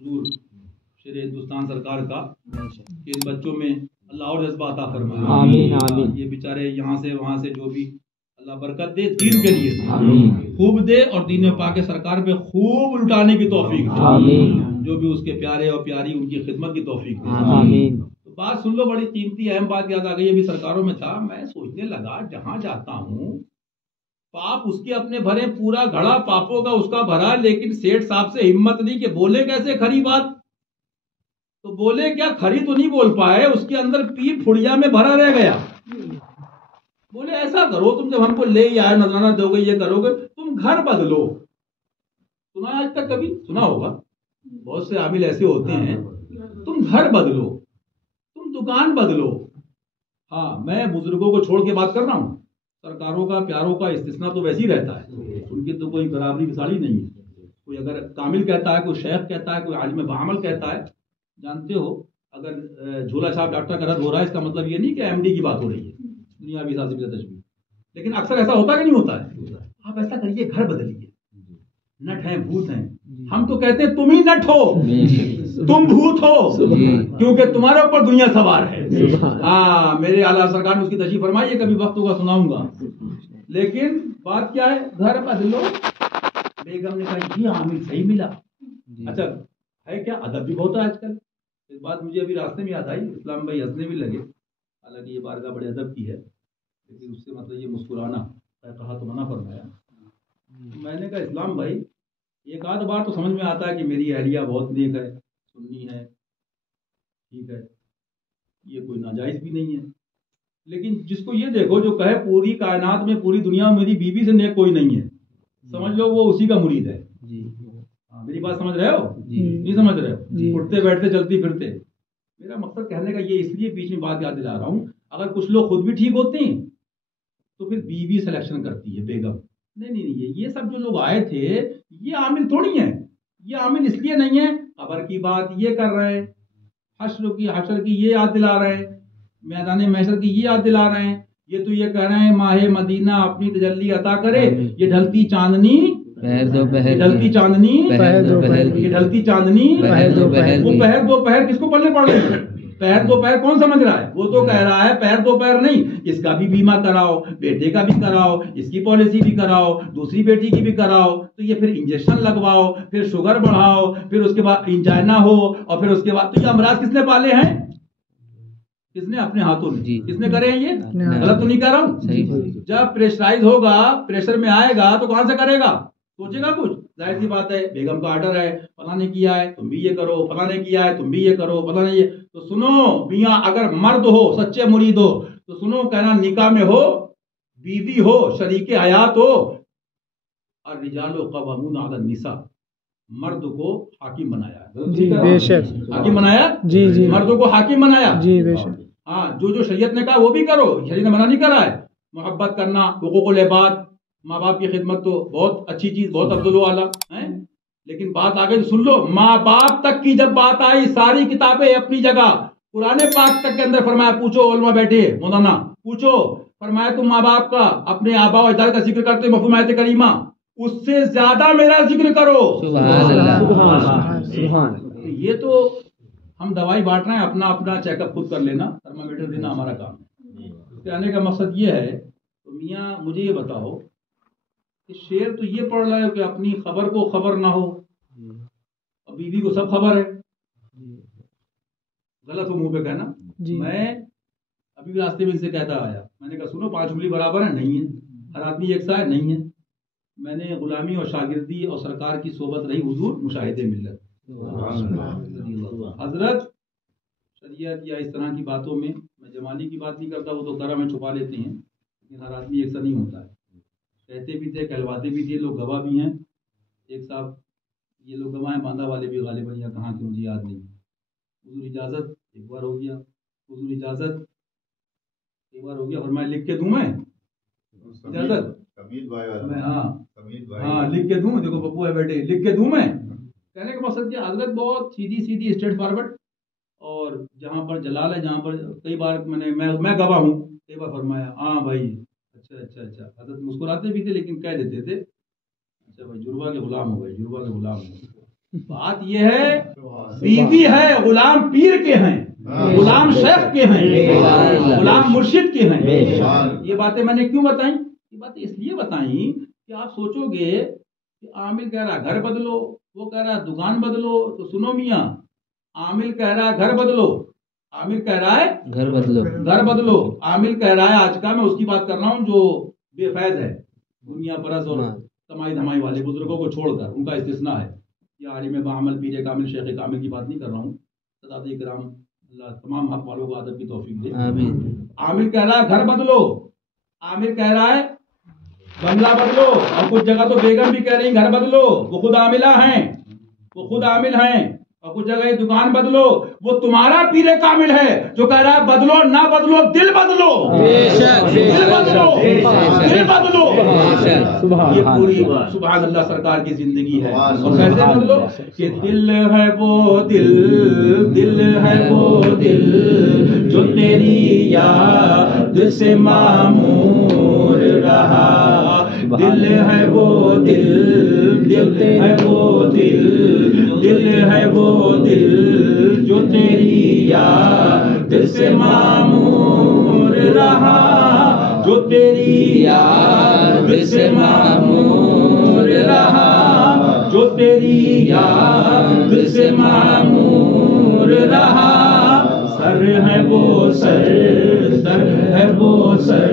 حضور شیر ہندوستان سرکار کا کہ ان بچوں میں اللہ اور جذبہ عطا فرمائے. آمین آمین. یہ بیچارے یہاں سے وہاں سے جو بھی اللہ برکت دے دین کے لیے خوب دے اور دین پاک سرکار پہ خوب لٹانے کی توفیق دے. آمین. جو بھی اس کے پیارے اور پیاری ان کی خدمت کی توفیق دے. آمین. تو بات سن لو, بڑی قیمتی اہم بات یاد آ گئی. ابھی سرکاروں میں تھا, میں سوچنے لگا جہاں جاتا ہوں پاپ اس کے اپنے بھرے, پورا گھڑا پاپوں کا اس کا بھرا, لیکن سیٹھ صاحب سے ہمت نہیں کہ بولے کیسے کھری بات. تو بولے کیا, کھری تو نہیں بول پائے, اس کے اندر پیپ پھڑیا میں بھرا رہ گیا. بولے ایسا کرو تم جب ہم کو لے آئے نذرانہ دو گے, یہ کرو گے, تم گھر بدلو. سنا آج تک کبھی سنا ہوگا, بہت سے عامل ایسے ہوتے ہیں, تم گھر بدلو, تم دکان بدلو. ہاں میں بزرگوں کو چھوڑ کے بات کر رہا ہوں, سرکاروں کا پیاروں کا استثناء تو ویسے ہی رہتا ہے, ان کی تو کوئی برابری مثالی نہیں ہے. کوئی اگر کامل کہتا ہے, کوئی شیخ کہتا ہے, کوئی عالم بعمل کہتا ہے. جانتے ہو اگر جھولا چھاپ ڈاکٹر کا رد ہو رہا ہے, اس کا مطلب یہ نہیں کہ ایم ڈی کی بات ہو رہی ہے, دنیا بھی سازی تشبیہ. لیکن اکثر ایسا ہوتا کہ نہیں ہوتا ہے. آپ ایسا کریے, گھر بدلیے. نٹ ہیں, بھوت ہیں, ہم تو کہتے ہیں تم ہی نٹ ہو, تم بھوت ہو, کیونکہ تمہارے اوپر دنیا سوار ہے. ہاں میرے اعلیٰ سرکار نے اس کی تشریح فرمائی ہے, کبھی وقت ہوگا سناؤں گا. لیکن بات کیا ہے, گھر بدلو. بیگم نے کہا یہ عامل صحیح ملا. اچھا ہے کیا, ادب بھی بہت ہے آج کل. ایک بات مجھے ابھی راستے میں یاد آئی, اسلام بھائی ہنسنے بھی لگے, حالانکہ یہ بارگاہ بڑے ادب کی ہے, لیکن اس سے مطلب یہ مسکرانا کہا تو منع فرمایا. میں نے کہا اسلام بھائی ایک آدھ بار تو سمجھ میں آتا ہے کہ میری اہلیہ بہت نیک ہے, سنی ہے, ٹھیک ہے, یہ کوئی ناجائز بھی نہیں ہے. لیکن جس کو یہ دیکھو جو کہے پوری کائنات میں, پوری دنیا میں میری بیوی سے نیک کوئی نہیں ہے, سمجھ لو وہ اسی کا مرید ہے. میری بات سمجھ رہے ہو, نہیں سمجھ رہے ہو, اٹھتے بیٹھتے چلتی پھرتے. میرا مقصد کہنے کا یہ اس لیے بیچ میں بات یاد دلا رہا ہوں, اگر کچھ لوگ خود بھی ٹھیک ہوتے ہیں تو پھر بیوی سلیکشن کرتی ہے, بیگم. نہیں, یہ سب جو لوگ آئے تھے یہ عامل تھوڑی ہیں, یہ عامل اس لیے نہیں ہے خبر کی بات یہ کر رہے ہیں, حشر کی یہ یاد دلا رہے ہیں, میدان محشر کی یہ یاد دلا رہے ہیں. یہ تو یہ کہہ رہے ہیں ماہ مدینہ اپنی تجلی عطا کرے, یہ ڈھلتی چاندنی ڈھلتی چاندنی ڈھلتی چاندنی. وہ پہر دو پہر کس کو پلے پڑ رہے ہیں؟ پہر دو پہر کون سمجھ رہا ہے؟ وہ تو کہہ رہا ہے پہر دو پہر نہیں, اس کا بھی بیمہ کراؤ, بیٹے کا بھی کراؤ, اس کی پالیسی بھی کراؤ, دوسری بیٹی کی بھی کراؤ. تو یہ پھر انجیکشن لگواؤ, پھر شوگر بڑھاؤ, پھر اس کے بعد انجائنا ہو, اور پھر اس کے بعد. تو یہ امراض کس نے پالے ہیں؟ کس نے؟ اپنے ہاتھوں میں. کس نے کرے ہیں یہ؟ غلط تو نہیں کر رہا ہوں. جب پریشرائز ہوگا, پریشر میں آئے گا تو کہاں سے کرے گا؟ سوچے گا کچھ؟ ظاہر سی بات ہے, بیگم کا آرڈر ہے, فلاں نے کیا ہے تم بھی یہ کرو, فلاں نے کیا ہے تم بھی یہ کرو, فلاں نے یہ. تو سنو میاں, اگر مرد ہو, سچے مرید ہو تو سنو, کہنا نکاح میں ہو, بیوی ہو, شریک حیات ہو, الرجال قوامون علی النساء, مرد کو حاکم بنایا. جی بے شک. حاکم بنایا, جی مردوں کو حاکم بنایا. جی بے شک. ہاں جو شریعت نے کہا وہ بھی کرو, شریعت نے منع نہیں کرا ہے. محبت کرنا, حقوق العباد, ماں باپ کی خدمت تو بہت اچھی چیز, بہت افضل و اعلیٰ ہے. لیکن بات آگے تو سن لو, ماں باپ تک کی جب بات آئی, ساری کتابیں اپنی جگہ, قرآن پاک تک کے اندر فرمایا, پوچھو علماء بیٹھے مولانا, پوچھو, فرمایا تم ماں باپ کا, اپنے آبا و اجداد کا ذکر کرتے مفہوم آیت کریمہ, اس سے زیادہ میرا ذکر کرو. سبحان اللہ, سبحان. یہ تو ہم دوائی بانٹ رہے ہیں, اپنا اپنا چیک اپ خود کر لینا, تھرمامیٹر دینا ہمارا کام ہے. کہنے کا مقصد یہ ہے, تو میاں مجھے یہ بتاؤ کہ شعر تو یہ پڑھ رہا ہے کہ اپنی خبر کو خبر نہ ہو, اور بیوی کو سب خبر ہے. غلط ہو منہ پہ کہنا. میں ابھی بھی راستے میں ان سے کہتا آیا, میں نے کہا سنو 5 انگلی برابر ہے نہیں ہے, ہر آدمی ایک سا ہے نہیں ہے. میں نے غلامی اور شاگردی اور سرکار کی صحبت رہی, حضور مشاہدے ملت حضرت شریعت یا اس طرح کی باتوں میں جمالی کی بات نہیں کرتا, وہ تو کرم میں چھپا لیتے ہیں, لیکن ہر آدمی ایک سا نہیں ہوتا ہے. کہتے بھی تھے, کہلواتے بھی تھے, لوگ گواہ بھی ہیں. ایک صاحب یہ لوگ گواہ ہیں, باندھا والے بھی غالباً, یا کہاں کے مجھے یاد نہیں. حضور اجازت, ایک بار ہو گیا, حضور اجازت, ایک بار ہو گیا, اور میں لکھ کے دوں, میں اجازت میں, ہاں لکھ کے دوں, دیکھو پپو ہے بیٹے, لکھ کے دوں میں. کہنے کا مقصد کیا, حضرت بہت سیدھی اسٹریٹ فارورڈ, اور جہاں پر جلال ہے, جہاں پر کئی بار میں گواہ ہوں, کئی بار فرمایا ہاں بھائی, اچھا. حضرت مسکراتے بھی تھے لیکن کہہ دیتے تھے اچھا بھائی, جربا کے غلام ہو گئے, جربا کے غلام ہو گئے. بات یہ ہے بیوی ہے غلام پیر کے ہیں، غلام شیخ کے ہیں، غلام مرشد کے ہیں. یہ باتیں میں نے کیوں بتائیں؟ یہ باتیں اس لیے بتائیں کہ آپ سوچو گے کہ عامل کہہ رہا گھر بدلو، وہ کہہ رہا دکان بدلو، تو سنو میاں، عامل کہہ رہا ہے گھر بدلو، عامل کہہ رہا ہے گھر بدلو، گھر بدلو، عامل کہہ رہا ہے آج کا، میں اس کی بات کر رہا ہوں جو بے فیض ہے، دنیا پرست اور کمائی دھمائی والے بزرگوں کو چھوڑ کر، ان کا استثناء ہے. یہ عالم بعمل پیر کامل شیخ کامل کی بات نہیں کر رہا ہوں. سادات کرام اللہ تمام حق والوں کو ادب کی توفیق دے. عامل کہہ رہا ہے گھر بدلو، عامل کہہ رہا ہے بنگلہ بدلو، اور کچھ جگہ تو بیگم بھی کہہ رہی گھر بدلو، وہ خود عاملہ ہیں، وہ خود عامل ہیں. اور کچھ جگہ دکان بدلو، وہ تمہارا پیر کامل ہے جو کہہ رہا ہے بدلو نہ بدلو دل بدلو، دل بدلو، دل بدلو. یہ پوری سبحان اللہ سرکار کی زندگی ہے. اور کیسے بدلو کہ دل ہے وہ دل، دل ہے وہ دل جو تیری یاد سے معمور رہا، دل ہے وہ دل، دل ہے وہ دل، دل ہے وہ دل جو تیری یاد سے معمور رہا، جو تیری یاد سے معمور رہا، جو تیری یاد سے معمور رہا. سر ہے وہ سر، سر ہے وہ سر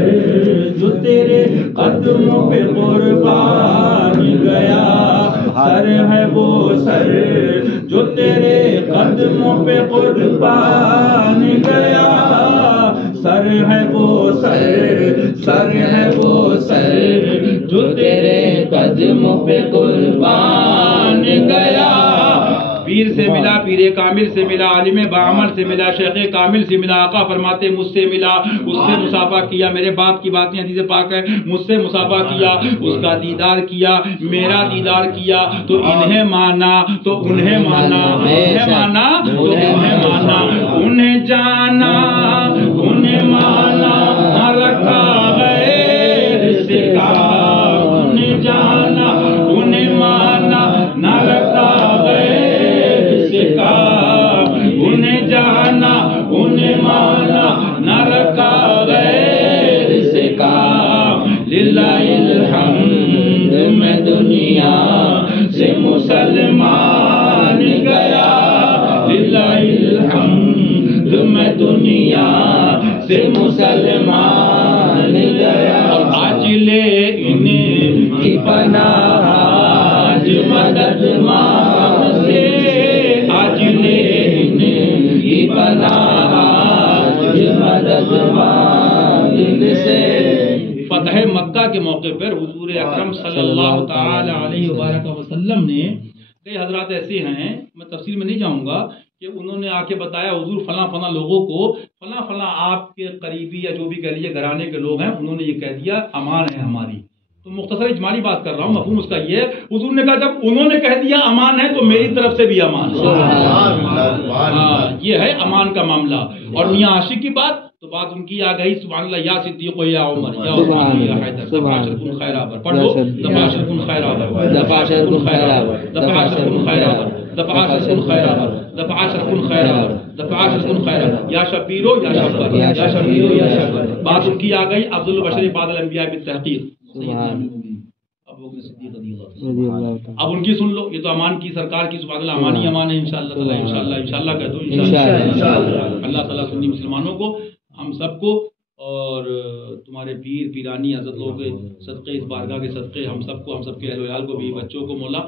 جو تیرے قدموں پہ قربان گیا، سر ہے وہ سر جو تیرے قدموں پہ قربان گیا، سر ہے وہ سر، سر ہے وہ سر جو تیرے قدموں پہ قربان گیا. پیر سے ملا، پیر کامل سے ملا، عالم بعمل سے ملا، شیخ کامل سے ملا. آقا فرماتے مجھ سے ملا، اس سے مصافحہ کیا، میرے باپ کی باتیں حدیث پاک ہے، مجھ سے مصافحہ کیا، اس کا دیدار کیا، میرا دیدار کیا، تو انہیں مانا تو انہیں مانا، انہیں مانا تو انہیں مانا، انہیں جانا انہیں مانا، نہ رکھا غیر سے کام، انہیں جانا انہیں مانا، نہ رکھا غیر سے کام، انہیں جانا انہیں مانا، نہ رکھا غیر سے کام. للہ الحمد میں دنیا سے مسلمان گیا، للہ الحمد میں دنیا سے مسلمان گیا. آج لے انہیں کی پناہ، آج مدد مانگ سے، آج لے انہیں کی پناہ، آج مدد مانگ سے. فتح مکہ کے موقع پر حضور اکرم صلی اللہ تعالی علیہ وآلہ وسلم نے، کئی حضرات ایسے ہیں، میں تفصیل میں نہیں جاؤں گا، کہ انہوں نے آ کے بتایا حضور فلاں فلاں لوگوں کو، فلاں فلاں آپ کے قریبی یا جو بھی کہہ لیجیے گھرانے کے لوگ ہیں، انہوں نے یہ کہہ دیا امان ہے ہماری. تو مختصر اجمالی بات کر رہا ہوں، مفہوم اس کا یہ ہے، حضور نے کہا جب انہوں نے کہہ دیا امان ہے تو میری طرف سے بھی امان ہے. یہ ہے امان کا معاملہ. اور میاں عاشق کی بات تو بات ان کی آ گئی، سبحان اللہ، یا صدیق یا عمر یا عثمان یا حیدر، دفعہ کن خیر آور، پڑھ لو، دفعہ کن خیر آور، دفعہ کن خیر آور، دفعہ کن خیر آور، دفعہ کن خیر آور، دفعہ کن خیر آور، دفعہ کن خیر آور، یا شبیرو یا شبر، یا شبیرو یا شبر. بات ان کی آ گئی افضل البشر بعد الانبیاء بالتحقیق، اب ان کی سن لو. یہ تو امان کی سرکار کی سبحان اللہ امان ہی امان ہے، انشاءاللہ تعالی، انشاءاللہ انشاءاللہ کہہ دو، انشاءاللہ. اللہ تعالیٰ سنی مسلمانوں کو، ہم سب کو، اور تمہارے پیر پیرانی حضرت لوگوں کے صدقے، اس بارگاہ کے صدقے ہم سب کو، ہم سب کے اہل ویال کو بھی، بچوں کو، مولا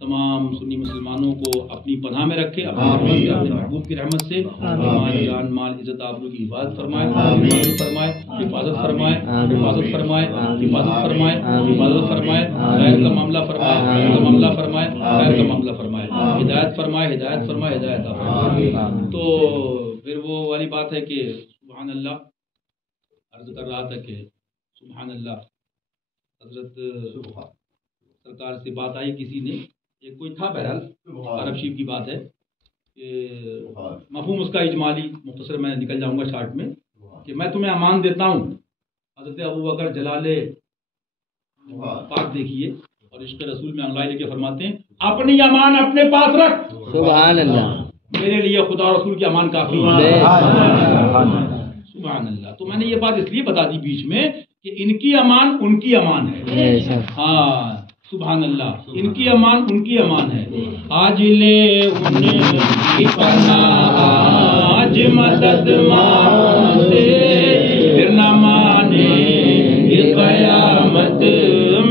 تمام سنی مسلمانوں کو اپنی پناہ میں رکھے، اپنے محبوب کی رحمت سے ہماری جان مال عزت آبرو کی حفاظت فرمائے، حفاظت فرمائے، حفاظت فرمائے، حفاظت فرمائے، حفاظت فرمائے، حفاظت فرمائے، خیر کا معاملہ فرمائے، خیر کا معاملہ فرمائے، خیر کا معاملہ فرمائے، ہدایت فرمائے، ہدایت فرمائے، ہدایت فرمائے. تو پھر وہ والی بات ہے کہ سبحان اللہ، عرض کر رہا تھا کہ سبحان اللہ، حضرت سرکار سے بات آئی کسی نے، ایک کوئی تھا، بہرحال عرب شریف کی بات ہے کہ مفہوم اس کا اجمالی مختصر میں نکل جاؤں گا شارٹ میں، کہ میں تمہیں امان دیتا ہوں. حضرت ابوبکر جلال پاک دیکھیے اور عشق رسول میں انگائے لے کے فرماتے ہیں اپنی امان اپنے پاس رکھ. سبحان اللہ. میرے لیے خدا اور رسول کی امان کافی ہے. سبحان اللہ. تو میں نے یہ بات اس لیے بتا دی بیچ میں کہ ان کی امان ان کی امان ہے. ہاں سبحان اللہ. ان کی امان ان کی امان ہے. آج لے ان کی پناہ آج مدد مانتے پھر نہ مانے یہ قیامت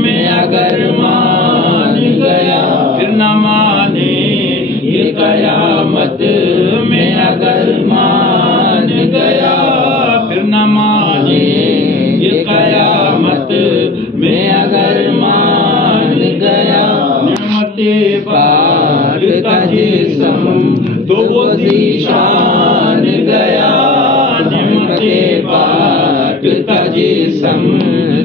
میں اگر مان گیا پھر نہ مانے یہ قیامت میں اگر مان گیا پھر نہ مانے یہ قیامت میں اگر مان گیا. نعمت پاک کا جسم تو وہ ذیشان گیا. نعمت پاک کا جسم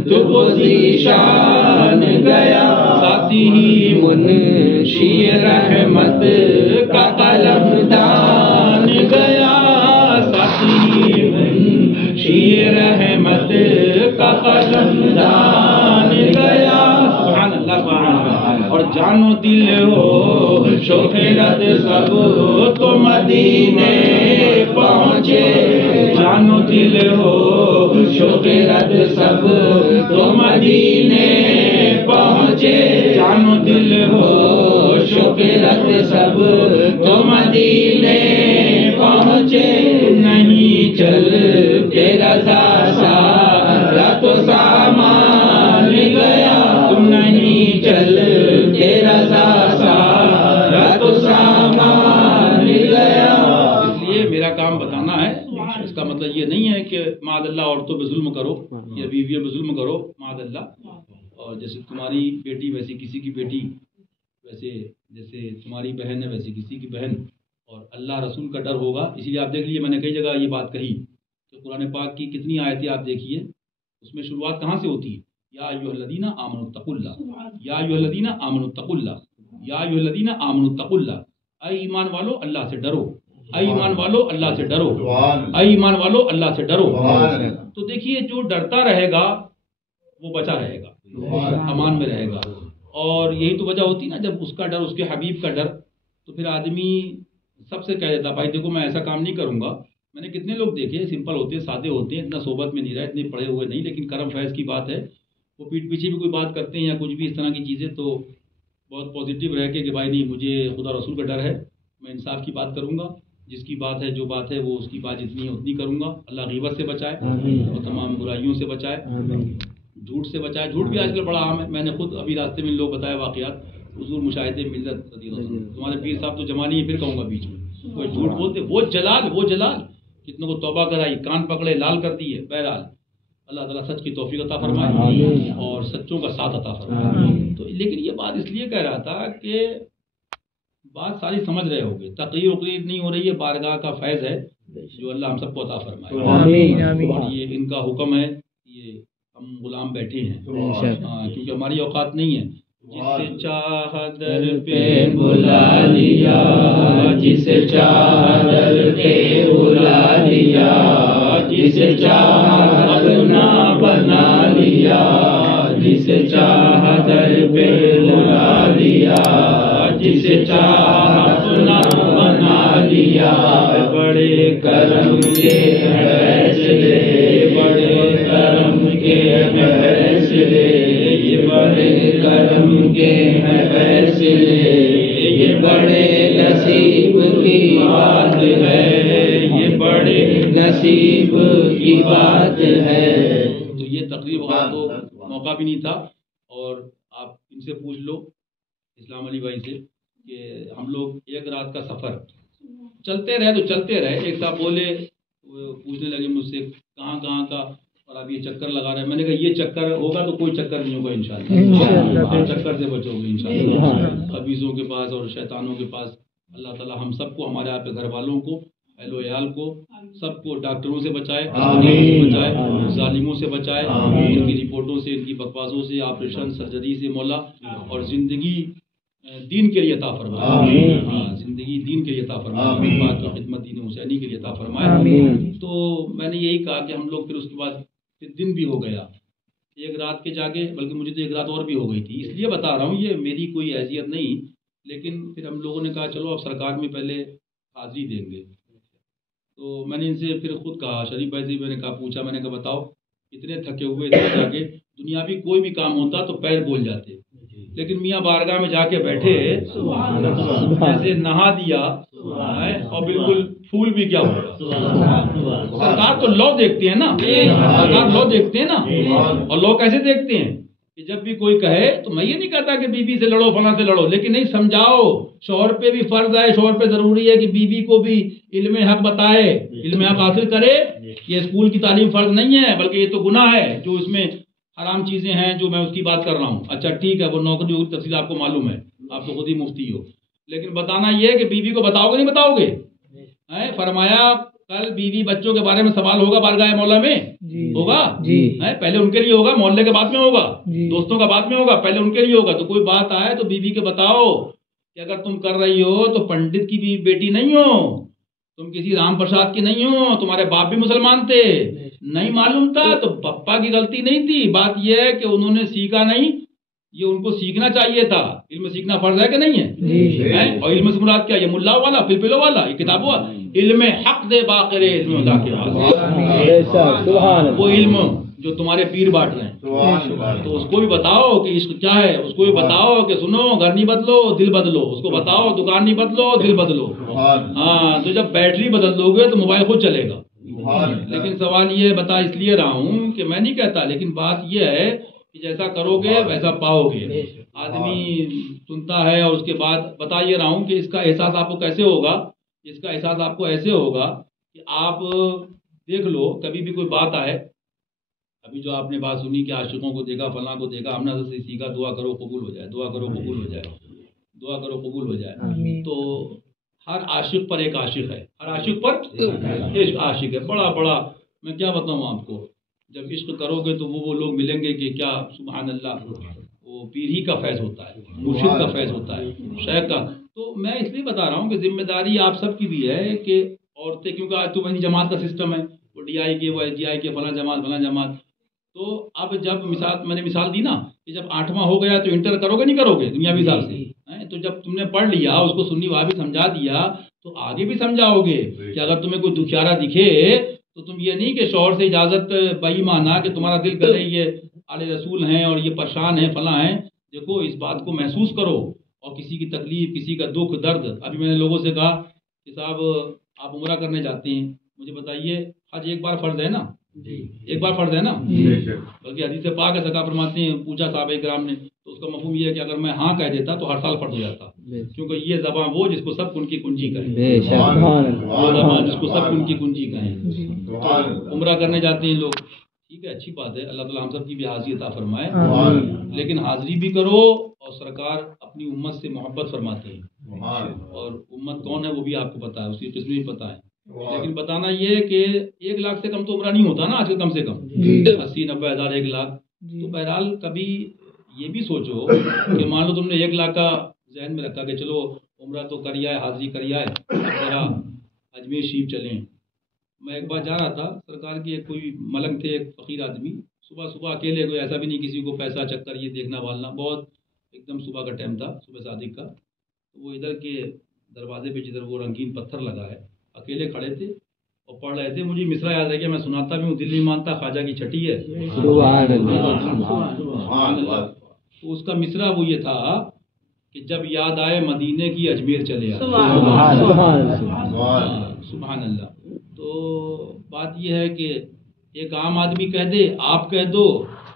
تو وہ ذیشان گیا. ساتھی ہی منشی رحمت کا قلم دان گیا. ساتھی منشی رحمت کا قلم دان گیا. سبحان اللہ سبحان اللہ. اور جانو دل ہو شوق رد سب تو مدینے پہنچے. جانو دل ہو شوق رد سب تو مدینے پہنچے. جانو دل ہو شوق رد سب تو مدینے پہنچے. نہیں چل تیرا سارا تو سامان گیا. تم نہیں چل تیرا سارا تو سامان گیا. اس لیے میرا کام بتانا ہے. اس کا مطلب یہ نہیں ہے کہ معاذ اللہ عورتوں پہ ظلم کرو یا بیویوں پہ ظلم کرو معاذ اللہ. اور جیسے تمہاری بیٹی ویسی کسی کی بیٹی, ویسے جیسے تمہاری بہن ہے ویسی کسی کی بہن. اور اللہ رسول کا ڈر ہوگا. اسی لیے آپ دیکھ لیجیے میں نے کئی جگہ یہ بات کہی کہ قرآن پاک کی کتنی آیتیں آپ دیکھیے, اس میں شروعات کہاں سے ہوتی ہے؟ یا ایھا الذین آمنوا اتقوا اللہ, یا ایھا الذین آمنوا اتقوا اللہ, یا ایھا الذین آمنوا اتقوا اللہ. اے ایمان والو اللہ سے ڈرو, اے ایمان والو اللہ سے ڈرو, اے ایمان والو اللہ سے ڈرو. تو دیکھیے جو ڈرتا رہے گا وہ بچا رہے گا, امان میں رہے گا. اور یہی تو وجہ ہوتی نا, جب اس کا ڈر اس کے حبیب کا ڈر, تو پھر آدمی سب سے کہہ دیتا بھائی دیکھو میں ایسا کام نہیں کروں گا. میں نے کتنے لوگ دیکھے سمپل ہوتے ہیں, سادے ہوتے ہیں, اتنا صحبت میں نہیں رہے, اتنے پڑھے ہوئے نہیں, لیکن کرم فیض کی بات ہے. وہ پیٹھ پیچھے بھی کوئی بات کرتے ہیں یا کچھ بھی اس طرح کی چیزیں, تو بہت پازیٹیو رہ کے کہ بھائی نہیں مجھے خدا رسول کا ڈر ہے, میں انصاف کی بات کروں گا, جس کی بات ہے جو بات ہے وہ اس کی بات جتنی ہے اتنی کروں گا. اللہ غیبت سے بچائے اور تمام برائیوں سے بچائے, جھوٹ سے بچائے. جھوٹ بھی آج کل بڑا عام ہے. میں نے خود ابھی راستے میں لوگ بتایا واقعات, حضور مشاہدے ملت رضی اللہ عنہ. تمہارے پیر صاحب تو جمع نہیں ہے, پھر کہوں گا بیچ میں کوئی جھوٹ بولتے, وہ جلال کتنوں کو توبہ کرائی, کان پکڑے, لال کر دیے. بہرحال اللہ تعالیٰ سچ کی توفیق عطا فرمائے اور سچوں کا ساتھ عطا فرمائے. تو لیکن یہ بات اس لیے کہہ رہا تھا کہ بات ساری سمجھ رہے ہوگے, تقریر وقریر نہیں ہو رہی ہے, بارگاہ کا فیض ہے جو اللہ ہم سب کو عطا فرمائے. اور یہ ان کا حکم ہے, یہ ہم غلام بیٹھے ہیں کیونکہ ہماری اوقات نہیں ہے. جسے چاہ در پہ بلا لیا, جسے چاہ در پہ بلا لیا, جسے چاہ اپنا بنا لیا, جسے چاہ در پہ بلا لیا, جسے چاہ اپنا بنا لیا. بڑے کرم کے فیصلے, بڑے کرم کے فیصلے, یہ بڑے کرم کے فیصلے, یہ بڑے نصیب کی بات ہے, یہ بڑے نصیب کی بات ہے. تو یہ تقریب کو موقع بھی نہیں تھا, اور آپ ان سے پوچھ لو اسلام علی بھائی سے کہ ہم لوگ ایک رات کا سفر چلتے رہے تو چلتے رہے. ایک صاحب بولے, پوچھنے لگے مجھ سے کہاں کہاں کا, اور آپ یہ چکر لگا رہے ہیں. میں نے کہا یہ چکر ہوگا تو کوئی چکر نہیں ہوگا انشاءاللہ, ہر چکر سے بچو گے انشاءاللہ. خبیثوں کے پاس اور شیطانوں کے پاس اللہ تعالیٰ ہم سب کو, ہمارے آپ کے گھر والوں کو, اہل و عیال کو, سب کو ڈاکٹروں سے بچائے, بچائے, ظالموں سے بچائے, ان کی رپورٹوں سے, ان کی بکواسوں سے, آپریشن سرجری سے مولا, اور زندگی دین کے لیے عطا فرمائے. ہاں زندگی دین کے لیے عطا فرمائے, بات کی خدمت دین حسینی کے لیے عطا فرمائے. تو میں نے یہی کہا کہ ہم لوگ پھر اس کے بعد دن بھی ہو گیا, ایک رات کے جاگے, بلکہ مجھے تو ایک رات اور بھی ہو گئی تھی. اس لیے بتا رہا ہوں, یہ میری کوئی حیثیت نہیں لیکن پھر ہم لوگوں نے کہا چلو اب سرکار میں پہلے حاضری دیں گے. تو میں نے ان سے پھر خود کہا، شریف بھائی سے میں نے کہا، پوچھا، میں نے کہا بتاؤ اتنے تھکے ہوئے اتنے جا کے دنیاوی کوئی بھی کام ہوتا تو پیر بول جاتے، لیکن میاں بارگاہ میں جا کے بیٹھے، جیسے نہا دیا اور بالکل پھول بھی کیا ہوا. سرکار تو لو دیکھتے ہیں نا، سرکار لو دیکھتے ہیں نا. اور لو کیسے دیکھتے ہیں کہ جب بھی کوئی کہے تو میں یہ نہیں کہتا کہ بیوی سے لڑو فلاں سے لڑو، لیکن نہیں سمجھاؤ. شوہر پہ بھی فرض ہے، شوہر پہ ضروری ہے کہ بیوی کو بھی علم حق بتائے، علم حق حاصل کرے. یہ اسکول کی تعلیم فرض نہیں ہے، بلکہ یہ تو گناہ ہے جو اس میں حرام چیزیں ہیں جو میں اس کی بات کر رہا ہوں. اچھا ٹھیک ہے، وہ نوکری کی تفصیل آپ کو معلوم ہے، آپ تو خود ہی مفتی ہو، لیکن بتانا یہ ہے کہ بیوی کو بتاؤ گے نہیں بتاؤ گے. فرمایا کل بیوی بچوں کے بارے میں سوال ہوگا بارگاہ مولا میں، ہوگا پہلے ان کے لیے ہوگا، محلے کے بعد میں ہوگا، دوستوں کا بعد میں ہوگا، پہلے ان کے لیے ہوگا. تو کوئی بات آئے تو بیوی کے بتاؤ کہ اگر تم کر رہی ہو تو پنڈت کی بھی بیٹی نہیں ہو، تم کسی رام پرساد کی نہیں ہو، تمہارے باپ بھی مسلمان تھے، نہیں معلوم تھا تو پپا کی غلطی نہیں تھی. بات یہ ہے کہ انہوں نے سیکھا نہیں، یہ ان کو سیکھنا چاہیے تھا. علم سیکھنا فرض ہے کہ نہیں ہے؟ اور علم سے مراد کیا؟ یہ ملا والا پلپلو والا، یہ کتاب والا علم حق دے باقرے علم خدا کے پاس، وہ علم جو تمہارے پیر بانٹ رہے ہیں. تو اس کو بھی بتاؤ کہ عشق کیا ہے، اس کو بھی بتاؤ کہ سنو گھر نہیں بدلو دل بدلو، اس کو بتاؤ دکان نہیں بدلو دل بدلو. ہاں تو جب بیٹری بدل دو گے تو موبائل خود چلے گا. لیکن سوال یہ بتا اس لیے رہا ہوں کہ میں نہیں کہتا، لیکن بات یہ ہے کہ جیسا کرو گے ویسا پاؤ گے. آدمی سنتا ہے اور اس کے بعد بتا یہ رہا ہوں کہ اس کا احساس آپ کو کیسے ہوگا. اس کا احساس آپ کو ایسے ہوگا کہ آپ دیکھ لو کبھی بھی کوئی بات آئے، ابھی جو آپ نے بات سنی کہ عاشقوں کو دیکھا فلاں کو دیکھا، ہم نے حضرت سے سیکھا دعا کرو قبول ہو جائے، دعا کرو قبول ہو جائے، دعا کرو قبول ہو جائے. تو ہر عاشق پر ایک عاشق ہے، ہر عاشق پر ایک عاشق ہے. بڑا بڑا میں کیا بتاؤں آپ کو، جب عشق کرو گے تو وہ لوگ ملیں گے کہ کیا سبحان اللہ، وہ پیر ہی کا فیض ہوتا ہے، مرشد کا فیض ہوتا ہے، شیخ کا. تو میں اس لیے بتا رہا ہوں کہ ذمہ داری آپ سب کی بھی ہے کہ عورتیں، کیونکہ آج تو وہی جماعت کا سسٹم ہے، وہ ڈی آئی کے، وہ ایس ڈی آئی کے، فلاں جماعت. تو اب جب میں نے مثال دی نا کہ جب 8واں ہو گیا تو انٹر کرو گے نہیں کرو گے دنیاوی حساب سے. تو جب تم نے پڑھ لیا، اس کو سنی وہاں بھی سمجھا دیا، تو آگے بھی سمجھاؤ گے کہ اگر تمہیں کوئی دکھیارا دکھے تو تم یہ نہیں کہ شوہر سے اجازت بئی مانا کہ تمہارا دل کرے یہ آل رسول ہیں اور یہ پریشان ہیں فلاں ہیں. دیکھو اس بات کو محسوس کرو، اور کسی کی تکلیف، کسی کا دکھ درد. ابھی میں نے لوگوں سے کہا کہ صاحب آپ عمرہ کرنے جاتے ہیں، مجھے بتائیے حج ایک بار فرض ہے نا؟ ایک بار فرض ہے نا؟ بلکہ حدیث پاک ہے، سرکار فرماتے ہیں، پوچھا صحابہ کرام نے تو اس کا مفہوم یہ ہے کہ اگر میں ہاں کہہ دیتا تو ہر سال فرض ہو جاتا، کیونکہ یہ زبان وہ جس کو سب ان کی کنجی کہیں، وہ زبان جس کو سب ان کی کنجی کہیں. عمرہ کرنے جاتے ہیں لوگ، ٹھیک ہے اچھی بات ہے، اللہ تعالیٰ ہم سب کی بھی حاضری عطا فرمائے، لیکن حاضری بھی کرو. اور سرکار اپنی امت سے محبت فرماتے ہیں، اور امت کون ہے وہ بھی آپ کو پتا ہے، اس کی قسم بھی پتا ہے. لیکن بتانا یہ کہ 1 لاکھ سے کم تو عمرہ نہیں ہوتا نا آج کل، کم سے کم 80-90 ہزار 1 لاکھ. تو بہرحال کبھی یہ بھی سوچو کہ مان لو تم نے 1 لاکھ کا ذہن میں رکھا کہ چلو عمرہ تو کر آئے، حاضری کر آئے، ذرا اجمیر شریف چلیں. میں ایک بار جا رہا تھا، سرکار کی ایک کوئی ملنگ تھے، ایک فقیر آدمی، صبح اکیلے، کوئی ایسا بھی نہیں کسی کو پیسہ چکر یہ دیکھنا والنا، بہت ایک دم صبح کا ٹائم تھا، صبح صادق کا. وہ ادھر کے دروازے پہ جدھر وہ رنگین پتھر لگا ہے، اکیلے کھڑے تھے اور پڑھ رہے تھے. مجھے مصرع یاد ہے کہ میں سناتا بھی ہوں، دل نہیں مانتا خواجہ کی چھٹی ہے. تو اس کا مصرع وہ یہ تھا کہ جب یاد آئے مدینے کی اجمیر چلے آئے. سبحان اللہ. تو بات یہ ہے کہ ایک عام آدمی کہہ دے، آپ کہہ دو،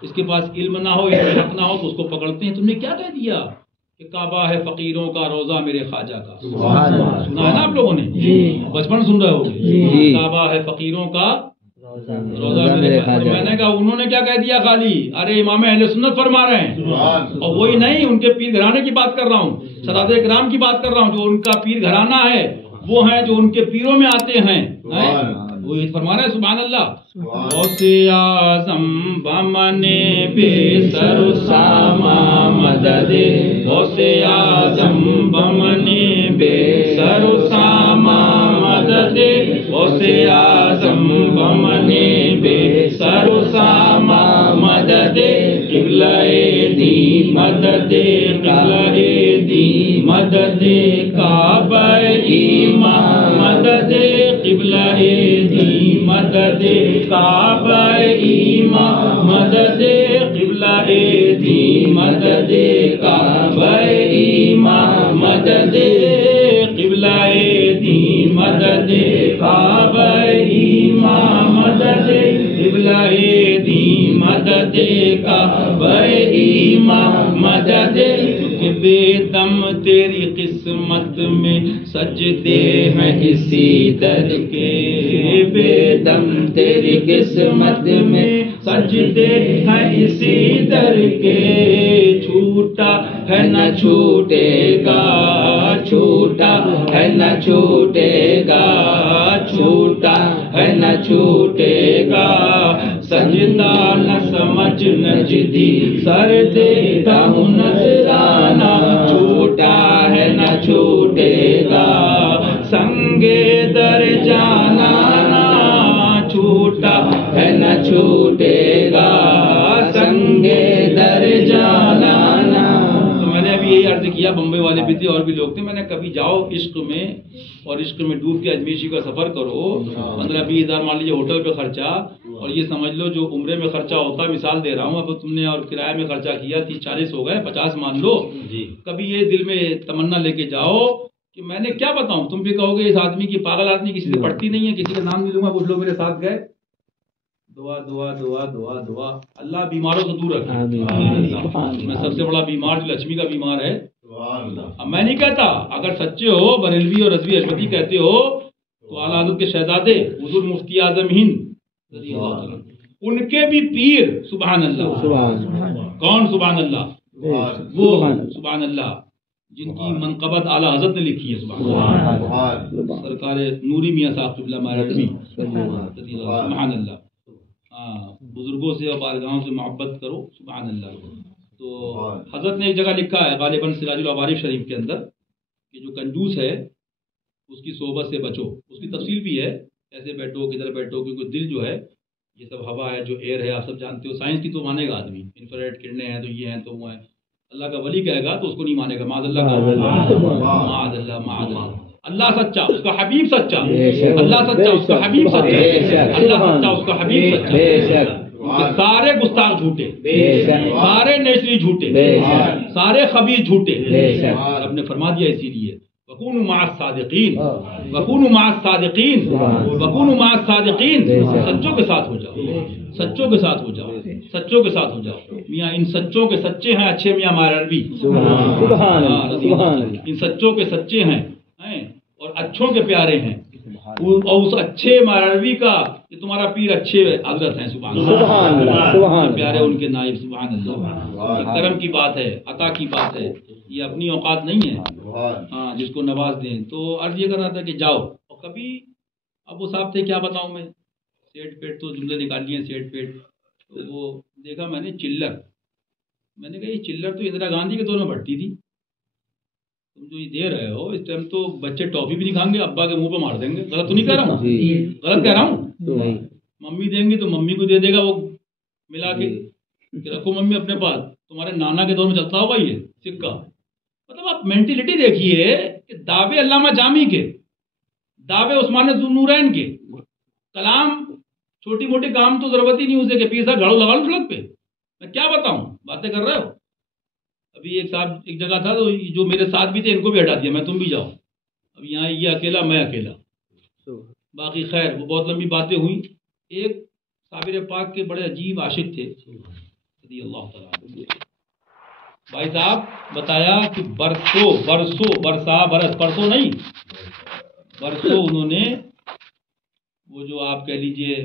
اس کے پاس علم نہ ہو، علم نہ ہو تو اس کو پکڑتے ہیں. تم نے کیا کہہ دیا کہ کعبہ ہے فقیروں کا، روزہ میرے خواجہ کا. سنا ہے نا آپ لوگوں نے، بچپن سن رہے ہوگے، کعبہ ہے فقیروں کا، روزہ میرے خواجہ. میں نے کہا انہوں نے کیا کہہ دیا خالی؟ ارے امام اہل سنت فرما رہے ہیں، اور وہی نہیں، ان کے پیر گھرانے کی بات کر رہا ہوں، سادات کرام کی بات کر رہا ہوں. جو ان کا پیر گھرانہ ہے وہ ہیں جو ان کے پیروں میں آتے ہیں، وہی فرما رہے ہیں. سبحان اللہ. غوث اعظم بمن بے سر و ساما مدد، غوث اعظم بمن بے سر و ساما مدد، غوث اعظم بمن بے سر و ساما مدد، قبلہ دی مدد، قبلہ دی مدد کعبہ ایمان مدد قبلہ دین مدد کعبہ ایمان مدد قبلہ دین مدد کعبہ ایمان مدد قبلہ دین مدد کعبہ ایمان مدد قبلہ دین مدد کعبہ ایمان مدد کہ بے دم تیری قسمت میں سجدے ہیں اسی در کے بے دم تیری قسمت میں سجدے ہیں اسی در کے چھوٹا ہے نہ چھوٹے گا چھوٹا ہے نہ چھوٹے گا چھوٹا ہے نہ چھوٹے گا سجدہ نہ سمجھ نجدی سر دیتا ہوں نذرانہ چھوٹا ہے نہ چھوٹے گا سنگے در جانا چھوٹا ہے نہ چھوٹے گا سنگے در جانا تو میں نے ابھی یہی عرض کیا بمبئی والے بھی تھے اور بھی لوگ تھے میں نے کبھی جاؤ عشق میں اور عشق میں ڈوب کے اجمیشی کا سفر کرو 15-20 ہزار مان لیجیے ہوٹل پہ خرچہ اور یہ سمجھ لو جو عمرے میں خرچہ ہوتا ہے مثال دے رہا ہوں اب تم نے اور کرایہ میں خرچہ کیا 30-40 ہو گئے 50 مان لو جی کبھی یہ دل میں تمنا لے کے جاؤ کہ میں نے کیا بتاؤں تم بھی کہو گے اس آدمی کی پاگل آدمی کسی سے پڑتی نہیں ہے کسی کا نام نہیں لوں گا کچھ لوگ میرے ساتھ گئے دعا دعا دعا دعا دعا اللہ بیماروں سے دور رکھے میں سب سے بڑا بیمار جو لکشمی کا بیمار ہے اب میں نہیں کہتا اگر سچے ہو بریلوی اور رضوی حشمتی کہتے ہو تو اعلیٰ حضرت کے شہزادے حضور مفتی اعظم ہند ان کے بھی پیر سبحان اللہ کون سبحان اللہ وہ سبحان اللہ جن کی منقبت اعلیٰ حضرت نے لکھی ہے سبحان اللہ سرکار نوری میاں صاحب قبلہ مہربی سبحان اللہ بزرگوں سے اور بارگاہوں سے محبت کرو سبحان اللہ تو حضرت نے ایک جگہ لکھا ہے غالباً سراج العوارف شریف کے اندر کہ جو کنجوس ہے اس کی صحبت سے بچو اس کی تفصیل بھی ہے ایسے بیٹھو کدھر بیٹھو کیونکہ دل جو ہے یہ سب ہوا ہے جو ایئر ہے آپ سب جانتے ہو سائنس کی تو مانے گا آدمی انفرارڈ کرنیں ہیں تو یہ ہیں تو وہ ہیں اللہ کا ولی کہے گا تو اس کو نہیں مانے گا معاذ اللہ کا معاذ اللہ معاذ اللہ اللہ سچا اس کا حبیب سچا اللہ سچا اس کا حبیب سچا اللہ سچا اس کا حبیب سچا سارے گستاخ جھوٹے سارے نیچری جھوٹے سارے خبیث جھوٹے رب نے فرما دیا اسی لیے وَكُونُوا مَعَ الصَّادِقِينَ وَكُونُوا مَعَ الصَّادِقِينَ وَكُونُوا مَعَ الصَّادِقِينَ سچوں کے ساتھ ہو جاؤ سچوں کے ساتھ ہو جاؤ سچوں کے ساتھ ہو جاؤ میاں ان سچوں کے سچے ہیں اچھے میاں مہربی ان سچوں کے سچے ہیں اور اچھوں کے پیارے ہیں اور اس اچھے مہربی کا یہ تمہارا پیر اچھے حضرت ہیں سبحان اللہ پیارے ان کے نائب سبحان اللہ کرم کی بات ہے عطا کی بات ہے یہ اپنی اوقات نہیں ہے ہاں جس کو نواز دیں تو عرض یہ کر رہا تھا کہ جاؤ اور کبھی اب وہ صاحب تھے کیا بتاؤں میں سیٹ پیٹ تو جملے نکال لیے سیٹ پیٹ تو وہ دیکھا میں نے چلر میں نے کہا یہ چلر تو اندرا گاندھی کے دور میں بڑھتی تھی تم جو یہ دے رہے ہو اس ٹائم تو بچے ٹافی بھی نہیں کھائیں گے ابا کے منہ پہ مار دیں گے غلط تو نہیں کہہ رہا ہوں غلط کہہ رہا ہوں ممی دیں گی تو ممی کو دے دے گا وہ ملا کے کہ رکھو ممی اپنے پاس تمہارے نانا کے دور میں چلتا ہوگا یہ سکہ مطلب آپ مینٹلٹی دیکھیے کہ دعوے علامہ جامی کے دعوے عثمان ذوالنورین کے کلام چھوٹی موٹی کام تو ضرورت ہی نہیں اسے کہ پیسہ گھڑو لگا لو سڑک پہ میں کیا بتاؤں باتیں کر رہے ہو ابھی ایک صاحب ایک جگہ تھا تو جو میرے ساتھ بھی تھے ان کو بھی ہٹا دیا میں تم بھی جاؤ اب یہاں یہ اکیلا میں اکیلا باقی خیر وہ بہت لمبی باتیں ہوئی ایک صابر پاک کے بڑے عجیب عاشق تھے رضی اللہ تعالیٰ بھائی صاحب بتایا کہ برسوں نہیں برسوں انہوں نے وہ جو آپ کہہ لیجئے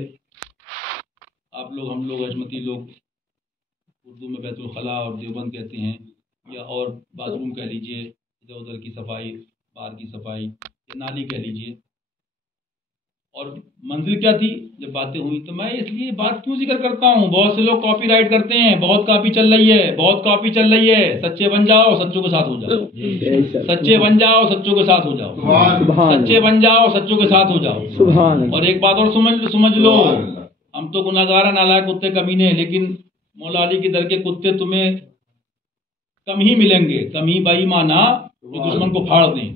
آپ لوگ ہم لوگ حشمتی لوگ اردو میں بیت الخلاء اور دیوبند کہتے ہیں یا اور باتھ روم کہہ لیجئے ادھر ادھر کی صفائی باہر کی صفائی یا نالی کہہ لیجئے اور منزل کیا تھی جب باتیں ہوئی تو میں اس لیے بات کیوں ذکر کرتا ہوں بہت سے لوگ کاپی رائٹ کرتے ہیں بہت کاپی چل رہی ہے سچے بن جاؤ سچوں کے ساتھ ہو جاؤ سچے بن جاؤ سچوں کے ساتھ ہو جاؤ سچے بن جاؤ سچوں کے ساتھ ہو جاؤ اور ایک بات اور سمجھ لو ہم تو گناہگار نالائق کتے کمینے لیکن مولا علی کے در کے کتے تمہیں کم ہی ملیں گے کم ہی بھائی مانا جو دشمن کو پھاڑ دیں،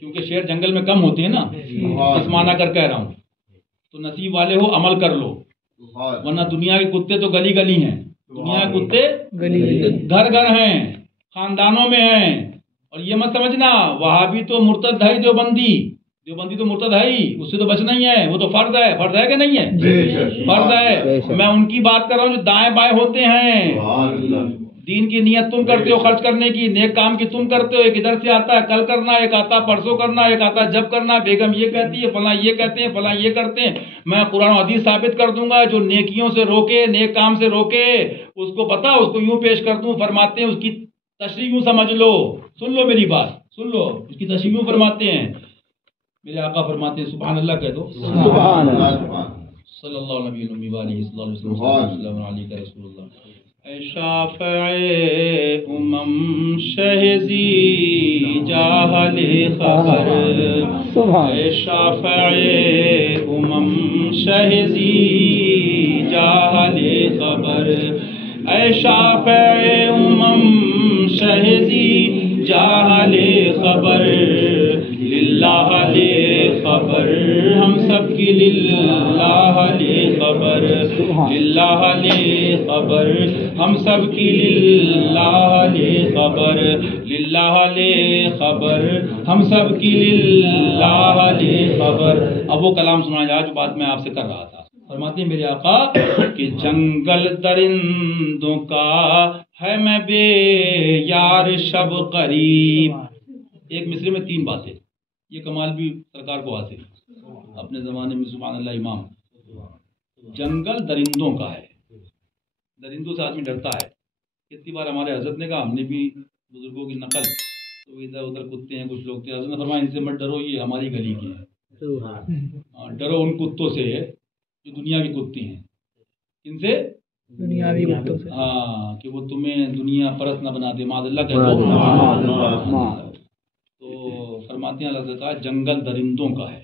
کیونکہ شیر جنگل میں کم ہوتے ہیں نا، اس معنی کر کہہ رہا ہوں. تو نصیب والے ہو عمل کر لو، ورنہ دنیا کے کتے تو گلی گلی ہیں، دنیا کے کتے گھر گھر ہیں، خاندانوں میں ہیں. اور یہ مت سمجھنا وہابی تو مرتد ہے، دیوبندی تو مرتد ہے ہی، اس سے تو بچنا ہی ہے، وہ تو فرض ہے. فرض ہے کہ نہیں ہے؟ فرض ہے. میں ان کی بات کر رہا ہوں جو دائیں بائیں ہوتے ہیں. دین کی نیت تم کرتے ہو خرچ کرنے کی، نیک کام کی تم کرتے ہو. ایک ادھر سے آتا ہے کل کرنا، ایک آتا پرسوں کرنا، ایک آتا جب کرنا. بیگم یہ کہتی ہے، فلاں یہ کہتے ہیں، فلاں یہ کرتے ہیں. میں قرآن و حدیث ثابت کر دوں گا. جو نیکیوں سے روکے، نیک کام سے روکے، اس کو پتا، اس کو یوں پیش کر دوں. فرماتے ہیں اس کی تشریح یوں سمجھ لو، سن لو میری بات، سن لو. اس کی تشریح یوں فرماتے ہیں، میرے آقا فرماتے ہیں، سبحان اللہ کہہ دو، سبحان اللہ. صلی اللہ علیہ وسلم علیہ رسول اللہ. اے شافع امم شہزی جاہل خبر، اے شافع امم شہزی جاہل خبر، اے شافع امم شہزی جاہل خبر، للہ لے خبر ہم سب کی، للہ لے خبر، للہ لے خبر ہم سب کی، للہ لے خبر، للہ لے خبر ہم سب کی، للہ لے خبر. اب وہ کلام سنا جا جو بات میں آپ سے کر رہا تھا. فرماتے ہیں میرے آقا کہ جنگل درندوں کا ہے میں بے یار شب قریب. ایک مصرے میں 3 باتیں. یہ کمال بھی سرکار کو حاصل اپنے زمانے میں، سبحان اللہ. امام جنگل درندوں کا ہے، درندوں سے آدمی ڈرتا ہے. کتنی بار ہمارے حضرت نے کہا، ہم نے بھی بزرگوں کی نقل، تو ادھر ادھر کتے ہیں کچھ لوگ تھے، حضرت نے فرمایا ان سے مت ڈرو، یہ ہماری گلی کے ہیں. ڈرو ان کتوں سے جو دنیا کی کتی ہیں. ان سے دنیاوی کتوں سے، ہاں، کہ وہ تمہیں دنیا پرست نہ بنا دے. معاذ اللہ کہہ دو. تو فرماتے ہیں اللہ تعالیٰ جنگل درندوں کا ہے،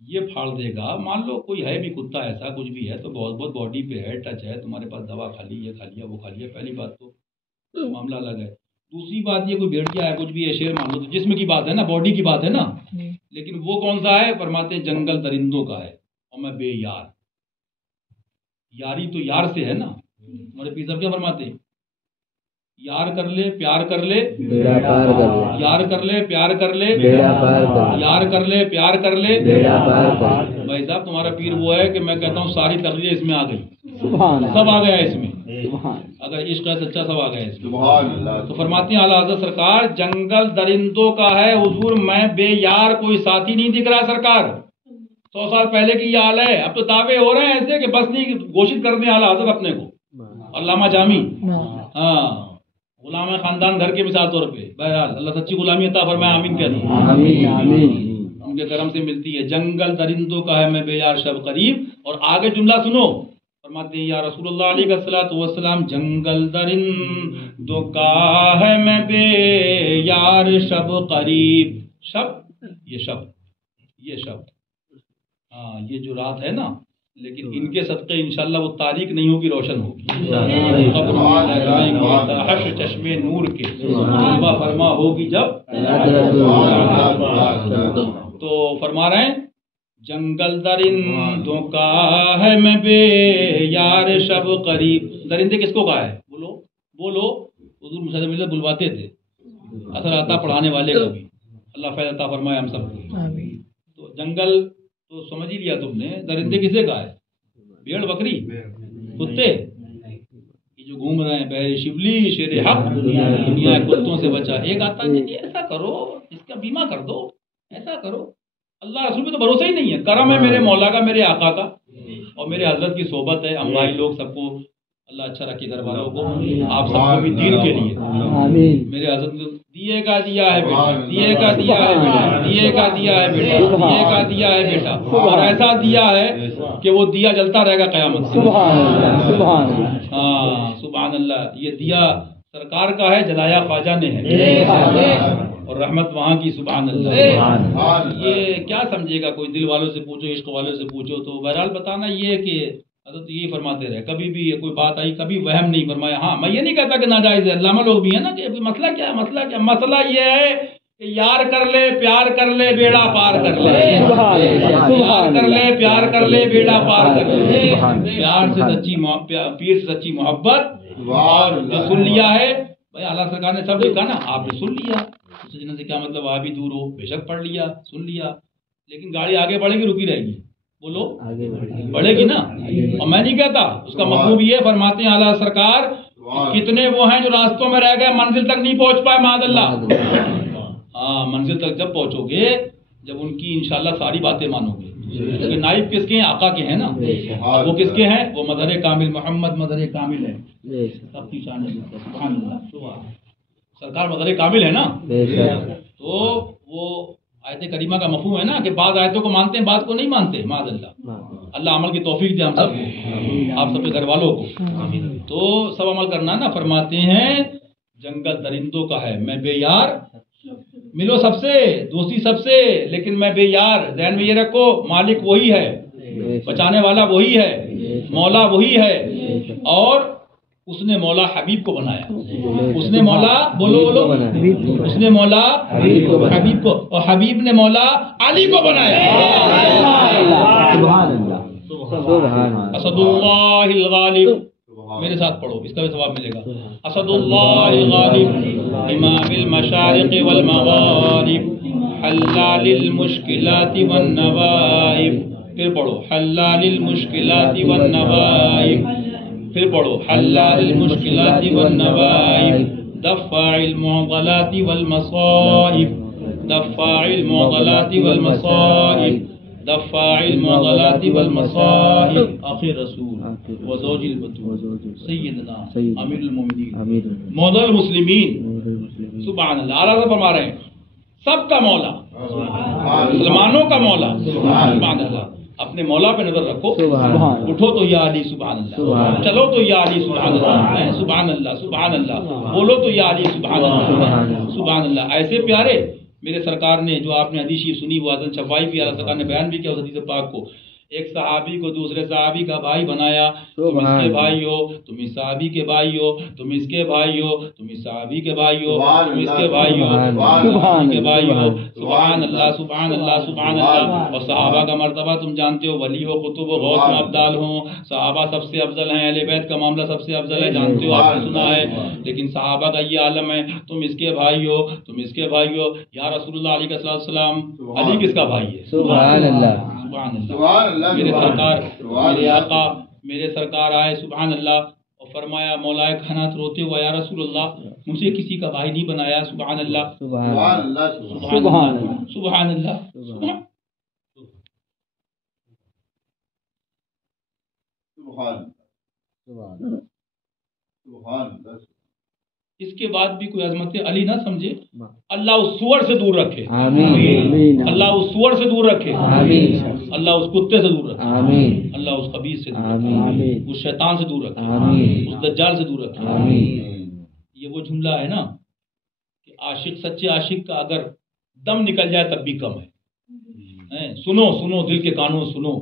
یہ پھاڑ دے گا. مان لو کوئی ہے بھی کتا ایسا کچھ بھی ہے تو بہت باڈی پہ ہے، ٹچ ہے، تمہارے پاس دوا کھا لی، یہ کھا لیا وہ کھا لیا، پہلی بات تو معاملہ الگ ہے. دوسری بات یہ کوئی بھیڑیا ہے کچھ بھی ہے، شیر مان لو، تو جسم کی بات ہے نا، باڈی کی بات ہے نا. لیکن وہ کون سا ہے؟ فرماتے ہیں جنگل درندوں کا ہے. اور میں بے یار، یاری تو یار سے ہے نا. ہمارے پیر صاحب کیا فرماتے ہیں؟ یار کر لے پیار کر لے بیڑا پار کر لے، یار کر لے پیار کر لے، بیڑا پار کر لے، یار کر لے پیار کر لے، بیڑا پار کر لے. بھائی صاحب تمہارا پیر وہ ہے کہ میں کہتا ہوں ساری تقریریں اس میں آ گئی، سبحان اللہ، سب آ گیا اس میں. سبحان اگر عشق ہے سچا سب آ گیا اس میں. تو فرماتے ہیں اعلیٰ حضرت سرکار جنگل درندوں کا ہے. حضور میں بے یار کوئی ساتھی نہیں دکھ رہا سرکار. 100 سال پہلے کی یہ حال ہے. اب تو دعوے ہو رہے ہیں ایسے کہ بس نہیں گھوشت کر دیں اعلیٰ حضرت اپنے کو. علامہ جامی، ہاں، غلام خاندان گھر کے مثال طور پہ. بہرحال اللہ سچی غلامی عطا فرمائے، آمین کہہ دیں. آمین آمین. ان کے کرم سے ملتی ہے. جنگل درندوں کا ہے میں بے یار شب قریب. اور آگے جملہ سنو، فرماتے ہیں یا رسول اللہ علیہ الصلوۃ والسلام جنگل درندوں کا ہے میں بے یار شب قریب. شب، یہ شب، یہ شب، ہاں یہ جو رات ہے نا، لیکن ان کے صدقے انشاءاللہ وہ تاریک نہیں ہوگی، روشن ہوگی. قبر میں لگائیں گے تحش چشمے نور کے، جلوہ فرما ہوگی جب. تو فرما رہے ہیں جنگل درندوں کا ہے میں بے یار شب قریب. درندے کس کو کہا ہے؟ بولو بولو. حضور مشاہدہ ملت بلواتے تھے اثر آتا پڑھانے والے کو بھی. اللہ فیض عطا فرمائے ہم سب کو. تو جنگل تو سمجھ ہی لیا تم نے. درندے کسے کہا ہے؟ بھیڑ بکری کتے یہ جو گھوم رہے ہیں. بحر شبلی شیر حق دنیا کتوں سے بچا. ایک آتا ہے کہ ایسا کرو اس کا بیمہ کر دو، ایسا کرو. اللہ رسول پہ تو بھروسہ ہی نہیں ہے. کرم ہے میرے مولا کا، میرے آقا کا، اور میرے حضرت کی صحبت ہے. ہم بھائی لوگ سب کو اللہ اچھا رکھے گھر والوں کو، آپ سب کو بھی دین کے لیے. آمین. میرے حضرت نے دیے کا دیا ہے بیٹا، دیے کا دیا ہے بیٹا، دیے کا دیا ہے بیٹا، دیے کا دیا ہے بیٹا. اور ایسا دیا ہے کہ وہ دیا جلتا رہے گا قیامت سے. سبحان اللہ، سبحان اللہ. ہاں سبحان اللہ. یہ دیا سرکار کا ہے، جلایا خواجہ نے ہے، اور رحمت وہاں کی. سبحان اللہ. یہ کیا سمجھے گا کوئی؟ دل والوں سے پوچھو، عشق والوں سے پوچھو. تو بہرحال بتانا یہ کہ حضرت یہی فرماتے رہے، کبھی بھی کوئی بات آئی کبھی وہم نہیں فرمایا. ہاں میں یہ نہیں کہتا کہ ناجائز ہے، علامہ لوگ بھی ہیں نا کہ مسئلہ کیا ہے، مسئلہ کیا، مسئلہ یہ ہے کہ یار کر لے پیار کر لے بیڑا پار کر لے، یار کر لے پیار کر لے بیڑا پار کر لے، پیار سے سچی پیر سے سچی محبت، اور جو سن لیا ہے بھائی اعلیٰ سرکار نے سب لکھا نا، آپ نے سن لیا، سننے سے کیا مطلب آپ بھی دور ہو، بے شک پڑھ لیا سن لیا، لیکن گاڑی آگے بڑھے گی رکی رہے گی، بولو بڑھے گی نا، اور میں نہیں کہتا، اس کا مطلب یہ فرماتے ہیں اعلیٰ سرکار کتنے وہ ہیں جو راستوں میں رہ گئے منزل تک نہیں پہنچ پائے معاذ اللہ، ہاں منزل تک جب پہنچو گے جب ان کی انشاءاللہ ساری باتیں مانو گے، کیونکہ نائب کس کے ہیں؟ آقا کے ہیں نا، وہ کس کے ہیں؟ وہ مظہر کامل محمد مظہر کامل ہے، سب کی شان ہے سبحان اللہ، سرکار مظہر کامل ہے نا، تو وہ آیت کریمہ کا مفہوم ہے نا کہ بعض آیتوں کو مانتے ہیں بعض کو نہیں مانتے معاذ اللہ، اللہ عمل کی توفیق دے ہم سب کو، آپ سب کے گھر والوں کو، تو سب عمل کرنا نا۔ فرماتے ہیں جنگل درندوں کا ہے، میں بے یار، ملو سب سے دوستی سب سے لیکن میں بے یار، ذہن میں یہ رکھو مالک وہی ہے، بچانے والا وہی ہے، مولا وہی ہے، اور اس نے مولا حبیب کو بنایا، اس نے مولا بولو اس نے مولا حبیب کو، اور حبیب نے مولا علی کو بنایا، اسد اللہ الغالب، میرے ساتھ پڑھو اس کا بھی ثواب ملے گا، اسد اللہ الغالب امام المشارق والمغارب حلال المشکلات والنوائب، پھر پڑھو حلال المشکلات والنوائب، پھر پڑھو حلال المشکلات والنوائب، دفاع المعضلات والمصائب، دفاع المعضلات والمصائب، دفاع المعضلات والمصائب، آخر رسول وزوج البتول سیدنا امیر المومنین مولا المسلمین، سبحان اللہ، اعلیٰ سے فرما رہے ہیں سب کا مولا، مسلمانوں کا مولا، سبحان اللہ، اپنے مولا پہ نظر رکھو، اٹھو تو یا علی سبحان اللہ، چلو تو یا علی سبحان اللہ، سبحان اللہ سبحان اللہ، بولو تو یا علی سبحان اللہ سبحان اللہ، ایسے پیارے میرے سرکار نے جو آپ نے حدیث شریف سنی وہ حسن شفائی بھی اعلیٰ سرکار نے بیان بھی کیا اس حدیث پاک کو، ایک صحابی کو دوسرے صحابی کا بھائی بنایا، تم اس کے بھائی ہو، تم اس صحابی کے بھائی ہو، تم اس کے بھائی ہو، تم اس صحابی کے بھائی ہو، تم اس کے بھائی ہو، تم کے بھائی ہو، سبحان اللہ سبحان اللہ سبحان اللہ، اور صحابہ کا مرتبہ تم جانتے ہو، ولی ہو قطب و غوث میں ابدال ہوں، صحابہ سب سے افضل ہیں، اہل بیت کا معاملہ سب سے افضل ہے، جانتے ہو آپ نے سنا ہے، لیکن صحابہ کا یہ عالم ہے، تم اس کے بھائی ہو، تم اس کے بھائی ہو، یا رسول اللہ علیہ السلام، علی کس کا بھائی ہے؟ سبحان اللہ سبحان اللہ، میرے سرکار میرے آقا میرے سرکار آئے سبحان اللہ اور فرمایا مولا کائنات روتے ہوا یا رسول اللہ مجھے کسی کا بھائی نہیں بنایا، سبحان اللہ سبحان اللہ سبحان اللہ سبحان اللہ سبحان اللہ، اس کے بعد بھی کوئی عظمت علی نہ سمجھے، اللہ اس سور سے دور رکھے، آمین، اللہ اس سور سے دور رکھے، آمین، اللہ اس کتے سے دور رکھے، آمین، اللہ اس خبیث سے دور رکھے، آمین، اس شیطان سے دور رکھے، آمین، اس دجال سے دور رکھے۔ آمین، یہ وہ جملہ ہے نا کہ عاشق سچے عاشق کا اگر دم نکل جائے تب بھی کم ہے، سنو سنو دل کے کانوں سنو،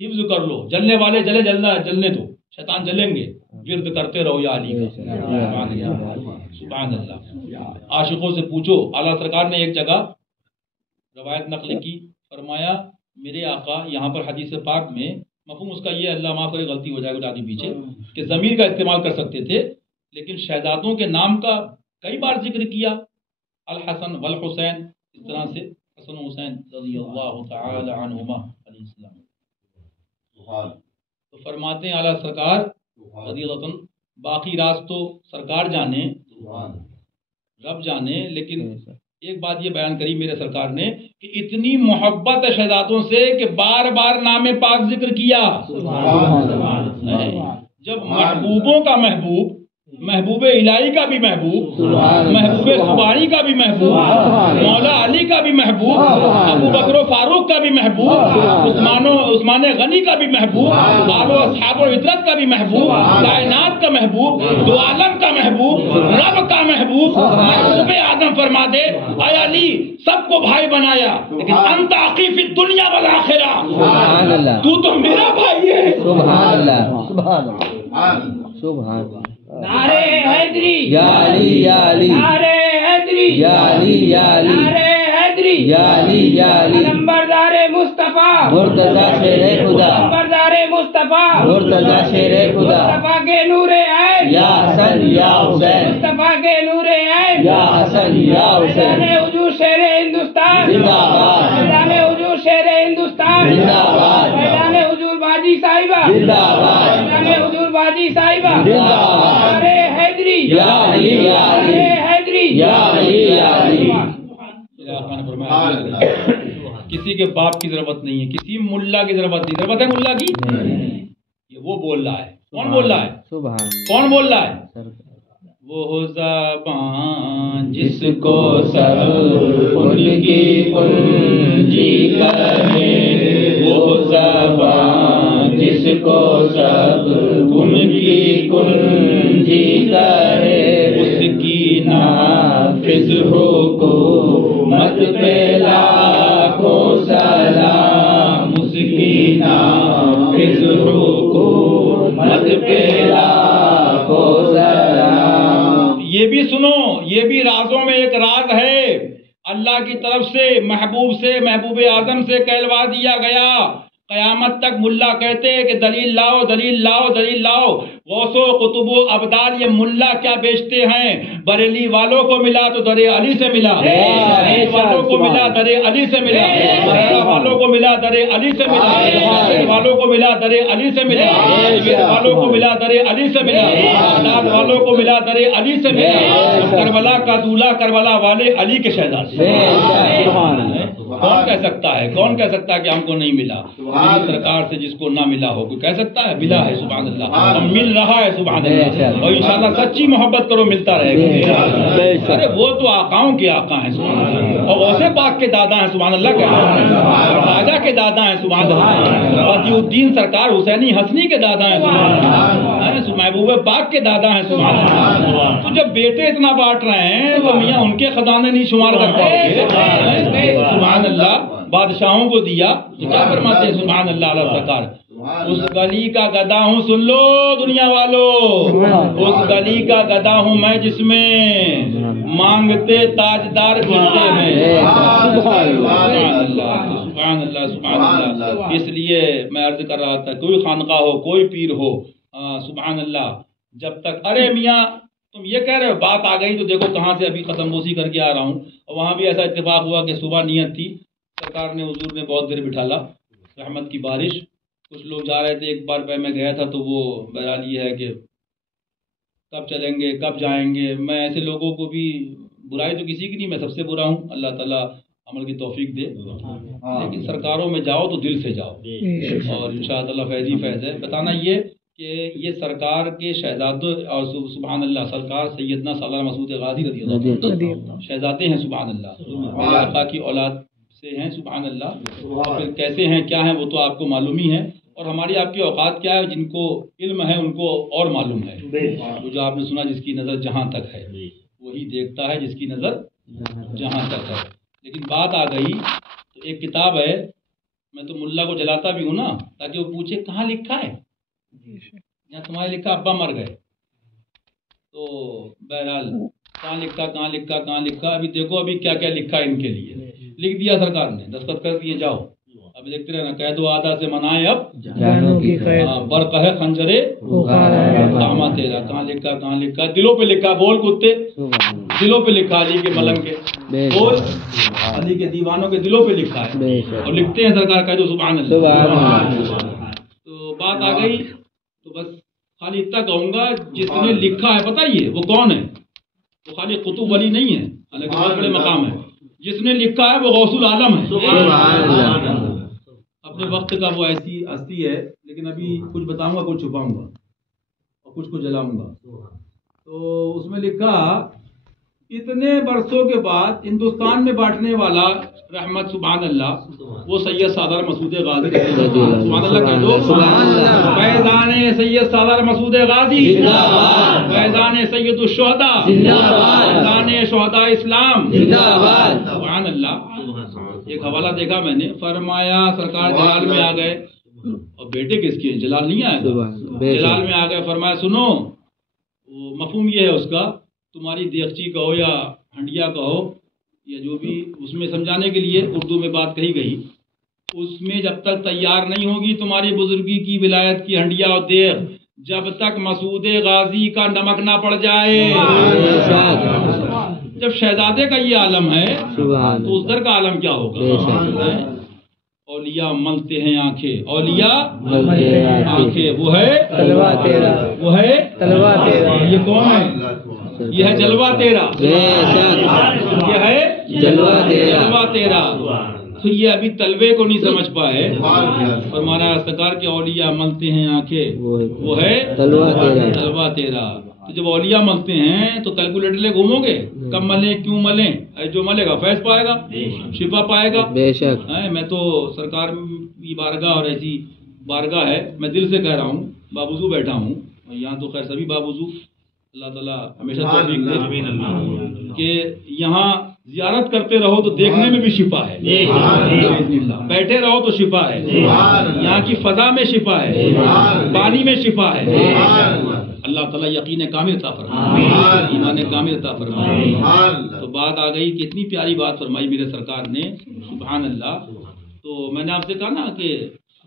حفظ کر لو، جلنے والے جلے، جلنے دو، شیطان جلیں گے، ورد کرتے رہو یا علی کا، سبحان اللہ۔ عاشقوں سے پوچھو، اعلیٰ سرکار نے ایک جگہ روایت نقل کی، فرمایا میرے آقا یہاں پر حدیث پاک میں مفہوم اس کا یہ، اللہ معاف کرے غلطی ہو جائے گا آگے پیچھے، کہ ضمیر کا استعمال کر سکتے تھے، لیکن شہزادوں کے نام کا کئی بار ذکر کیا، الحسن والحسین، اس طرح سے حسن و حسین رضی اللہ تعالی عنہما علیہ السلام، تو فرماتے ہیں اعلیٰ سرکار رضی اللہ عنہ باقی راز تو سرکار جانے رب جانے، لیکن ایک بات یہ بیان کری میرے سرکار نے کہ اتنی محبت ہے شہزادوں سے کہ بار بار نام پاک ذکر کیا، جب محبوبوں کا محبوب، محبوب الہی کا بھی محبوب، محبوب سبحانی کا بھی محبوب، مولا علی کا بھی محبوب، ابو بکر و فاروق کا بھی محبوب، عثمان غنی کا بھی محبوب، آل و اصحاب و عطرت کا بھی محبوب، کائنات کا محبوب، دو عالم کا محبوب، رب کا محبوب، محبوب آدم فرما دے اے علی سب کو بھائی بنایا، لیکن انت اخی فی الدنیا والآخرہ، سبحان اللہ، تو تو میرا بھائی ہے، سبحان اللہ، سبحان اللہ، سبحان اللہ، نعرے حیدری، یا علی یا علی، نعرے حیدری یا علی یا علی نعرہ حیدری یا علی یا علی نمبردار مصطفیٰ مرتضی شیر خدا نمبردار مصطفیٰ مرتضی شیر خدا مصطفیٰ کے نور عین یا حسن یا حسین مصطفیٰ کے نور عین یا حسن یا میدان حسین حضور شیر ہندوستان زندہ آباد میدان حضور شیر ہندوستان زندہ آباد میدان حضور باجی صاحبہ زندہ آباد میدان حضور باجی صاحبہ زندہ آباد نعرہ حیدری یا علی یا علی نعرہ حیدری یا علی یا علی میرے آقا نے فرمایا کسی کے باپ کی ضرورت نہیں ہے، کسی ملا کی ضرورت نہیں، ضرورت ہے ملا کی؟ یہ وہ بول رہا ہے، کون بول رہا ہے؟ سبحان کون بول رہا ہے؟ وہ زبان جس کو سب ان کی کنجی کہے، وہ زبان جس کو سب ان کی کنجی کہے، اس کی نافذ حکومت پہ لاکھوں سلام، اس کی نافذ حکومت پہ لاکھوں سلام۔ یہ بھی سنو، یہ بھی رازوں میں ایک راز ہے، اللہ کی طرف سے محبوب اعظم سے کہلوا دیا گیا۔ قیامت تک ملا کہتے ہیں کہ دلیل لاؤ دلیل لاؤ دلیل لاؤ، غوث و قطب و ابدال یہ ملا کیا بیچتے ہیں؟ بریلی والوں کو ملا تو در علی سے ملا، والوں کو ملا در علی سے ملا، مرا والوں کو ملا در علی سے ملا، والوں کو ملا در علی سے ملا، والوں کو ملا در علی سے ملا، اولاد والوں کو ملا در علی سے ملا، کربلا کا دولہا کربلا والے علی کے شہزادے۔ کون کہہ سکتا ہے، کون کہہ سکتا ہے کہ ہم کو نہیں ملا؟ سرکار سے جس کو نہ ملا ہو کوئی کہہ سکتا ہے؟ ملا ہے سبحان اللہ، اور مل رہا ہے سبحان اللہ، اور انشاءاللہ سچی محبت کرو ملتا رہے گا۔ ارے وہ تو آقاؤں کے آقا ہیں سبحان اللہ، اور غوث پاک کے دادا ہیں سبحان اللہ، راجا کے دادا ہیں سبحان اللہ، بدی الدین سرکار حسینی حسنی کے دادا ہیں سبحان اللہ، محبوب پاک کے دادا ہیں سبحان اللہ۔ تو جب بیٹے اتنا بانٹ رہے ہیں تو میاں ان کے خزانے نہیں شمار کر پاؤ گے؟ سبحان اللہ، بادشاہوں کو دیا تو کیا فرماتے ہیں سبحان اللہ علیہ سرکار؟ اس گلی کا گدا ہوں، سن لو دنیا والو، اس گلی کا گدا ہوں میں جس میں مانگتے تاجدار پھرتے ہیں۔ سبحان اللہ سبحان اللہ۔ اس لیے میں عرض کر رہا تھا، کوئی خانقاہ ہو کوئی پیر ہو، سبحان اللہ، جب تک ارے میاں تم یہ کہہ رہے ہو بات آ گئی تو دیکھو کہاں سے ابھی ختم بوسی کر کے آ رہا ہوں، اور وہاں بھی ایسا اتفاق ہوا کہ صبح نیت تھی، سرکار نے حضور نے بہت دیر بٹھالا، رحمت کی بارش، کچھ لوگ جا رہے تھے، ایک بار پہ میں گیا تھا تو وہ بہرحال یہ ہے کہ کب چلیں گے کب جائیں گے۔ میں ایسے لوگوں کو بھی، برائی تو کسی کی نہیں، میں سب سے برا ہوں، اللہ تعالیٰ عمل کی توفیق دے، لیکن سرکاروں میں جاؤ تو دل سے جاؤ، اور انشاءاللہ فیض ہی فیض ہے۔ بتانا یہ کہ یہ سرکار کے شہزادوں، اور سبحان اللہ سرکار سیدنا سالار مسعود غازی رضی اللہ عنہ شہزادے ہیں سبحان اللہ، میرے آقا کی اولاد سے ہیں سبحان اللہ، اور پھر کیسے ہیں کیا ہیں وہ تو آپ کو معلوم ہی ہے، اور ہماری آپ کی اوقات کیا ہے، جن کو علم ہے ان کو اور معلوم ہے۔ وہ جو آپ نے سنا جس کی نظر جہاں تک ہے وہی دیکھتا ہے جس کی نظر جہاں تک ہے۔ لیکن بات آ گئی تو ایک کتاب ہے، میں تو ملا کو جلاتا بھی ہوں نا تاکہ وہ پوچھے کہاں لکھا ہے، یہاں تمہارے لکھا ابا مر گئے، تو بہرحال کہاں لکھا کہاں لکھا کہاں لکھا، ابھی دیکھو ابھی کیا کیا لکھا ان کے لیے، لکھ دیا سرکار نے، دستخط کر دیے، جاؤ اب دیکھتے رہنا، قید و آدھا سے منائے اب برق ہے خنجرے کاما تیرا، کہاں لکھا دلوں پہ لکھا، بول کتے دلوں پہ لکھا، علی کے ملنگ کے بول، علی کے دیوانوں کے دلوں پہ لکھا ہے، اور لکھتے ہیں سرکار کہہ دو سبحان اللہ۔ تو بات آ گئی تو بس خالی اتنا کہوں گا، جس نے لکھا ہے پتہ یہ وہ کون ہے، وہ خالی قطب ولی نہیں ہے، حالانکہ بہت بڑے مقام ہے، جس نے لکھا ہے وہ غوث العالم ہے، اپنے وقت کا وہ ایسی ہستی ہے، لیکن ابھی کچھ بتاؤں گا کچھ چھپاؤں گا اور کچھ کو جلاؤں گا۔ تو اس میں لکھا اتنے برسوں کے بعد ہندوستان میں بانٹنے والا رحمت سبحان اللہ وہ سید سالار مسعود غازی سبحان اللہ کہہ دو، فیضان سید سالار مسعود غازی، فیضان سید الشہداء، فیضان شہداء اسلام، سبحان اللہ۔ ایک حوالہ دیکھا میں نے، فرمایا سرکار جلال میں آ گئے، اور بیٹے کس کے جلال نہیں آئے، جلال میں آ گئے، فرمایا سنو، مفہوم یہ ہے اس کا، تمہاری دیگچی کا ہو یا ہنڈیا کہو یا جو بھی اس میں سمجھانے کے لیے اردو میں بات کہی گئی، اس میں جب تک تیار نہیں ہوگی تمہاری بزرگی کی ولایت کی ہنڈیا اور دیغ، جب تک مسعود غازی کا نمک نہ پڑ جائے۔ جب شہزادے کا یہ عالم ہے تو اس در کا عالم کیا ہوگا؟ اولیاء ملتے ہیں آنکھیں، اولیاء آنکھیں، وہ ہے تلوا تیرا، وہ ہے تلوا تیرا، یہ کون ہے؟ یہ ہے جلوہ تیرا، یہ ہے جلوہ تیرا، جلوہ تیرا۔ تو یہ ابھی تلوے کو نہیں سمجھ پائے، فرمانا سرکار کے اولیاء ملتے ہیں آنکھیں، وہ ہے تلوا تیرا، تلوا تیرا۔ تو جب اولیاء ملتے ہیں تو کیلکولیٹر لے گھومو گے، کب ملیں کیوں ملیں، جو ملے گا فیض پائے گا، شفا پائے گا۔ بے شک، میں تو سرکار کی بارگاہ اور ایسی بارگاہ ہے، میں دل سے کہہ رہا ہوں، بابوزو بیٹھا ہوں یہاں، تو خیر سبھی بابوزو، اللہ تعالیٰ ہمیشہ توفیق دے کہ یہاں زیارت کرتے رہو تو دیکھنے میں بھی شفا ہے، بیٹھے رہو تو شفا ہے، یہاں کی فضا میں شفا ہے، پانی میں شفا ہے۔ اللہ تعالیٰ یقین کامل عطا فرمائے، ایمان کامل عطا فرمائے۔ تو بات آ گئی کہ اتنی پیاری بات فرمائی میرے سرکار نے، سبحان اللہ۔ تو میں نے آپ سے کہا نا کہ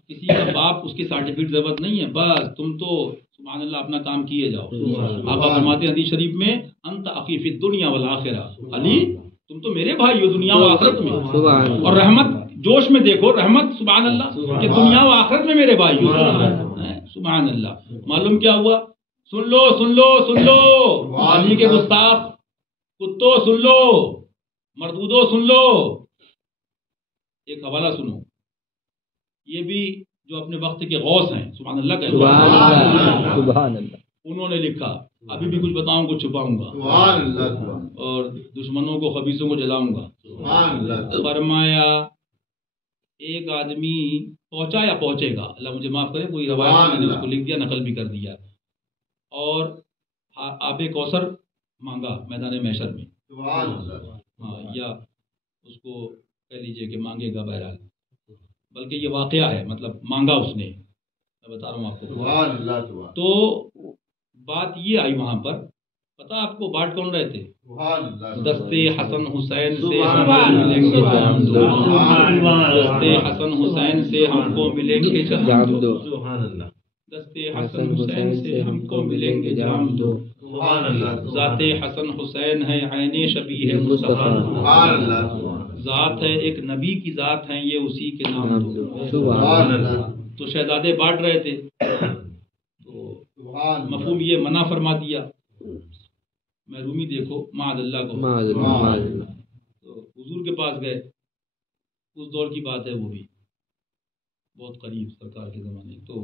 کسی کا باپ اس کی سرٹیفکیٹ ضرورت نہیں ہے، بس تم تو سبحان اللہ اپنا کام کیے جاؤ۔ آپ فرماتے ہیں حدیث شریف میں، انت اخی فی الدنیا والآخرہ، علی تم تو میرے بھائی ہو دنیا و آخرت میں، اور رحمت جوش میں دیکھو، رحمت سبحان اللہ کہ دنیا و آخرت میں میرے بھائی ہو، سبحان اللہ۔ معلوم کیا ہوا؟ سن لو سن لو سن لو، علی کے گستاخ کتو سن لو، مردودو سن لو۔ ایک حوالہ سنو، یہ بھی جو اپنے وقت کے غوث ہیں، سبحان اللہ کہتے ہیں، سبحان اللہ، انہوں نے لکھا، ابھی بھی کچھ بتاؤں کچھ چھپاؤں گا، اور دشمنوں کو خبیثوں کو جلاؤں گا۔ فرمایا ایک آدمی پہنچا یا پہنچے گا، اللہ مجھے معاف کرے، کوئی روایت میں نے اس کو لکھ دیا، نقل بھی کر دیا، اور آب کوثر مانگا میدان محشر میں، ہاں، یا اس کو کہہ لیجئے کہ مانگے گا، بہرحال بلکہ یہ واقعہ ہے، مطلب مانگا اس نے، میں بتا رہا ہوں آپ کو۔ تو بات یہ آئی وہاں پر، پتا آپ کو بات کون رہے تھے؟ دستے حسن حسین سے ہم کو ملیں گے جام دو، دستے حسن حسین سے ہم کو ملیں گے جام دو، دستے حسن حسین سے ہم کو ملیں گے جام دو، ذات حسن حسین ہے عین شبیہ مصطفیٰ، ذات ہے ایک نبی کی ذات ہے، یہ اسی کے نام دو۔ تو شہزادے بانٹ رہے تھے، تو مفہوم یہ منع فرما دیا، محرومی دیکھو، معاذ اللہ کو، تو حضور کے پاس گئے، اس دور کی بات ہے، وہ بھی بہت قریب سرکار کے زمانے، تو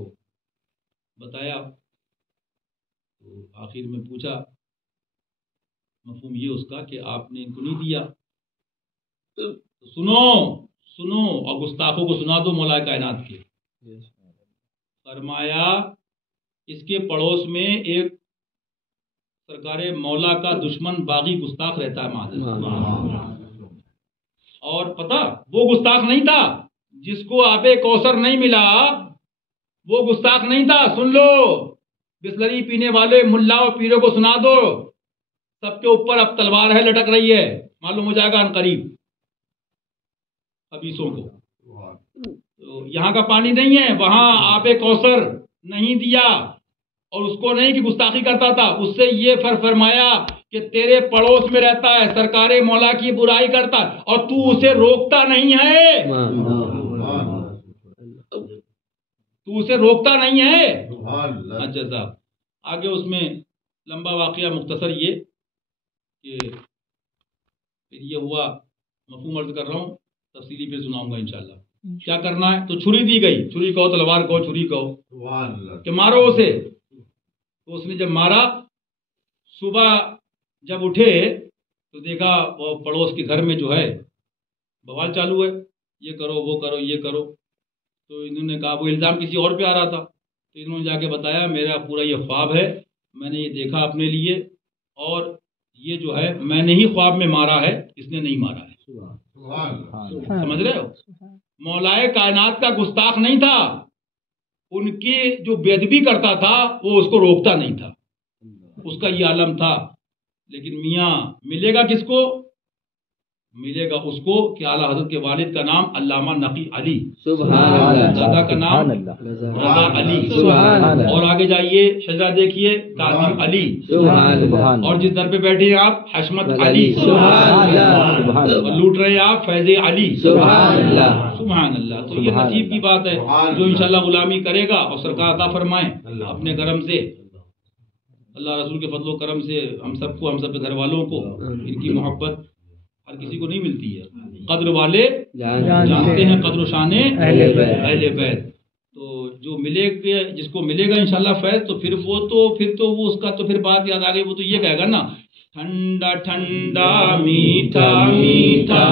بتایا، تو آخر میں پوچھا، مفہوم یہ اس کا کہ آپ نے ان کو نہیں دیا، سنو سنو، اور گستاخوں کو سنا دو مولا کائنات کے۔ فرمایا اس کے پڑوس میں ایک سرکار مولا کا دشمن باغی گستاخ رہتا ہے، معاذ، اور پتہ وہ گستاخ نہیں تھا جس کو آب کوثر نہیں ملا، وہ گستاخ نہیں تھا، سن لو، بسلری پینے والے ملا و پیروں کو سنا دو، سب کے اوپر اب تلوار ہے، لٹک رہی ہے، معلوم ہو جائے گا ان قریب خبیثوں کو۔ تو یہاں کا پانی نہیں ہے، وہاں آب کوثر نہیں دیا، اور اس کو نہیں کہ گستاخی کرتا تھا، اس سے یہ فرمایا کہ تیرے پڑوس میں رہتا ہے، سرکار مولا کی برائی کرتا ہے، اور تو اسے روکتا نہیں ہے، تو اسے روکتا نہیں ہے۔ اچھا صاحب، آگے اس میں لمبا واقعہ، مختصر یہ کہ پھر یہ ہوا، مفہوم عرض کر رہا ہوں، تفصیلی پہ سناؤں گا انشاءاللہ۔ کیا کرنا ہے؟ تو چھری دی گئی، چھری کہو تلوار کہو چھری کہو، کہ مارو اسے۔ تو اس نے جب مارا، صبح جب اٹھے تو دیکھا وہ پڑوس کے گھر میں جو ہے بوال چالو ہے، یہ کرو وہ کرو یہ کرو۔ تو انہوں نے کہا، وہ الزام کسی اور پہ آ رہا تھا، تو انہوں نے جا کے بتایا میرا پورا یہ خواب ہے، میں نے یہ دیکھا اپنے لیے، اور یہ جو ہے میں نے ہی خواب میں مارا ہے، اس نے نہیں مارا ہے۔ سمجھ رہے ہو؟ مولائے کائنات کا گستاخ نہیں تھا، ان کی جو بے ادبی کرتا تھا وہ اس کو روکتا نہیں تھا، اس کا یہ عالم تھا لیکن میاں ملے گا کس کو؟ ملے گا اس کو کہ اعلیٰ حضرت کے والد کا نام علامہ نقی علی، سبحان اللہ، دادا کا نام رضا علی، سبحان اللہ، اور آگے جائیے شجرہ دیکھیے کاظم علی، سبحان اللہ، اور جس در پہ بیٹھے ہیں آپ حشمت علی، سبحان اللہ، اور لوٹ رہے ہیں آپ فیض علی، سبحان اللہ، سبحان اللہ۔ تو یہ نصیب کی بات ہے، جو انشاءاللہ غلامی کرے گا اور سرکار عطا فرمائیں اپنے کرم سے، اللہ رسول کے فضل و کرم سے ہم سب کو، ہم سب کے گھر والوں کو، ان کی محبت ہر کسی کو نہیں ملتی ہے، قدر والے جانتے ہیں قدر و شان اہل بیت۔ تو جو ملے گا، جس کو ملے گا انشاءاللہ فیض، تو پھر وہ اس کا تو پھر بات یاد آ گئی، وہ تو یہ کہے گا نا، ٹھنڈا ٹھنڈا میٹھا میٹھا،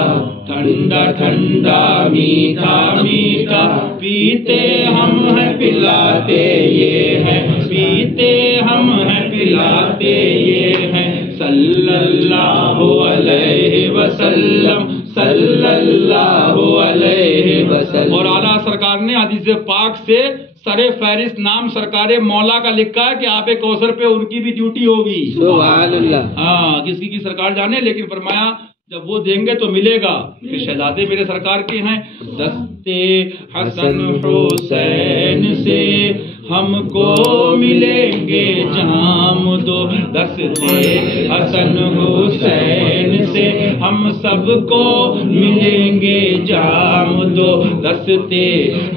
ٹھنڈا ٹھنڈا میٹھا میٹھا، پیتے ہم ہیں پلاتے یہ ہیں، پیتے ہم ہیں پلاتے یہ ہیں، صلی اللہ علیہ وسلم، صلی اللہ علیہ وسلم۔ اور اعلیٰ سرکار نے حدیث پاک سے سر فہرست نام سرکار مولا کا لکھا ہے کہ آب کوثر پہ ان کی بھی ڈیوٹی ہوگی، سبحان اللہ، ہاں کسی کی سرکار جانے، لیکن فرمایا جب وہ دیں گے تو ملے گا۔ پھر شہزادے میرے سرکار کے ہیں، دستے حسن حسین سے ہم کو ملیں گے جام دو، دستے حسن حسین سے ہم سب کو ملیں گے جام دو، دستے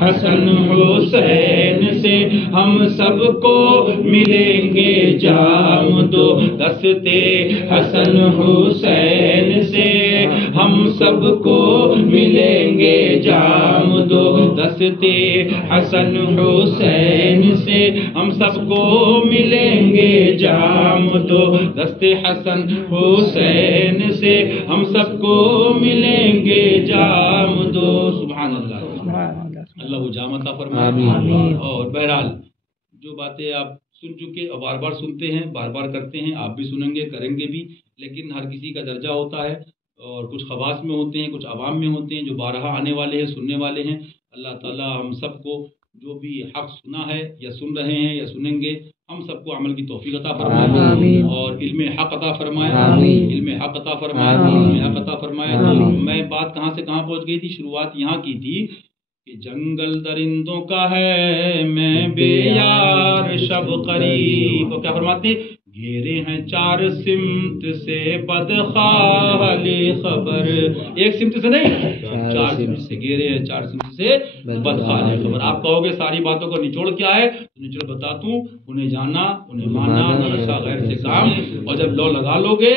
حسن حسین سے ہم سب کو ملیں گے جام دو، دستے حسن حسین سے ہم سب کو ملیں گے جام دو، دستے حسن حسین سے ہم سب کو ملیں گے جام دو، دستے حسن حسین سے ہم سب کو ملیں گے جام دو، سبحان اللہ، اللہ وہ جام عطا فرمائے۔ اور بہرحال جو باتیں آپ سن چکے اور بار بار سنتے ہیں، بار بار کرتے ہیں، آپ بھی سنیں گے، کریں گے بھی، لیکن ہر کسی کا درجہ ہوتا ہے، اور کچھ خواص میں ہوتے ہیں، کچھ عوام میں ہوتے ہیں جو بارہا آنے والے ہیں، سننے والے ہیں۔ اللہ تعالیٰ ہم سب کو جو بھی حق سنا ہے یا سن رہے ہیں یا سنیں گے، ہم سب کو عمل کی توفیق عطا فرمائے اور علم حق عطا فرمائے، علم حق عطا فرمائے، علم حق عطا فرمائے۔ میں بات کہاں سے کہاں پہنچ گئی تھی؟ شروعات یہاں کی تھی کہ جنگل درندوں کا ہے میں بے یار شب قریب، تو کیا فرماتے ہیں؟ گھیرے ہیں چار سمت سے بدخواہ خبر، ایک سمت سے نہیں، چار سمت سے گھیرے ہیں، چار سمت سے بدخواہ خبر۔ آپ کہو گے ساری باتوں کا نچوڑ کیا ہے؟ نچوڑ بتاتا ہوں، انہیں جانا، انہیں مانا، نہ رسا غیر سے کام، اور جب لو لگا لو گے،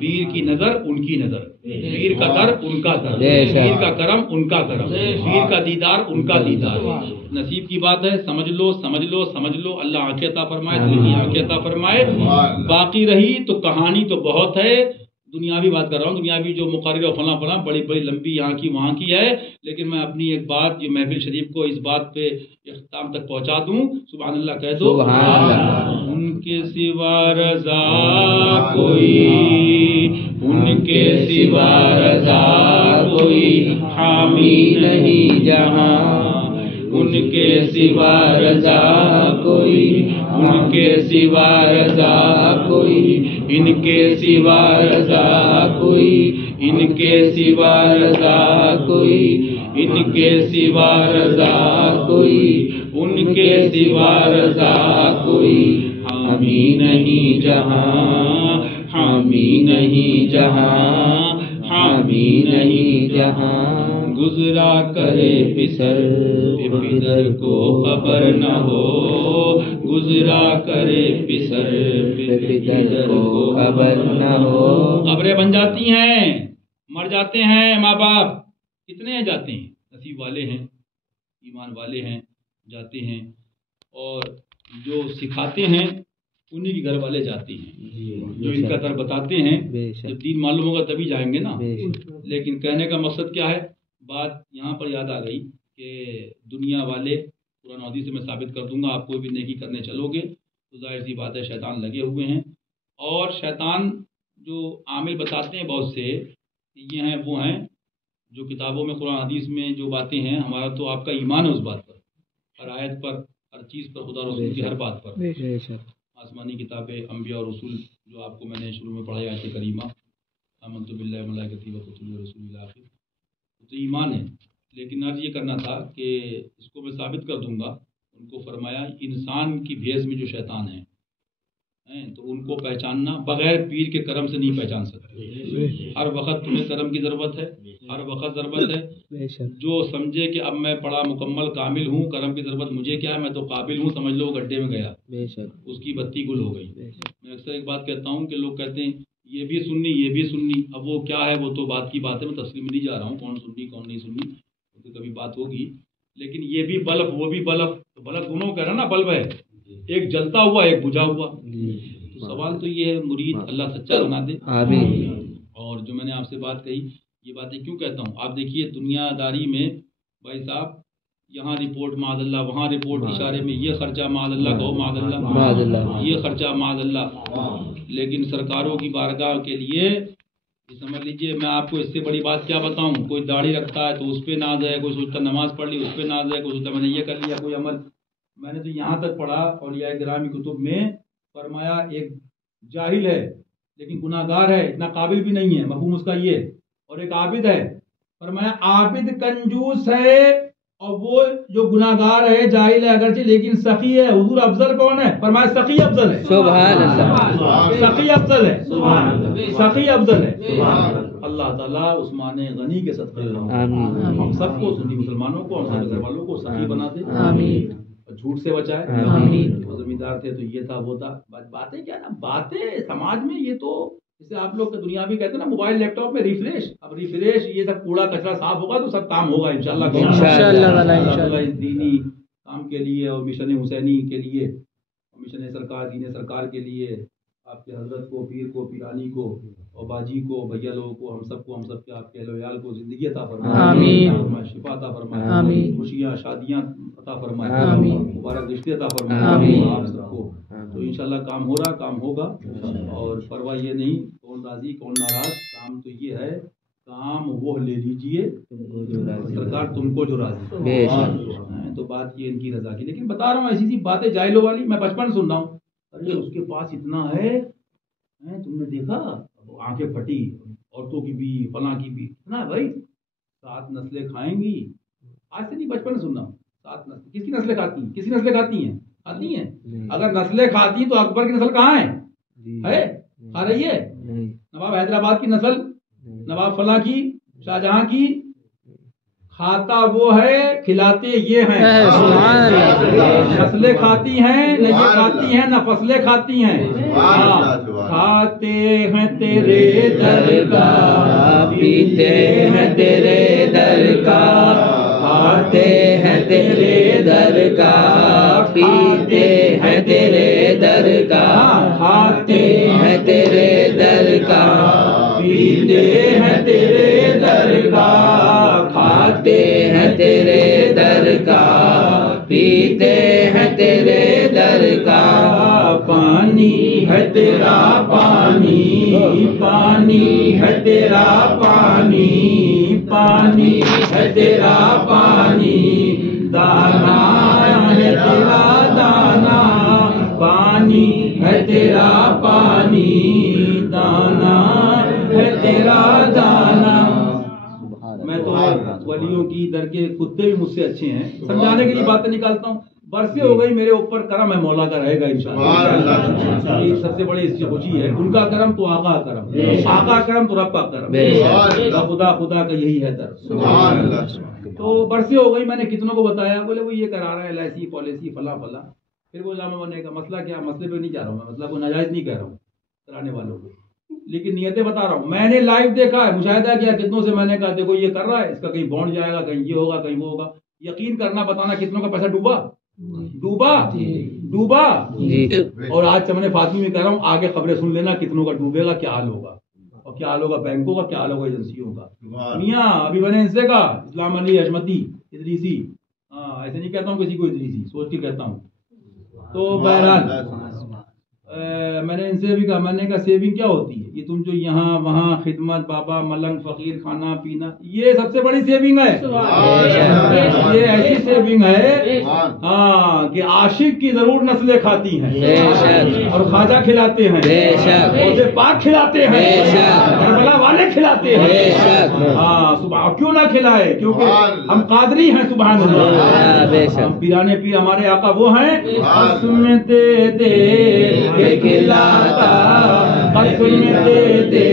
پیر کی نظر ان کی نظر، پیر کا در ان کا در، پیر کا کرم ان کا کرم، پیر کا دیدار ان کا دیدار۔ نصیب کی بات ہے، سمجھ لو سمجھ لو سمجھ لو، اللہ آنکھیں عطا فرمائے، دل کی آنکھیں عطا فرمائے۔ باقی رہی تو کہانی تو بہت ہے، دنیاوی بات کر رہا ہوں، دنیاوی جو مقرر و فلاں فلاں بڑی بڑی لمبی یہاں کی وہاں کی ہے، لیکن میں اپنی ایک بات یہ محفل شریف کو اس بات پہ اختتام تک پہنچا دوں، سبحان اللہ کہہ دو، ان کے سوا رضا کوئی، ان کے سوا رضا کوئی حامی نہیں جہاں، ان کے سوا رضا کوئی، ان کے سوا رضا کوئی، ان کے سوا رضا کوئی، ان کے سوا رضا کوئی، ان کے سوا رضا کوئی، ان کے سوا رضا کوئی حامی نہیں جہاں، حامی نہیں جہاں، حامی نہیں جہاں، گزرا کرے پسر پدر کو خبر نہ ہو، گزرا کرے پسر پدر کو خبر نہ ہو۔ قبریں بن جاتی ہیں، مر جاتے ہیں ماں باپ، کتنے ہیں جاتے ہیں؟ نصیب والے ہیں، ایمان والے ہیں، جاتے ہیں، اور جو سکھاتے ہیں انہیں کے گھر والے جاتے ہیں، جو ان کا در بتاتے ہیں، جب دین معلوم ہوگا تبھی جائیں گے نا۔ لیکن کہنے کا مقصد کیا ہے؟ بات یہاں پر یاد آ گئی کہ دنیا والے، قرآن حدیث سے میں ثابت کر دوں گا، آپ کوئی بھی نیکی کرنے چلو گے تو ظاہر سی بات ہے شیطان لگے ہوئے ہیں، اور شیطان جو عامل بتاتے ہیں بہت سے، یہ ہیں وہ ہیں جو کتابوں میں قرآن حدیث میں جو باتیں ہیں، ہمارا تو آپ کا ایمان ہے اس بات پر، ہر آیت پر، ہر چیز پر، خدا رسول کی ہر بات پر، آسمانی کتابیں، انبیاء اور رسول جو آپ کو میں نے شروع میں پڑھائی آیت کریمہ آمنت باللہ و ملائکتہ و کتبہ و رسولہ الی آخر، تو ایمان ہے. لیکن آج یہ کرنا تھا کہ اس کو میں ثابت کر دوں گا. ان کو فرمایا انسان کی بھیس میں جو شیطان ہیں تو ان کو پہچاننا بغیر پیر کے کرم سے نہیں پہچان سکتے. ہر وقت تمہیں کرم کی ضرورت ہے، ہر وقت ضرورت ہے. جو سمجھے کہ اب میں پڑھا مکمل کامل ہوں، کرم کی ضرورت مجھے کیا ہے، میں تو قابل ہوں، سمجھ لو گڈھے میں گیا، اس کی بتی گل ہو گئی. میں اکثر ایک بات کہتا ہوں کہ لوگ کہتے ہیں یہ بھی سنی یہ بھی سنی. اب وہ کیا ہے وہ تو بات کی بات ہے، میں تفصیل میں نہیں جا رہا ہوں کون سنی کون نہیں سنی، تو کبھی بات ہوگی. لیکن یہ بھی بلب وہ بھی بلب، تو بلب دونوں کا نا بلب ہے، ایک جلتا ہوا ایک بجھا ہوا. تو سوال تو یہ ہے مرید اللہ سچا بنا دے. اور جو میں نے آپ سے بات کہی یہ باتیں کیوں کہتا ہوں، آپ دیکھیے دنیا داری میں بھائی صاحب یہاں رپورٹ معاذ اللہ، وہاں رپورٹ اشارے میں یہ خرچہ معاذ اللہ کہو معاذ اللہ، یہ خرچہ معاذ اللہ. لیکن سرکاروں کی بارگاہ کے لیے سمجھ لیجئے میں آپ کو اس سے بڑی بات کیا بتاؤں. کوئی داڑھی رکھتا ہے تو اس پہ ناز ہے، کوئی سوچتا نماز پڑھ لی اس پہ ناز ہے، کوئی سوچتا میں نے یہ کر لیا کوئی عمل. میں نے تو یہاں تک پڑھا اولیاء کرام کی کتب میں فرمایا ایک جاہل ہے لیکن گناہ گار ہے، اتنا قابل بھی نہیں ہے، مفہوم اس کا یہ. اور ایک عابد ہے، فرمایا عابد کنجوس ہے اور وہ جو گناہ گار ہے جاہل ہے اگرچہ لیکن سخی ہے. حضور افضل کون ہے؟ فرمایا سخی افضل ہے. سبحان اللہ. سخی افضل ہے. سخی افضل ہے. اللہ تعالیٰ عثمان غنی کے صدقے ہم سب کو سنی مسلمانوں کو اور ہمارے گھر والوں کو سخی بنا دے، جھوٹ سے بچائے. زمیندار تھے تو یہ تھا وہ تھا. باتیں کیا نا، باتیں سماج میں یہ تو جسے آپ لوگ دنیا بھی کہتے ہیں نا موبائل لیپ ٹاپ میں ریفریش. اب ریفریش یہ سب کوڑا کچرا صاف ہوگا تو سب کام ہوگا انشاءاللہ. اس دینی کام کے لیے اور مشن حسینی کے لیے، مشن سرکار دین سرکار کے لیے آپ کے حضرت کو، پیر کو، پیرانی کو اور باجی کو، بھیا لوگوں کو، ہم سب کے آپ کے اہل و عیال کو زندگی عطا فرمائے، شفا عطا فرمائے، خوشیاں شادیاں عطا فرمائے، مبارک رشتے عطا فرمائے آپ سب کو. تو انشاءاللہ کام ہو رہا، کام ہوگا. اور پرواہ یہ نہیں کون راضی کون ناراض، کام تو یہ ہے کام وہ لے لیجئے سرکار تم کو جو راضی. تو بات یہ ان کی رضا کی. لیکن بتا رہا ہوں ایسی سی باتیں جاہلوں والی میں بچپن سن رہا ہوں. ارے اس کے پاس اتنا ہے، تم نے دیکھا آنکھیں پھٹی، عورتوں کی بھی فلاں کی بھی اتنا. بھائی 7 نسلیں کھائیں گی، آج سے نہیں بچپن سن رہا ہوں. 7 نسلیں کس کی نسلیں کھاتی ہیں؟ کس کی نسلیں کھاتی ہیں؟ کھاتی ہیں. اگر نسلیں کھاتی تو اکبر کی نسل کہاں ہے؟ کھا رہی ہے. نواب حیدرآباد کی نسل، نواب فلاں کی، شاہجہاں کی، کھاتا وہ ہے کھلاتے یہ ہیں. نسلیں کھاتی ہیں نہ یہ کھاتی ہیں نہ فصلیں کھاتی ہیں. کھاتے ہیں تیرے در کا، پیتے ہیں تیرے در کا، کھاتے ہیں تیرے در کا، پیتے ہیں تیرے در کا، کھاتے ہیں تیرے در کا، پیتے ہیں تیرے در کا، کھاتے ہیں تیرے در کا، پیتے ہیں تیرے در کا. پانی ہے تیرا پانی، پانی ہے تیرا پانی، پانی ہے تیرا پانی، دانا ہے تیرا دانا، پانی ہے تیرا پانی، دانا ہے تیرا دانا. میں تو ولیوں کی در کے کتے بھی مجھ سے اچھے ہیں، سمجھانے کے لیے باتیں نکالتا ہوں. برسیں ہو گئی میرے اوپر، کرم ہے مولا کا رہے گا انشاءاللہ. یہ سب سے بڑی خوشی ہے، ان کا کرم تو آقا کا کرم، آقا کا کرم تو رب کا کرم، خدا کا یہی ہے در. تو برسیں ہو گئی، میں نے کتنوں کو بتایا، بولے وہ یہ کرا رہا ہے LIC پالیسی فلاں فلاں. پھر وہ علامہ بنے کا مسئلہ کیا، مسئلے پہ نہیں جا رہا ہوں میں، مطلب وہ ناجائز نہیں کہہ رہا ہوں کرانے والوں کو، لیکن نیتیں بتا رہا ہوں. میں نے لائیو دیکھا ہے، مشاہدہ کیا کتنوں سے، میں نے کہا دیکھو یہ کر رہا ہے، اس کا کہیں بانڈ جائے گا، کہیں یہ ہوگا کہیں وہ ہوگا. یقین کرنا بتانا کتنوں کا پیسہ ڈوبا. اور آج چمن فاطمی میں کہہ رہا ہوں آگے خبریں سن لینا کتنوں کا ڈوبے گا، کیا حال ہوگا، اور کیا حال ہوگا بینکوں کا، کیا حال ہوگا ایجنسیوں کا. میاں ابھی بنے ان سے کا اسلام علی اجمتی ادریسی، ایسے نہیں کہتا ہوں کسی کو ادریسی، سوچ کے کہتا ہوں. تو بہرحال میں نے ان سے بھی کہا، میں نے کہا سیونگ کیا ہوتی ہے؟ یہ تم جو یہاں وہاں خدمت، بابا ملنگ فقیر، کھانا پینا، یہ سب سے بڑی سیونگ ہے۔ یہ ایسی سیونگ ہے ہاں کہ عاشق کی ضرور نسلیں کھاتی ہیں اور خواجہ کھلاتے ہیں، روزے پاک کھلاتے ہیں، کربلا والے کھلاتے ہیں۔ ہاں صبح کیوں نہ کھلائے، کیونکہ ہم قادری ہیں۔ سبحان اللہ، ہم پیرانے پیر ہمارے آقا وہ ہیں، قسم دے دے کہ کھلاتا، قسم دے دے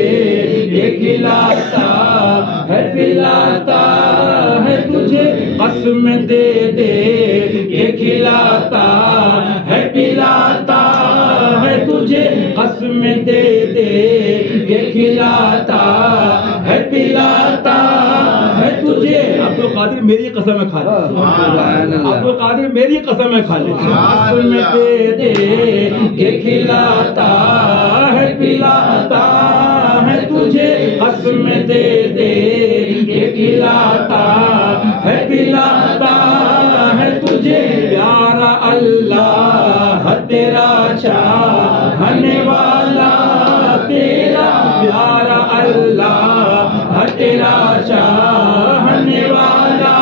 کہ کھلاتا ہے، پلاتا ہے تجھے، قسم دے دے کہ کھلاتا ہے، پلاتا ہے تجھے، قسم دے دے کہ کھلاتا ہے، پلاتا ہے تجھے۔ عبد القادر میری قسم ہے کھا لے، عبد القادر میری قسم ہے کھا لے، قسم دے دے کہ کھلاتا ہے، پلاتا ہے تجھے، قسم دے دے کہ کھلاتا ہے، پلاتا ہے تجھے۔ پیارا اللہ تیرا چاہنے والا، تیرا پیارا اللہ تیرا چاہنے والا،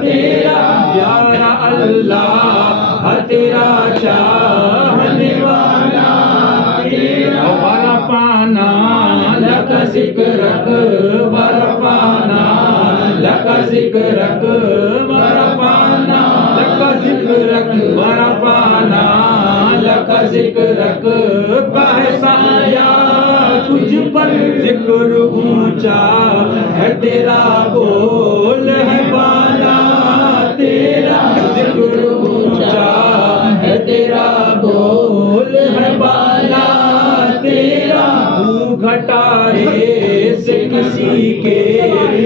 تیرا پیارا اللہ تیرا چاہنے والا، تیرا ورفعنا لک ذکرک، ورفعنا لک ذکرک، ورفعنا لک ذکرک، ورفعنا لک ذکرک، کہ سایہ تجھ پر ذکر اونچا ہے، تیرا بول ہے بالا، تیرا ذکر اونچا ہے، تیرا بول ہے بالا، تیرا منہ گھٹائے سے کسی کے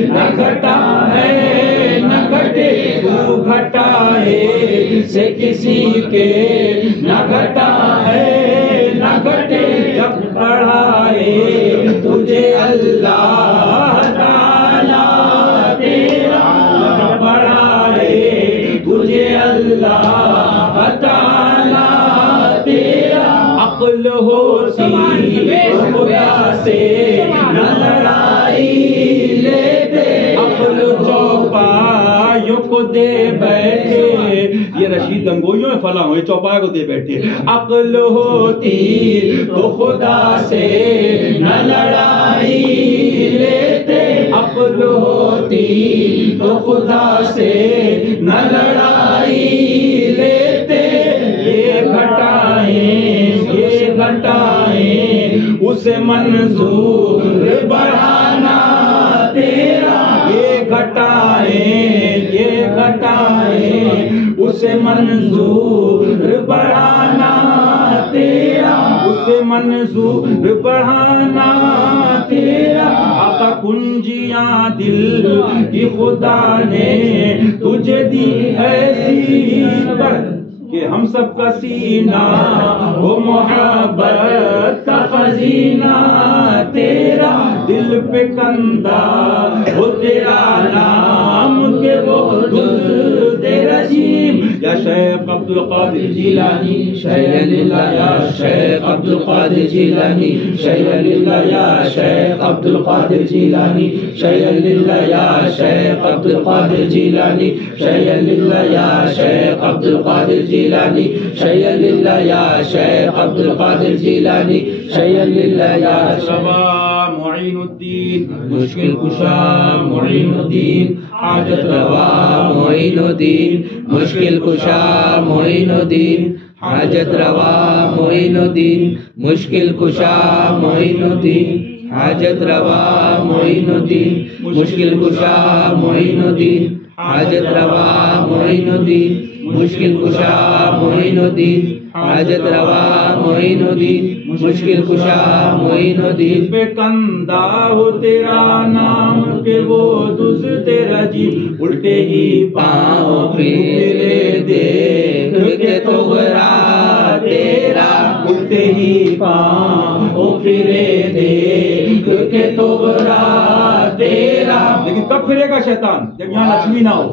نہ گھٹا ہے، نہ گھٹے، منہ گھٹائے سے کسی کے نہ گھٹا ہے، نہ گھٹے، جب بڑھائے تجھے اللہ تعالیٰ تیرا، جب بڑھائے تجھے اللہ تعالیٰ تیرا، عقل ہوتی خدا سے نہ لڑائی لیتے، عقل چوپایوں کو دے بیٹھے، یہ رشید گنگوئیوں میں فلاں ہوئے، چوپایوں کو دے بیٹھے، عقل ہوتی تو خدا سے نہ لڑائی لیتے، عقل ہوتی تو خدا سے نہ لڑائی لیتے، یہ گھٹائیں یہ گھٹائیں اسے منظور بڑھانا تیرا، یہ گھٹائیں یہ گھٹائیں اسے منظور بڑھانا تیرا، اسے منظور بڑھانا تیرا۔ آقا کنجیاں دل کی خدا نے تجھے دی ایسی پر کہ ہم سب کا سینہ وہ محبت کا خزینہ تیرا، دل پہ کندہ وہ تیرا نام کے وہ درد رجیم، یا شیخ عبد القادر جیلانی شیخ للہ، یا شیخ عبد القادر جیلانی شیخ للہ، یا شیخ عبد القادر جیلانی شیخ للہ، یا شیخ عبد القادر جیلانی شیخ للہ، یا شیخ عبد القادر جیلانی شیخ للہ، یا شیخ عبد القادر جیلانی شیخ للہ، یا شباب معین الدین مشکل کشا معین الدین حاجت روا معین الدین مشکل کشا معین الدین حاجت روا معین الدین مشکل کشا معین الدین حاجت روا معین الدین مشکل کشا معین الدین حاجت روا معین الدین مشکل کشا معین الدین حاجت روا معین الدین مشکل کشا معین الدین، پہ کندہ ہو تیرا نام کہ وہ دز تیرا جی، الٹے ہی پاؤں پھیرے دیکھ کے توغرا تیرا، الٹے ہی پاؤں پھیرے دیکھ کے توغرا تیرا۔ لیکن کب پھرے گا شیطان؟ جب یہاں لکشمی نہ ہو،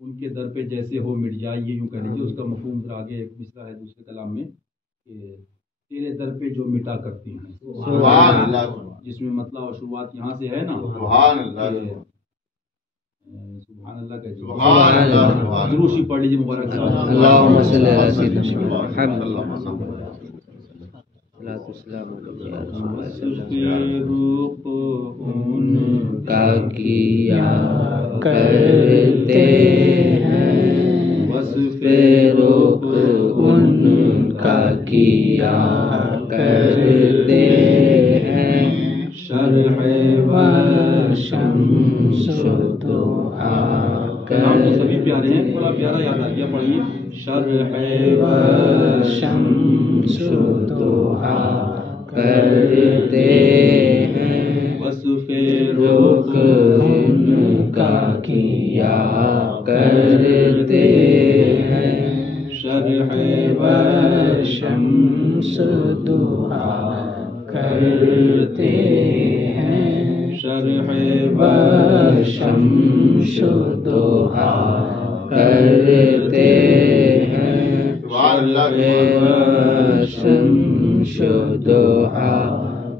ان کے در پہ جیسے ہو مٹ جائے، یہ یوں کہہ لیجیے. اس کا مفہوم ذرا آگے ایک مصرع ہے دوسرے کلام میں کہ تیرے در پہ جو مٹا کرتی ہیں. سبحان اللہ. جس میں مطلب اور شروعات یہاں سے ہے نا. سبحان اللہ. سبحان اللہ کا سبحان اللہ. ضرور سی پڑھ لیجیے مبارک صاحب. اللہم صلی علی سیدنا محمد ان کا کیا کرتے ہیں، وصف رخ ان کا کیا کرتے ہیں، شرح و شمس و ضحیٰ کرتے. سبھی پیارے ہیں، بڑا پیارا یاد آ گیا. پڑھیے. شرح و شمس و ضحیٰ کرتے ہیں، وصف رخ ان کا کیا کرتے ہیں، شرح و شمس ضحیٰ کرتے ہیں، شرح و شمس ضحیٰ کرتے ہیں، شرح و شمس ضحیٰ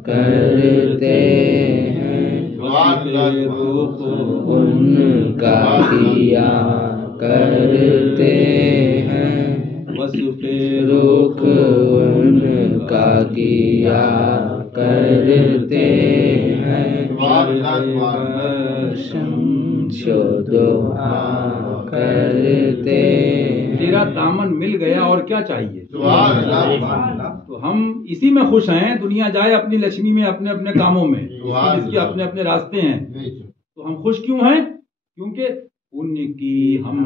کرتے ہیں، رخ ان کا کیا کرتے ہیں، وصف رخ ان کا کیا کرتے ہیں، شمس ضحیٰ کرتے ہیں. تیرا دامن مل گیا اور کیا چاہیے. تو ہم اسی میں خوش ہیں. دنیا جائے اپنی لکشمی میں، اپنے اپنے کاموں میں، اس کے اپنے اپنے راستے ہیں. تو ہم خوش کیوں ہیں؟ کیونکہ ان کی ہم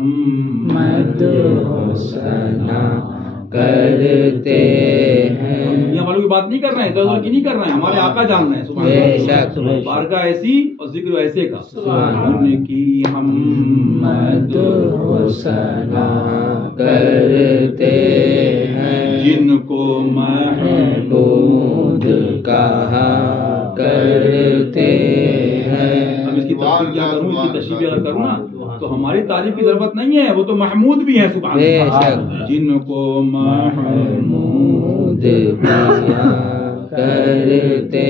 مدح ثنا کرتے ہیں. ہم دنیا والوں کی بات نہیں کر رہے ہیں، ادھر ادھر کی نہیں کر رہے ہیں. ہمارے آقا جان رہے ہیں. سبحان اللہ. بارگاہ ایسی اور ذکر ایسے کا. ان کی ہم مدح ثنا کرتے ہیں، جن کو محمود کہا کرتے ہیں. اب اس کی تفصیل کیا کروں، اس کی تشریح اگر کروں نا تو ہماری تعریف کی ضرورت نہیں ہے، وہ تو محمود بھی ہیں. سبحان اللہ. جن کو محمود کہا کرتے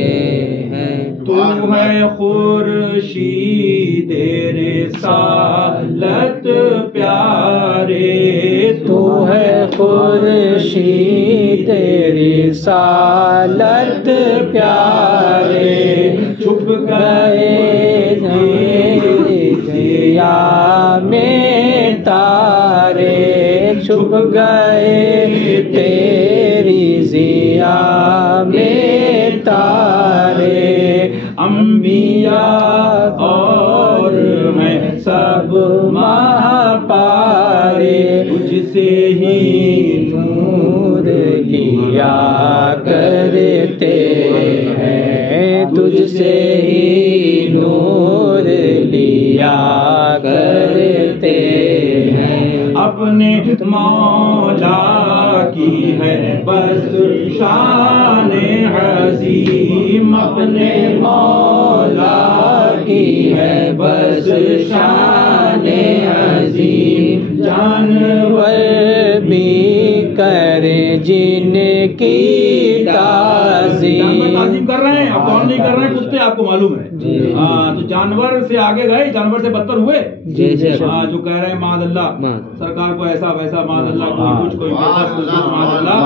ہیں. تو ہے خورشید رسالت پیارے، تو ہے خورشید رسالت پیارے، چھپ گئے ضیا میں تارے، چھپ گئے تیری ضیا میں تارے. انبیاء اور میں سب ماہ پارے، تجھ سے ہی نور لیا کرتے ہیں، تجھ سے ہی نور لیا کرتے ہیں. اپنے مولا کی ہے بس شان عظیم، اپنے مولا کی ہے بس شان عظیم. جانور بھی کرے جن کی تعظیم. تعظیم کر رہے ہیں آپ، کون نہیں کر رہے ہیں؟ کتے آپ کو معلوم ہے. ہاں، تو جانور سے آگے گئے، جانور سے بدتر ہوئے. ہاں، جو کہہ رہے ہیں معاذ اللہ سرکار کو ایسا ویسا، معاذ اللہ کوئی کچھ، کوئی معاذ اللہ.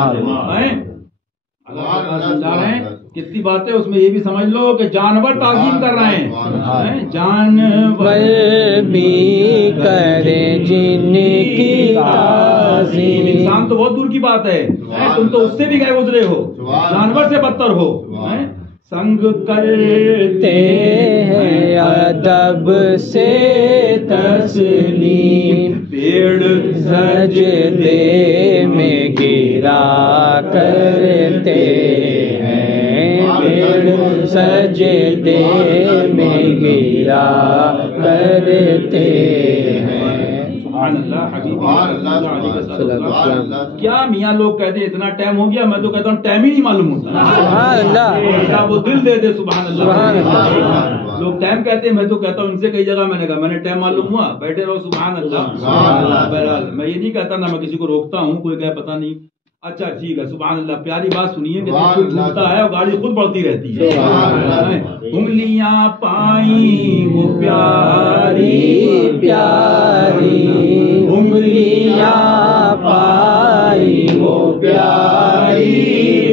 جا رہے ہیں کتنی باتیں، اس میں یہ بھی سمجھ لو کہ جانور تعظیم کر رہے ہیں. جانور بھی کرے جن کی تعظیم. انسان تو بہت دور کی بات ہے، تم تو اس سے بھی گئے گزرے ہو، جانور سے بدتر ہو. سنگ کرتے ہیں ادب سے تسلیم، پیڑ سجدے میں گرا کرتے ہیں، پیڑ سجدے میں گرا کرتے ہیں. سبحان اللہ حبیبی سبحان رسول اللہ علیہ سبحان وسلم. اللہ. کیا میاں لوگ کہتے ہیں اتنا ٹائم ہو گیا, میں تو کہتا ہوں ٹائم ہی نہیں معلوم ہوتا. سبحان اللہ. کیا وہ دل دے دے. سبحان اللہ. سبحان اللہ. لوگ ٹائم کہتے ہیں, میں تو کہتا ہوں ان سے کئی جگہ میں نے کہا میں نے ٹائم معلوم ہوا, بیٹھے رہو. سبحان اللہ. سبحان اللہ. بہرحال میں یہ نہیں کہتا نا میں کسی کو روکتا ہوں, کوئی کہے پتہ نہیں. اچھا ٹھیک ہے. سبحان اللہ. پیاری بات سنیے کہ سبحان کوئی اللہ. جھومتا ہے اور گاڑی خود بڑھتی رہتی ہے. سبحان اللہ. انگلیاں پائیں وہ پیاری پیاری انگلیاں پائی وہ پیاری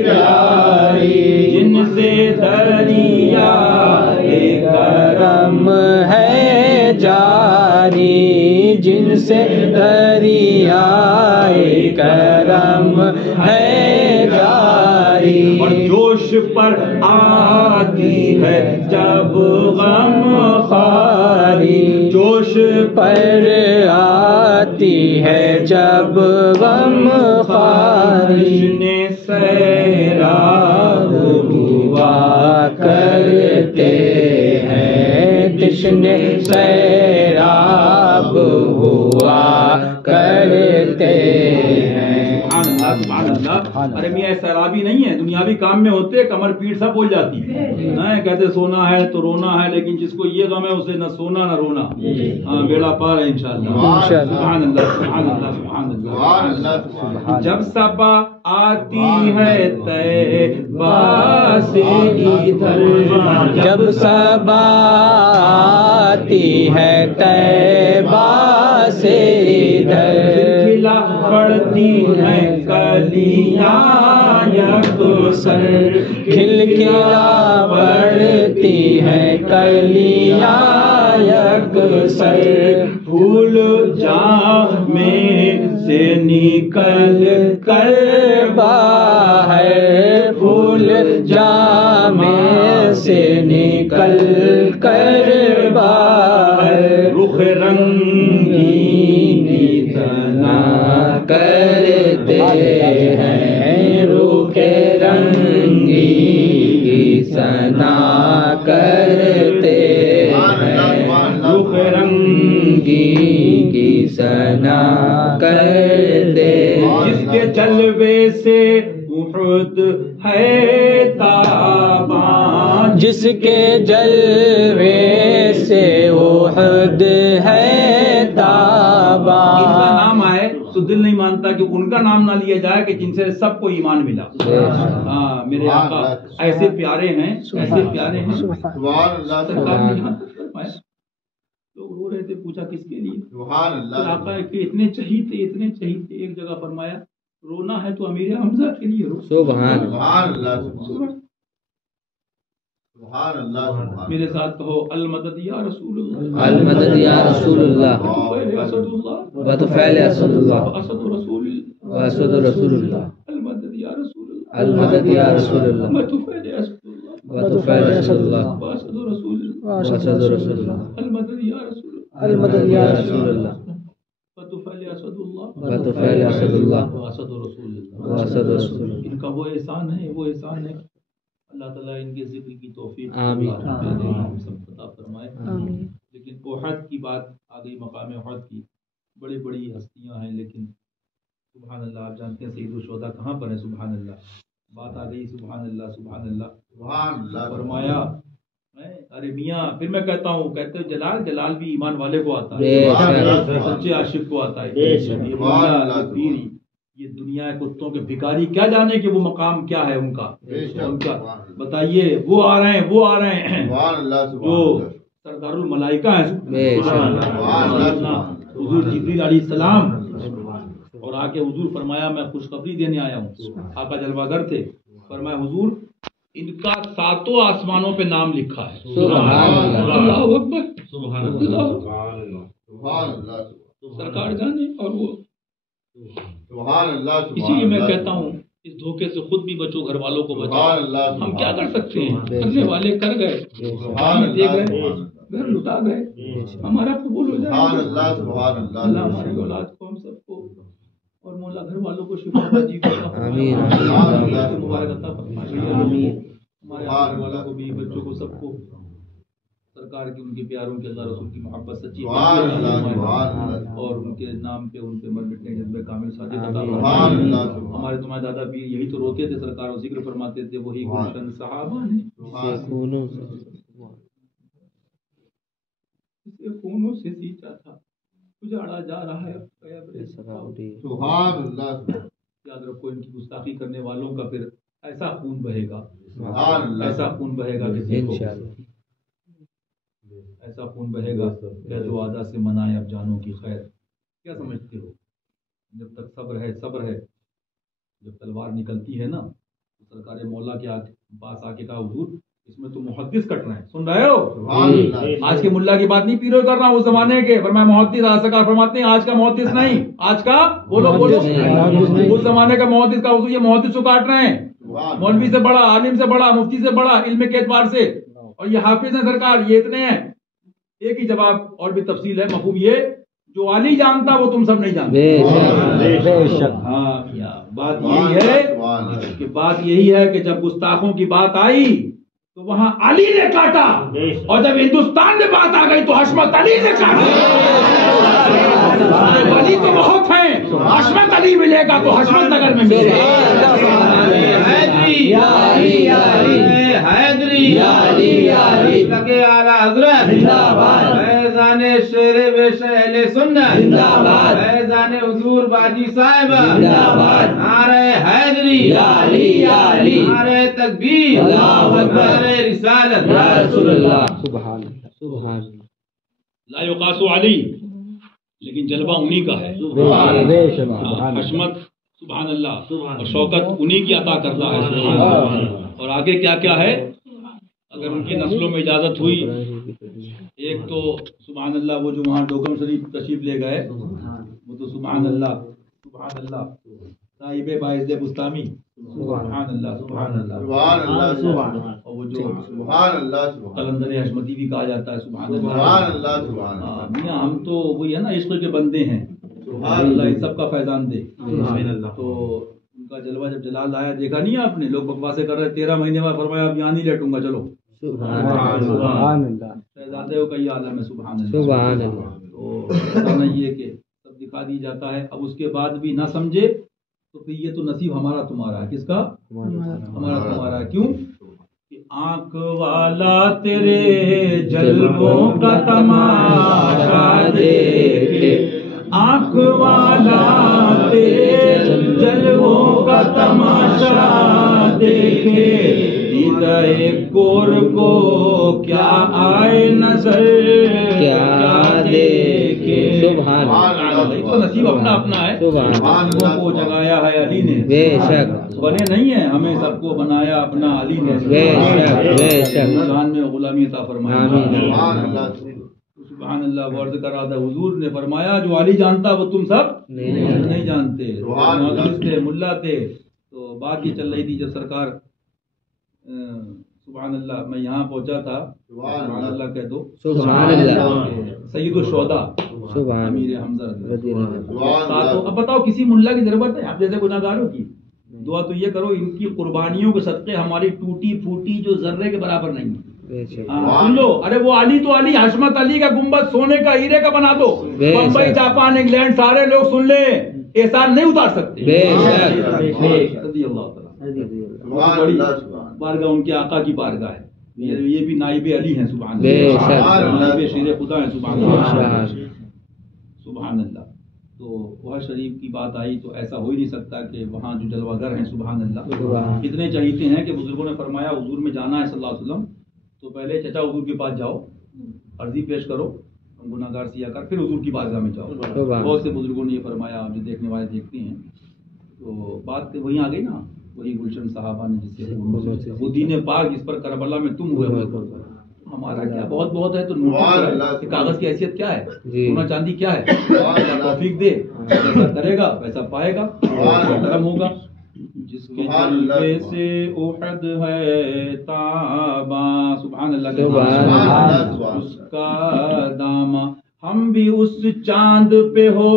پیاری جن سے دریا کرم ہے جاری جن سے دریا کرم ہے جاری اور جوش پر آتی ہے جب غم خاری. جوش پر آتی ہے جب غم خاری نے سیراب ہوا کرتے ہیں تشنے سیراب ہوا کرتے ہیں. سبحان اللہ. ارے میاں سیرابی نہیں ہے, دنیاوی کام میں ہوتے کمر پیٹ سب بول جاتی ہے. کہتے سونا ہے تو رونا ہے, لیکن جس کو یہ غم ہے اسے نہ سونا نہ رونا. ہاں بیڑا پار ہے انشاءاللہ. سبحان اللہ. سبحان اللہ. سبحان اللہ. جب صبا آتی ہے طیبہ سے ادھر, جب صبا آتی ہے طیبہ سے ادھر, کھلا پڑتی ہے کلیاں یکسر, کھل کھلا پڑتی ہے کلیاں یکسر, پھول جامے سے نکل کر باہر پھول جامے سے نکل کر باہر, رخ رنگین تنا کرتے ہیں رخ رنگی کی ثنا کرتے ہیں, رخ رنگی کی ثنا کرتے ہیں. جس کے جلوے سے احد ہے تاباں, جس کے جلوے سے احد ہے تاباں. ان کا نام آئے تو دل نہیں مانتا کہ ان کا نام نہ لیا جائے کہ جن سے سب کو ایمان ملا. ہاں میرے آقا ایسے پیارے ہیں, ایسے پیارے ہیں. سبحان اللہ. سرکار نے یہاں تک فرمایا, لوگ رو رہے تھے, پوچھا کس کے لیے. سبحان اللہ. آقا کہ اتنے چہیتے اتنے چہیتے. ایک جگہ فرمایا رونا ہے تو امیر حمزہ کے لیے رو. سبحان سبحان اللہ. سبحان اللہ. میرے ساتھ کہو المدد یا رسول اللہ. المدد یا رسول اللہ وتفعل اسد اللہ وتفعل اسد اللہ واسد رسول اللہ. واسد رسول اللہ. المدد یا رسول اللہ. المدد یا رسول اللہ وتفعل اسد اللہ وتفعل اسد اللہ واسد رسول اللہ. واسد رسول اللہ. المدد یا رسول اللہ. المدد یا رسول اللہ وتفعل اسد اللہ وتفعل اسد اللہ واسد رسول اللہ. واسد رسول اللہ. ان کا وہ احسان ہے, وہ احسان ہے. اللہ تعالیٰ ان کے ذکر کی توفیق آمین. ہم سب عطا فرمائے. لیکن احد کی بات آ گئی, مقام احد کی. بڑی بڑی ہستیاں ہیں, لیکن سبحان اللہ آپ جانتے ہیں سید الشہداء کہاں پر ہیں. سبحان اللہ. بات آ گئی. سبحان اللہ. سبحان اللہ. سبحان اللہ. فرمایا ارے میاں, پھر میں کہتا ہوں, کہتے ہیں جلال, جلال بھی ایمان والے کو آتا ہے, سچے عاشق کو آتا ہے. یہ دنیا کتوں کے بھکاری کیا جانے کہ وہ مقام کیا ہے ان کا. بتائیے وہ آ رہے ہیں, وہ آ رہے ہیں جو سردار الملائکہ ہیں. حضور جبریل علیہ السلام, اور آ کے حضور فرمایا میں خوشخبری دینے آیا ہوں. آقا جلوہ گر تھے. فرمایا حضور ان کا 7 آسمانوں پہ نام لکھا ہے. سبحان اللہ. اللہ اکبر. سبحان اللہ. سرکار جانے. اور وہ سبحان اللہ. اسی لیے میں کہتا ہوں اس دھوکے سے خود بھی بچو, گھر والوں کو بچاؤ. ہم کیا کر سکتے ہیں, کرنے والے کر گئے, دے گئے, گھر لٹا گئے, ہمارا قبول ہو جائے. اللہ ہماری اولاد کو, ہم سب کو, اور مولا گھر والوں کو شفا بازی آمین. مبارک عطا فرمائے. ہمارے گھر والوں کو بھی, بچوں کو, سب کو سرکار کی ان کے پیاروں کے اللہ رسول کی محبت سچی سبحان اللہ سبحان اللہ اور ان کے نام پہ ان پہ مر مٹنے جذبہ کامل صادق عطا سبحان فرمائے. اللہ ہمارے تمہارے دادا پیر یہی تو روتے تھے سرکار اور ذکر فرماتے تھے وہی گلشن صحابہ نے اسے خونوں سے سینچا تھا اجاڑا جا رہا ہے. سبحان اللہ یاد رکھو ان کی گستاخی کرنے والوں کا پھر ایسا خون بہے گا سبحان اللہ ایسا خون بہے گا کہ دیکھو ایسا خون بہے گا کہ جو آدھا سے منائے اب جانوں کی خیر. کیا سمجھتے ہو جب تک صبر ہے جب تلوار نکلتی ہے نا تو سرکار مولا کے پاس آ کے کہا حضور اس میں تو محدث کٹ رہے ہیں سن رہے ہو. سبحان اللہ آج کے ملا کی بات نہیں پیرو کر رہا ہوں اس زمانے کے پر میں محدث سرکار فرماتے ہیں آج کا محدث نہیں آج کا بولو اس زمانے کا محدث کا حضور یہ محدث کو کاٹ رہے ہیں مولوی سے بڑا عالم سے بڑا مفتی سے بڑا علم کے اعتبار سے اور یہ حافظ ہیں سرکار یہ اتنے ہیں. ایک ہی جواب اور بھی تفصیل ہے مفہوم یہ جو علی جانتا وہ تم سب نہیں جانتے. ہاں بات یہی ہے کہ بات یہی ہے کہ جب گستاخوں کی بات آئی تو وہاں علی نے کاٹا اور جب ہندوستان میں بات آ گئی تو حشمت علی نے کاٹا. علی تو بہت ہیں حشمت علی ملے گا تو حشمت نگر میں ملے گا. فیضان شیر بیش اہل سنت زندہ باد فیضان حضور باجی صاحب زندہ باد نعرہ حیدری یا علی یا علی نعرہ تکبیر اللہ اکبر نعرہ رسالت یا رسول اللہ. سبحان اللہ سبحان اللہ. لا یقاس علی لیکن جلوہ انہی کا ہے. حشمت سبحان اللہ اور شوکت انہی کی عطا کرتا ہے سبحان اللہ. اور آگے کیا کیا ہے اگر ان کی نسلوں میں اجازت ہوئی ایک تو سبحان اللہ وہ جو وہاں ڈوگم شریف تشریف لے گئے وہ تو سبحان اللہ صاحب باعث بستامی سبحان اللہ سبحان اللہ اور وہ جو سبحان اللہ قلندر حشمتی بھی کہا جاتا ہے سبحان سبحان اللہ. اللہ سبحان میاں ہم تو وہی ہے نا عشق کے بندے ہیں سبحان اللہ ان سب کا فیضان دے. تو ان کا جلوہ جب جلال لایا دیکھا نہیں آپ نے لوگ بکواسے کر رہے 13 مہینے بعد فرمایا اب یہاں نہیں لیٹوں گا چلو سبحان اللہ شہزادے کا یہ عالم ہے سبحان اللہ. سبحان اللہ. تو ایسا نہیں ہے کہ سب دکھا دی جاتا ہے اب اس کے بعد بھی نہ سمجھے تو پھر یہ تو نصیب ہمارا تمہارا ہے. کس کا ہمارا تمہارا ہے. کیوں کہ آنکھ والا تیرے جلووں کا تماشا دیکھے آنکھ والا تیرے جلووں کا تماشا دیکھے دیدہ کور کو کیا آئے نظر کیا دیکھے. سبحان اللہ. تو نصیب اپنا اپنا ہے. سبحان اللہ کو جگایا ہے علی نے بے شک بنے نہیں ہیں ہمیں سب کو بنایا اپنا علی نے بے شک بے شک. قرآن میں غلامی عطا فرمایا. آمین. سبحان اللہ. غور کر رہا تھا حضور نے فرمایا جو علی جانتا وہ تم سب نہیں جانتے. محدث تھے ملا تھے. تو بات یہ چل رہی تھی جب سرکار سبحان اللہ میں یہاں پہنچا تھا سبحان اللہ کہہ دو سبحان اللہ. سید الشہداء سبحان امیر حمزہ رضی اللہ عنہ. سبحان تو اب بتاؤ کسی ملا کی ضرورت ہے آپ جیسے گناہگاروں کی دعا تو یہ کرو ان کی قربانیوں کے صدقے ہماری ٹوٹی پھوٹی جو ذرے کے برابر نہیں ہے. سن لو ارے وہ علی تو علی حشمت علی کا گنبد سونے کا ہیرے کا بنا دو بمبئی جاپان انگلینڈ سارے لوگ سن لیں احسان نہیں اتار سکتے. رضی اللہ تعالیٰ بارگاہ ان کے آقا کی بارگاہ ہے. یہ بھی نائب علی ہیں سبحان اللہ نائب شیر خدا ہیں سبحان اللہ سبحان اللہ. تو وہاں شریف کی بات آئی تو ایسا ہو ہی نہیں سکتا کہ وہاں جو جلوہ گر ہیں سبحان اللہ کتنے چاہیتے ہیں کہ بزرگوں نے فرمایا حضور میں جانا ہے صلی اللہ علیہ وسلم تو پہلے چچا حضور کے پاس جاؤ عرضی پیش کرو گناہ گار سیا کر پھر حضور کی بارگاہ میں جاؤ. بہت سے بزرگوں نے یہ فرمایا جو دیکھنے والے دیکھتے ہیں. تو بات وہیں آ گئی نا وہی گلشن صحابہ نے جس سے وہ دین پاک جس پر کربلا میں تم ہوئے ہمارا کیا بہت بہت ہے تو کاغذ کی حیثیت کیا ہے سونا چاندی کیا ہے توفیق دے ایسا کرے گا ویسا پائے گا کرم ہوگا. جس کے جلوے سے احد ہے تاباں سبحان اللہ اس کا داماں ہم بھی اس چاند پہ ہو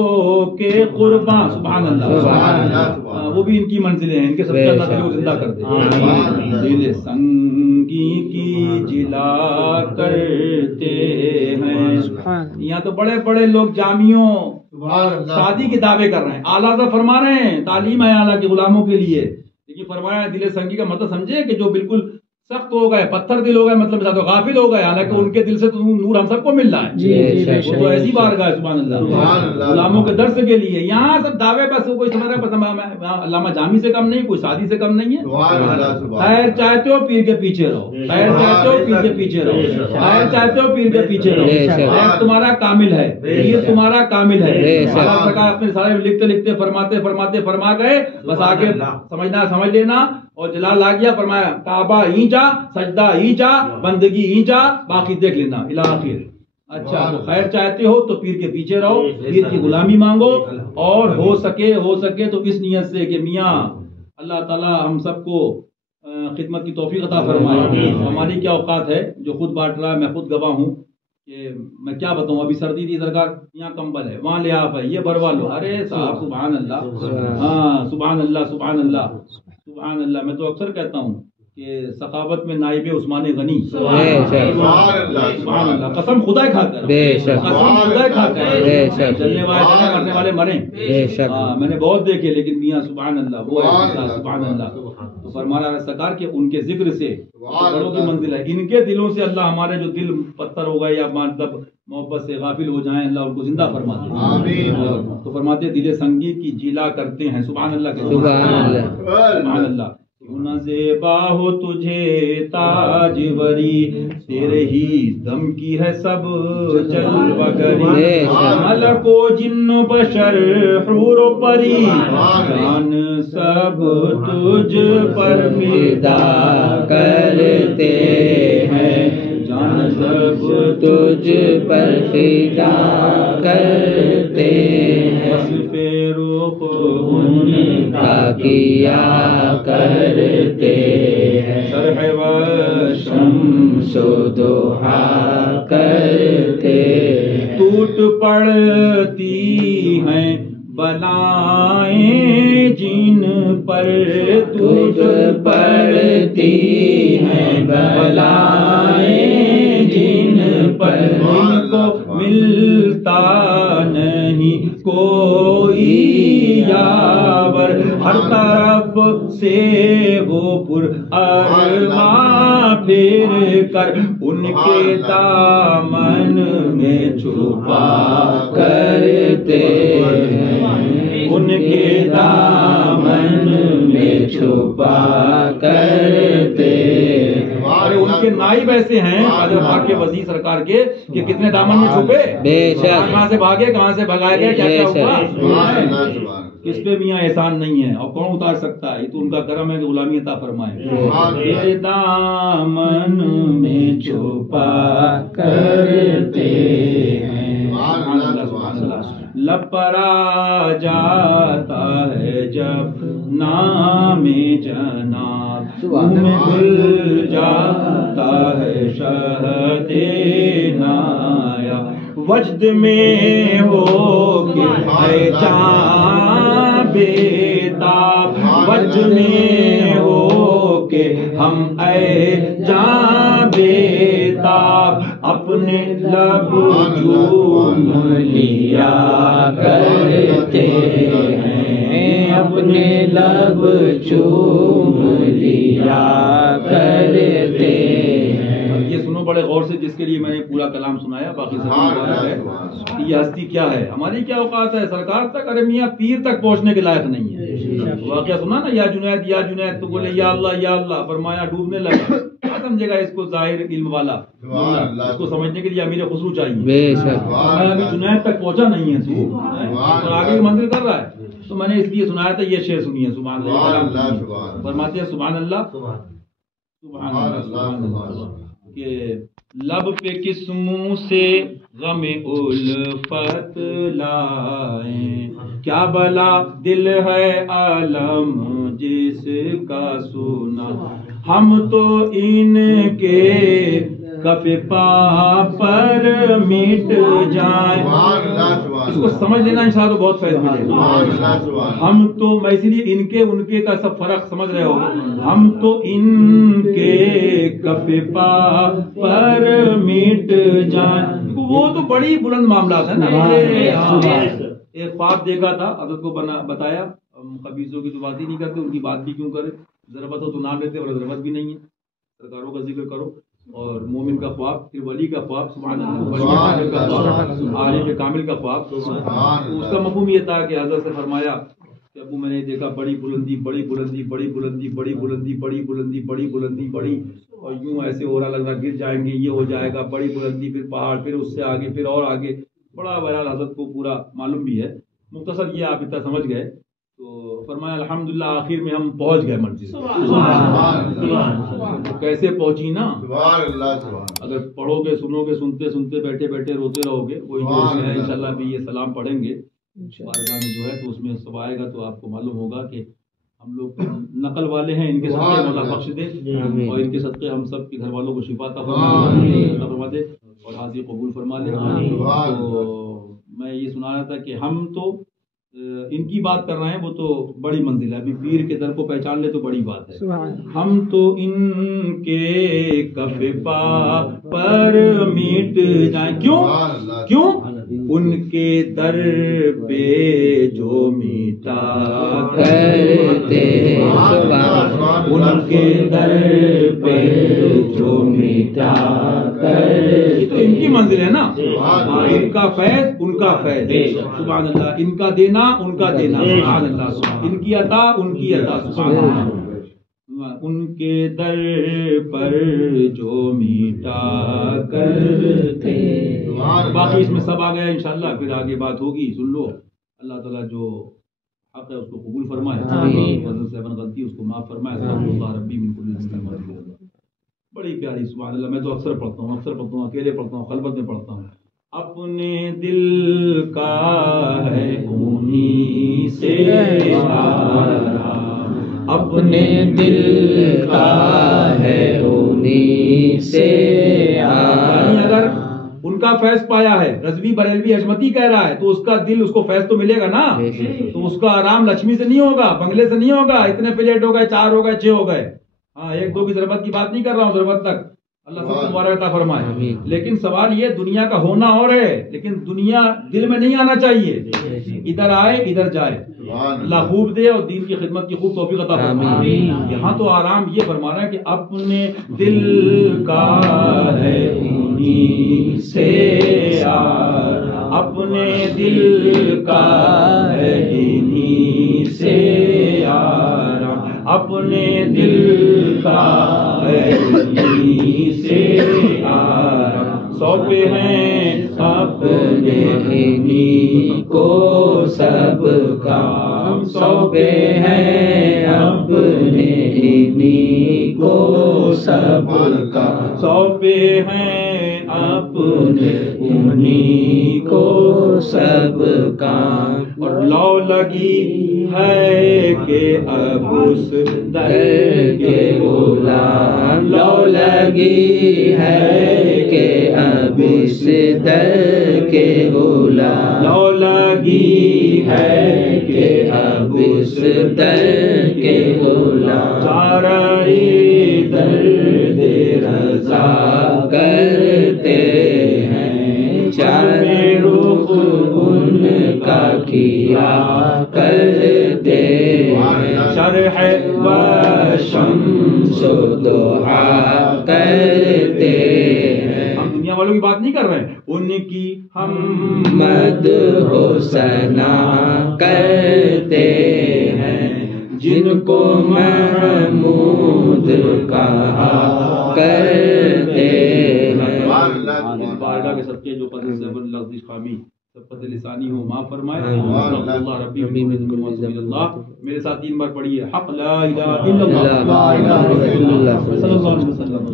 کے قربان. سبحان اللہ. سبحان اللہ. وہ بھی ان کی منزلیں ہیں. ان کے سب کا اللہ کو زندہ کر دے. دل سنگی کی جلا کرتے ہیں. یہاں تو بڑے بڑے لوگ جامعوں شادی کے دعوے کر رہے ہیں. اعلیٰ حضرت فرما رہے ہیں تعلیم ہے اعلیٰ کے غلاموں کے لیے. لیکن فرمایا دل سنگی کا مطلب سمجھے کہ جو بالکل سخت ہو گئے, پتھر دل ہو گئے, مطلب غافل ہو گئے, حالانکہ ان کے دل سے تو نور ہم سب کو مل رہا ہے. وہ تو ایسی بارگاہ ہے. سبحان اللہ. غلاموں کے درس کے لیے یہاں سب دعوے بس کوئی سمجھ رہا ہے علامہ جامی سے کم نہیں, کوئی شادی سے کم نہیں ہے. خیر چاہتے ہو پیر کے پیچھے رہو, خیر چاہتے ہو پیر کے پیچھے رہو, خیر چاہتے ہو پیر کے پیچھے رہو. خیر تمہارا کامل ہے, پیر تمہارا کامل ہے. اپنے سارے لکھتے لکھتے فرماتے فرماتے فرما گئے. بس آگے سمجھنا سمجھ لینا. اور جلال آ گیا, فرمایا کعبہ ہی جا, سجدہ ہی جا, بندگی ہی جا, باقی دیکھ لینا الی آخر. اچھا تو خیر چاہتے ہو تو پیر کے پیچھے رہو, پیر کی غلامی مانگو, اور ہو سکے تو اس نیت سے کہ میاں اللہ تعالی ہم سب کو خدمت کی توفیق عطا فرمائے. ہماری کیا اوقات ہے, جو خود بانٹ رہا ہے میں خود گواہ ہوں کہ میں کیا بتاؤں. ابھی سردی تھی سرکار, یہاں کمبل ہے, وہاں لے آپ ہے, یہ بھروا لو. ارے صاحب سبحان اللہ, ہاں سبحان اللہ سبحان اللہ سبحان اللہ. میں تو اکثر کہتا ہوں کہ سخاوت میں نائب عثمان غنی. سبحان اللہ. قسم خدا کھا کر, قسم خدا کھا کر, چلنے والے مرنے والے مریں. میں نے بہت دیکھے, لیکن میاں سبحان اللہ وہ سبحان اللہ. تو فرما رہا ہے سرکار کہ ان کے ذکر سے بڑوں کی منزل ہے. ان کے دلوں سے اللہ ہمارے جو دل پتھر ہو گئے یا مطلب محبت سے غافل ہو جائیں, اللہ ان کو زندہ فرماتے ہیں. تو فرماتے دل سنگی کی جیلا کرتے ہیں. سبحان اللہ. سبحان اللہ. کیوں نہ زیبا ہو تجھے تاجوری, تیرے ہی دم کی ہے سب جلوگری. ملک و جن و بشر حور و پری, جان سب تجھ پر فدا کرتے ہیں. جان سب تجھ پر فدا کرتے ہیں. وصف روح ان کا کیا کرتے ہیں. شرح و شمس و ضحا کرتے ہیں. ٹوٹ پڑتی ہیں بلائیں جن پر, ٹوٹ پڑتی ہیں بلائیں جن پر, ان کو ملتا نہیں کوئی یاور. ہر طرف سے وہ پر ارماں پھر کر ان کے دامن میں چھپا کرتے ہیں. ان کے دامن میں چھپا کرتے ہیں. اور ان کے نائب ایسے ہیں خواجہ کے وزیر سرکار کے کہ کتنے دامن میں چھپے, کہاں سے بھاگے, کہاں سے بھگائے گئے, کیا کیا ہوا. کس پہ میاں احسان نہیں ہے اور کون اتار سکتا ہے. یہ تو ان کا کرم ہے کہ غلامی عطا فرمائے. دامن میں چھپا کرتے ہیں. لب پر آ جاتا ہے جب نام جناب, میں دل جاتا ہے شہد نایا. وجد میں ہو کے اے جان بیتاب, وجد میں ہو کے ہم اے جان بیتاب, اپنے لب چوم لیا کرتے ہیں. اپنے لب چوم لیا کرتے ہیں. یہ سنو بڑے غور سے, جس کے لیے میں نے پورا کلام سنایا, باقی سب یہ ہستی کیا ہے, ہماری کیا اوقات ہے. سرکار تک, ارے میاں پیر تک پہنچنے کے لائق نہیں ہے. واقعہ سنا نا, یا جنید تو بولے یا اللہ, فرمایا ڈوبنے لگا. کیا سمجھے گا اس کو ظاہر علم والا, اس کو سمجھنے کے لیے امیر خسرو چاہیے. ابھی جنید تک پہنچا نہیں ہے تو آگے منزل کر رہا ہے. تو میں نے اس لیے سنایا تھا, یہ شعر سنیے. سبحان اللہ. فرماتے ہیں سبحان اللہ سبحان اللہ کہ لب پہ کس منہ سے غم الفت لائیں, کیا بلا دل ہے عالم جس کا سنا. ہم تو ان کے کف پا پر مٹ جائیں. اس کو سمجھ لینا انشاءاللہ تو بہت فائدہ ملے گا. ہم تو میں اسی لیے ان کے کا سب فرق سمجھ رہے ہو. ہم تو ان کے کف پا پر مٹ جائیں. وہ تو بڑی بلند معاملات ہیں نا. ایک خواب دیکھا تھا, حضرت کو بتایا, خبیثوں کی تو بات ہی نہیں کرتے, ان کی بات بھی کیوں کرے, ضرورت ہو تو نام لیتے اور ضرورت بھی نہیں ہے, سرکاروں کا ذکر کرو. اور مومن کا خواب, پھر ولی کا خواب, سبحان اللہ, عارف کامل کا خواب. اس کا مفہوم یہ تھا کہ حضرت سے فرمایا کہ ابو میں نے دیکھا بڑی بلندی, بڑی بلندی, بڑی بلندی, بڑی بلندی, بڑی بلندی, بڑی بلندی, بڑی, اور یوں ایسے ہو رہا لگ رہا گر جائیں گے, یہ ہو جائے گا, بڑی بلندی, پھر پہاڑ, پھر اس سے آگے, پھر اور آگے. بڑا بہرحال حضرت کو پورا معلوم بھی ہے. مختصر یہ آپ اتنا سمجھ گئے تو فرمایا الحمدللہ آخر میں ہم پہنچ گئے منزل. کیسے پہنچی نا, اگر پڑھو گے, سنو گے, سنتے سنتے بیٹھے بیٹھے روتے رہو گے, وہی جو ہے انشاءاللہ بھی یہ سلام پڑھیں گے بارگاہ میں جو ہے تو اس میں سب آئے گا تو آپ کو معلوم ہوگا کہ ہم لوگ نقل والے ہیں. ان کے صدقے مولا بخش دے, اور ان کے صدقے ہم سب کے گھر والوں کو شفا عطا فرما دے اور حاضری قبول فرما دے. تو میں یہ سنا رہا تھا کہ ہم تو ان کی بات کر رہے ہیں, وہ تو بڑی منزل ہے. ابھی پیر کے در کو پہچان لے تو بڑی بات ہے. ہم تو ان کے کف پا پر مٹ جائیں. کیوں ان کے در پہ جو میٹا کرتے, ان کے در پہ جو میٹا کرتے, تو ان کی منزل ہے نا. ان کا فیض, ان کا فیض, سبحان اللہ. ان کا دینا, ان کا دینا, سبحان اللہ. ان کی عطا, ان کی عطا, سبحان اللہ. ان کے در پر جو میٹا کرتے. باقی اس میں سب آ گیا انشاءاللہ, پھر آگے بات ہوگی, سن لو. اللہ تعالیٰ جو حق ہے اس کو قبول فرمائے, فضل سے غلطی اس کو معاف فرمائے. اللہ ربی من کل ذنب. بڑی پیاری سبحان اللہ. میں تو اکثر پڑھتا ہوں, اکیلے پڑھتا ہوں, خلوت میں پڑھتا ہوں. اپنے دل کا ہے انہی سے آرام, اپنے دل کا ہے انہی سے آرام. اگر ان کا فیض پایا ہے, رضوی بریلوی حشمتی کہہ رہا ہے, تو اس کا دل, اس کو فیض تو ملے گا نا. تو اس کا آرام لکشمی سے نہیں ہوگا, بنگلے سے نہیں ہوگا, اتنے پلیٹ ہو گئے, 4 ہو گئے, 6 ہو گئے. ہاں, 1-2 کی ضرورت کی بات نہیں کر رہا ہوں, ضرورت تک اللہ سب کو مبارک عطا فرمائے. لیکن سوال یہ دنیا کا ہونا اور ہے, لیکن دنیا دل میں نہیں آنا چاہیے. ادھر آئے, ادھر جائے. اللہ خوب دے اور دین کی خدمت کی خوب توفیق عطا فرمائے. یہاں تو آرام یہ فرما رہا ہے کہ اپنے دل کا ہے انہی سے آرام, اپنے دل کا ہے انہی سے آرام, اپنے دل کا ہے انہی سے آرام. سونپے ہیں اپنے انہی کو سب کام, سونپے ہیں اپنے انہی کو سب کام, سونپے ہیں اپنے انہی کو سب کام. اور لو لگی ہے کہ اب اس در کے غلام, لو لگی ہے کہ اب اس در کے غلام, لو لگی ہے کہ اب اس در کے غلام. چارہ درد رضا کرتے ہیں, چارے رخ ان کا کیا کرتے ہیں, شرح و شمس و ضحا کرتے ہیں. ہم دنیا والوں کی بات نہیں کر رہے ہیں, ان کی ہم مدح و ثنا کرتے ہیں, جن کو محمود کہا کرتے ہیں. بارگاہ کے صدقے جو قدر زبر لفظ خامی سب قدر لسانی ہو معاف فرمائے. اللہ ربی من کل اللہ. میرے ساتھ 3 بار پڑھیے, حق لا الہ الا اللہ, لا الہ الا اللہ صلی اللہ علیہ وسلم,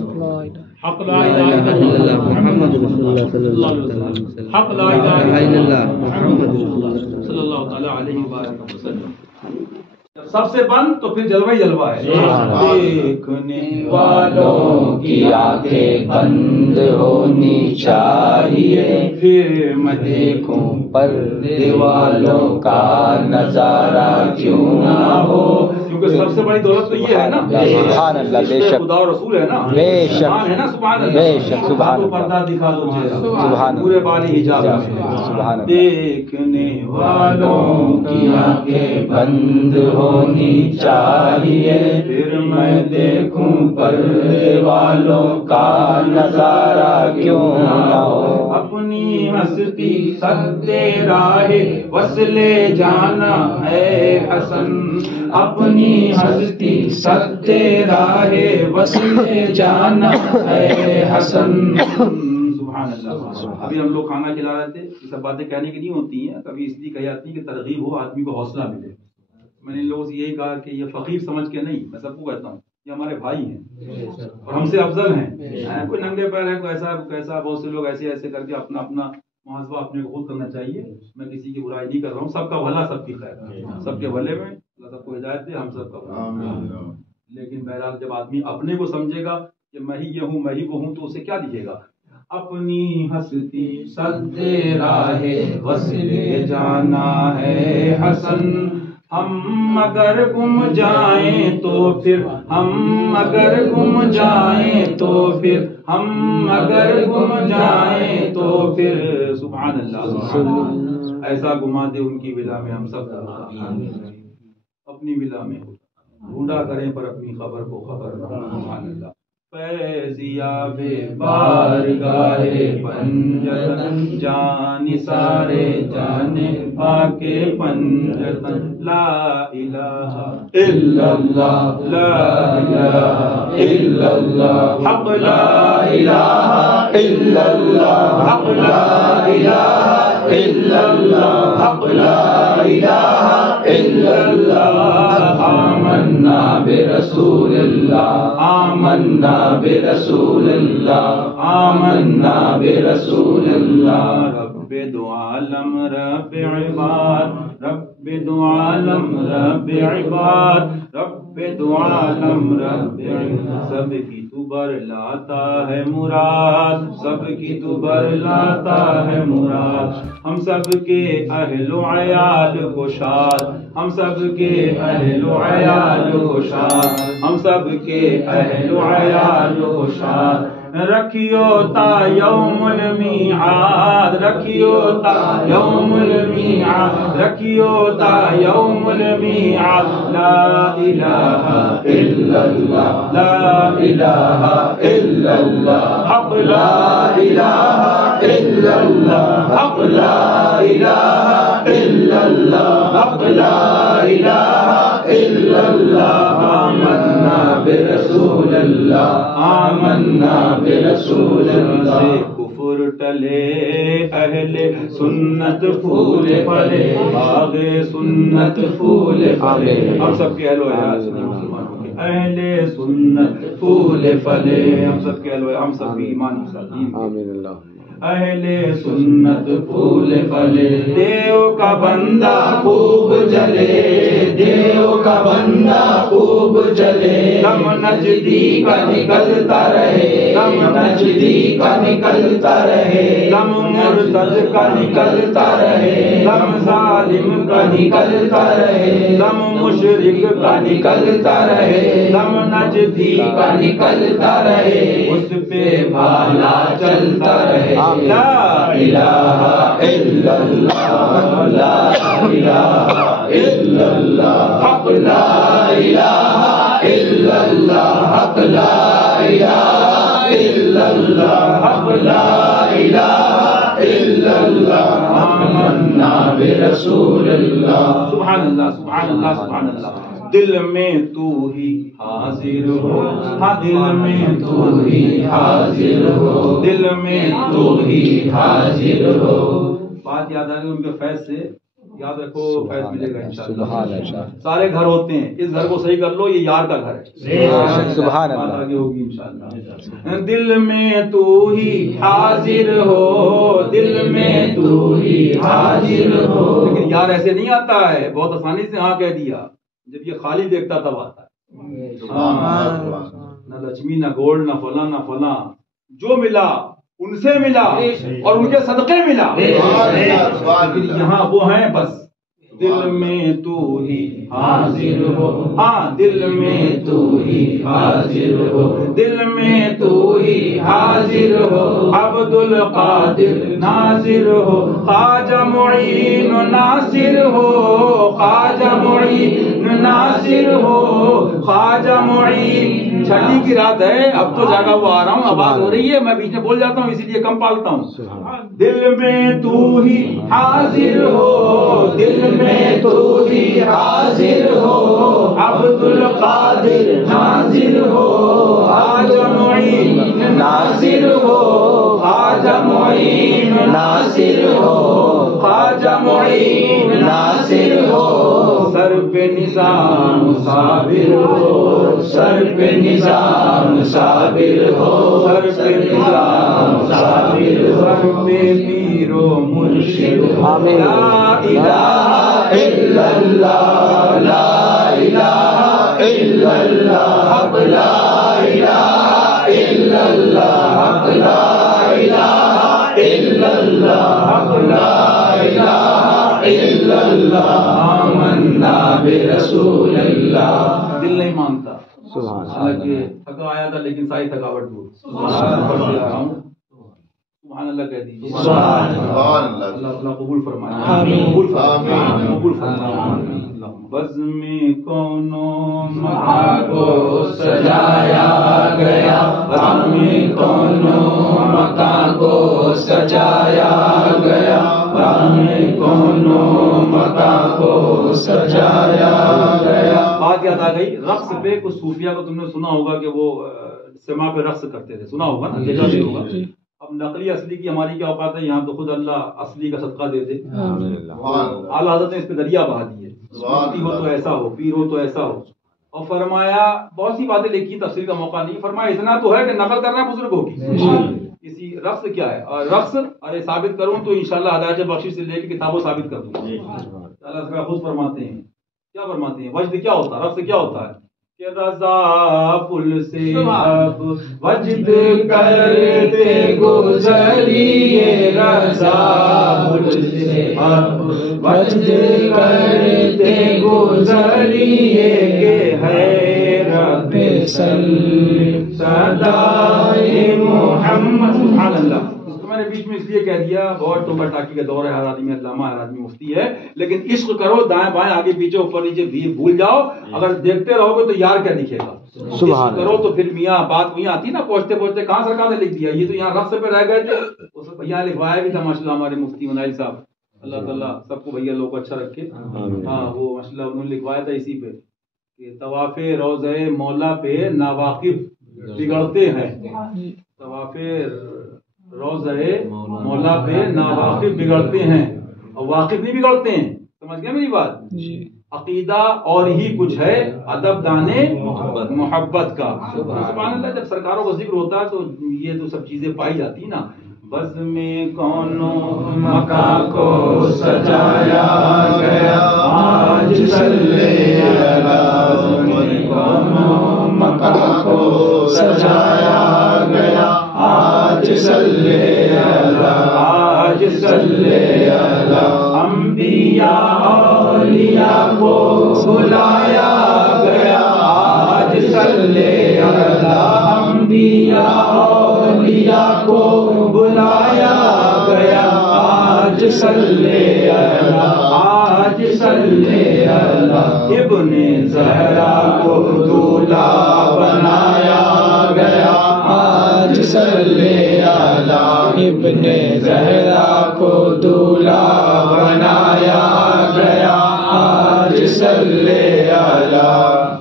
حق لا الہ الا اللہ محمد رسول اللہ صلی اللہ علیہ وسلم, حق لا الہ الا اللہ محمد رسول اللہ صلی اللہ علیہ وسلم. سب سے بند تو پھر جلوہ ہی جلوہ ہے. دیکھنے والوں کی آنکھیں بند ہونی چاہیے، پھر میں دیکھوں پردے والوں کا نظارہ کیوں نہ ہو. کیونکہ سب سے بڑی دولت تو یہ ہے نا، سبحان اللہ، بے شک، خدا اور رسول ہے نا، بے شک، ایمان ہے نا. سبحان اللہ، بے شک، سبحان اللہ، پردہ دکھا دو چہرہ، سبحان پورے اللہ، بالی حجاب میں. سبحان اللہ. دیکھنے والوں کی آنکھیں بند ہونی چاہیے، پھر میں دیکھوں پردے والوں کا نظارہ کیوں نہ ہو. اپنی ہستی سدے راہ وصلے جانا ہے حسن، اپنی ہستی سدے راہ وصلے جانا ہے حسن. سبحان اللہ. ابھی ہم لوگ کھانا کھلا رہے تھے، یہ سب باتیں کہنے کی نہیں ہوتی ہیں، کبھی اس لیے کہی جاتی ہیں کہ ترغیب ہو، آدمی کو حوصلہ ملے. میں نے ان لوگوں سے یہی کہا کہ یہ فقیر سمجھ کے نہیں، میں سب کو کہتا ہوں یہ ہمارے بھائی ہیں اور ہم سے افضل ہیں. کوئی ننگے پیر ہے، کوئی ایسا بہت سے لوگ ایسے کر کے اپنا محاسبہ اپنے کو خود کرنا چاہیے. میں کسی کی برائی نہیں کر رہا ہوں، سب کا بھلا سب کی خیر، سب کے بھلے میں اللہ سب کو ہدایت دے، ہم سب کا بھلا. لیکن بہرحال جب آدمی اپنے کو سمجھے گا کہ میں ہی یہ ہوں، میں ہی وہ ہوں، تو اسے کیا دیجیے گا؟ اپنی ہستی سدے راہ وصلے جانا ہے حسن. ہم اگر گم جائیں تو پھر، ہم اگر گم جائیں تو پھر، ہم اگر گم جائیں تو پھر. سبحان اللہ. ایسا گما دے ان کی ولا میں ہم سب اپنی ولا میں ڈھونڈا کریں پر اپنی خبر کو خبر نہ. سبحان اللہ. فیضیاب بارگاہ پنجتن جان سارے جان پاک پنجتن. لا الہ الا اللہ، لا الہ الا اللہ، حق لا الہ الا اللہ، حق لا الہ الا اللہ، حق لا الہ الا اللہ. آمنا برسول اللہ، آمنا برسول اللہ، آمنا برسول اللہ. رب دو عالم رب عباد، رب دو عالم رب عباد، رب دو عالم رب عباد. سب کی تو برلاتا ہے مراد، سب کی تو برلاتا ہے مراد. ہم سب کے اہل و عیال کو شاد، ہم سب کے اہل و عیال کو شاد، ہم سب کے اہل و عیال کو شاد. رکھیو تا یوم المیعاد، رکھیو تا یوم المیعاد، رکھیو تا یوم المیعاد. لا الہ الا اللہ، لا الہ الا اللہ، حق لا الہ الا اللہ، حق لا الہ الا اللہ، حق لا الہ الا اللہ. آمنا برسول اللہ، آمنا برسول اللہ. کفر ٹلے اہل سنت پھول پھلے، باغ سنت پھول پھلے. ہم سب کے اہل و عیال اہل سنت پھول پھلے، ہم سب کے اہل و ہم سب بھی ایمان کے ساتھ. آمین اللہ. اہل سنت پھول پھلے، دیو کا بندہ خوب جلے، دیو کا بندہ خوب جلے. غم نجدی کا نکلتا رہے، غم نجدی کا نکلتا رہے، غم مرتد کا نکلتا رہے، غم ظالم کا نکلتا رہے، غم مشرک کا نکلتا رہے، غم نجدی کا نکلتا رہے. اس پہ بھالا چلتا رہے. لا الہ الا اللہ، لا الہ الا اللہ، حق لا الہ الا اللہ، حق لا الہ الا اللہ، حق لا الہ الا اللہ. آمنا برسول اللہ. سبحان اللہ، سبحان اللہ، سبحان اللہ. دل میں تو ہی حاضر ہو، ہاں دل میں تو ہی حاضر ہو، دل میں تو ہی حاضر ہو. بات یاد آ گئی ان کے فیض سے، یاد رکھو فیض ملے گا انشاءاللہ. سبحان اللہ. سارے گھر ہوتے ہیں، اس گھر کو صحیح کر لو، یہ یار کا گھر ہے. سبحان بات اللہ. آگے ہوگی انشاءاللہ. دل میں تو ہی حاضر ہو، دل میں تو ہی حاضر ہو. لیکن یار ایسے نہیں آتا ہے، بہت آسانی سے ہاں کہہ دیا. جب یہ خالی دیکھتا تب آتا ہے. نہ لక్ష్می نہ گولڈ نہ فلاں جو ملا ان سے ملا اور ان کے صدقے ملا. لیکن یہاں وہ ہیں بس دل میں تو ہی حاضر ہو. ہاں دل میں تو ہی حاضر ہو. دل میں تو ہی حاضر ہو. عبد القادر ناصر ہو. خواجہ معین ناصر ہو. خواجہ معین ناصر ہو. خواجہ معین. چھٹی کی رات ہے اب تو جاگا ہوا آ رہا ہوں آواز ہو رہی ہے میں بیچ میں بول جاتا ہوں اسی لیے کم پالتا ہوں. دل میں تو ہی حاضر ہو. دل میں تو ہی حاضر ہو. عبد القادر ناصر ہو. خواجہ معین ناصر ہو. خواجہ معین ناصر ہو. خواجہ معین ناصر ہو. سر پہ نظام صابر ہو. سر پہ نظام صابر ہو. سر پہ نظام صابر ہو. سر پہ پیر و مرشد ہو. لا الہ الا اللہ. لا الہ الا اللہ. لا الہ الا اللہ. لا الہ الا اللہ. لا الہ الا اللہ. آمنا برسول اللہ. دل نہیں مانتا حالانکہ تھکا آیا تھا لیکن ساری تھکاوٹ دور. سبحان اللہ کہہ دیجیے. اللہ تعالیٰ قبول فرمائے. قبول فرمائے. بزم کونوں مکان کو سجایا گیا. بزم کونوں مکان کو سجایا گیا. بزم کونوں مکان کو سجایا گیا. بات یاد آ گئی رقص پہ. کچھ صوفیہ کو تم نے سنا ہوگا کہ وہ سما پہ رقص کرتے تھے. سنا ہوگا نا دیکھا بھی ہوگا. اب نقلی اصلی کی ہماری کیا اوقات ہے. یہاں تو خود اللہ اصلی کا صدقہ دے دے. اعلیٰ حضرت نے اس پہ دریا بہا دیے. مفتی ہو تو ایسا ہو. پیر ہو تو ایسا ہو. اور فرمایا بہت سی باتیں لکھی تفسیر کا موقع نہیں. فرمایا اتنا تو ہے کہ نقل کرنا بزرگوں کی. کسی رقص کیا ہے اور رقص ارے ثابت کروں تو انشاءاللہ ہدایت بخشش سے لے کے کتابوں ثابت کر دوں گا. اللہ خود فرماتے ہیں. کیا فرماتے ہیں؟ وجد کیا ہوتا ہے؟ رقص کیا ہوتا ہے کہ رضا پل سے اب وجد کرتے گزریے. رضا پل سے اب وجد کرتے گزریے کہ ہے رب سلم صدائے محمد. سبحان اللہ. میں نے بیچ میں اس لیے کہہ دیا بہت ٹوکا ٹاکی کا دور ہے. ہر آدمی علامہ ہر آدمی مفتی ہے لیکن عشق کرو. دائیں بائیں آگے پیچھے اوپر نیچے بھول جاؤ. اگر دیکھتے رہو گے تو یار کیا دکھے گا. عشق کرو تو پھر میاں بات وہیں آتی نا. پہنچتے پہنچتے کہاں سرکار نے لکھ دیا. یہ تو یہاں رقص پہ رہ گئے تھے. یہاں لکھوایا بھی تھا ماشاء اللہ ہمارے مفتی منائل صاحب. اللہ تعالیٰ سب کو بھیا لوگ کو اچھا رکھے. ہاں وہ ماشاء اللہ انہوں نے لکھوایا تھا اسی پہ کہ طواف روضہ مولا پہ ناواقف بگڑتے ہیں. طواف روضہ مولا پہ ناواقف بگڑتے ہیں اور واقف نہیں بگڑتے ہیں. سمجھ گئے میری بات. عقیدہ اور ہی کچھ ہے ادب دانے محبت کا. سبحان اللہ. جب سرکاروں کا ذکر ہوتا ہے تو یہ تو سب چیزیں پائی جاتی نا. بز میں کونوں مکان کو سجایا گیا. آج صلی علی کونوں مکان کو سجایا گیا. آج صلی علی. آج صلی علی. انبیاء اولیاء کو بلایا گیا. آج صلی علی. انبیاء اولیاء کو بلایا گیا. آج صلی علی. آج صلی علی. ابن زہرا کو دولہا بنایا گیا. آج صلی علی. ابن زہرا کو دولہا بنایا گیا. آج صلی علی.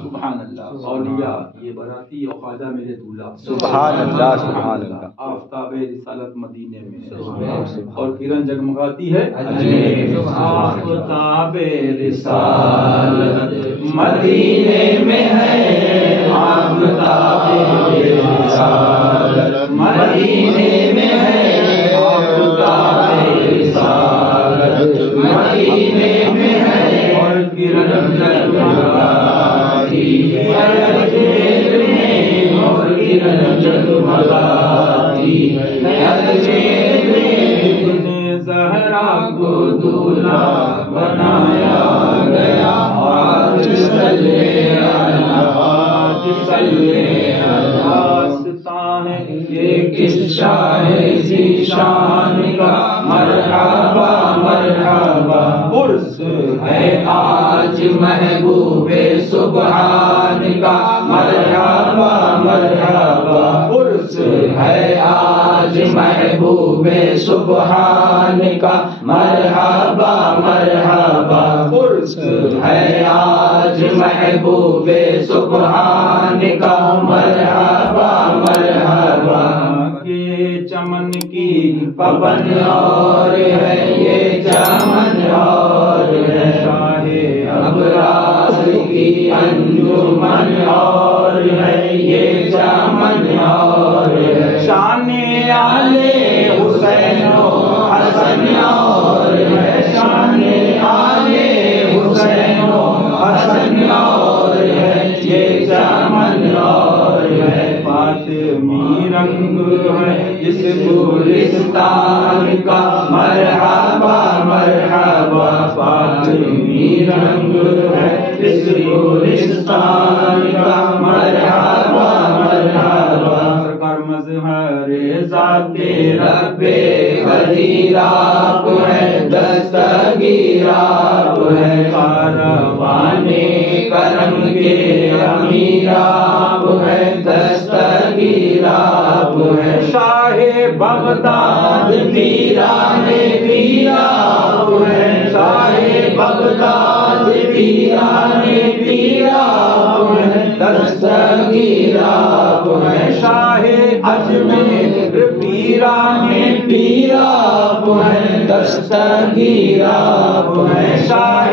سبحان اللہ. اولیاء یہ براتی اور خواجہ میرے دولہا. سبحان اللہ. سبحان اللہ. آفتاب رسالت مدینے میں اور کرن جگمگاتی ہے. آفتاب رسالت مدینے میں ہے. آفتاب رسالت مدینے میں ہے. آفتاب رسالت مدینے میں ہے اور کرن جگمگاتی اجمیر میں نور کی جگمگاتی ہے، اجمیر میں زہرا کو دولہا بنایا گیا، آج صلی آج صلی آستان ہے یہ کس شاہ ذیشان کا، مرحبا مرحبا عرس ہے آج محبوب سبحان کا، مرحبا مرحبا عرس ہے آج محبوب سبحان کا، مرحبا مرحبا عرس ہے آج محبوب سبحان کا، مرحبا مرحبا یہ چمن کی پون اور ہے، یہ چمن اور ہے، شاہ ابرار کی انجمن اور ہے، یہ چمن اور ہے، شان آلِ حسین و حسن اور ہے، شان آلِ حسین و حسن اور ہے، یہ چمن اور ہے، فاطمی رنگ ہے جس گلستان کا، مرحبا مرحبا فاطمی رنگ ہے جس گلستان کا، مرحبا مرحبا سرکار مظہر ذات رب قدیر آپ ہے، دستگیر آپ ہے، کاروان کرم کے امیر آپ ہے، دستگیر آپ ہے، شاہ بغداد پیران پیر آپ ہے، شاہ بغداد پیران پیر آپ ہے، دستگیر آپ ہے، شاہ اجمیر پیران پیر آپ ہے، دستگیر آپ ہے، شاہ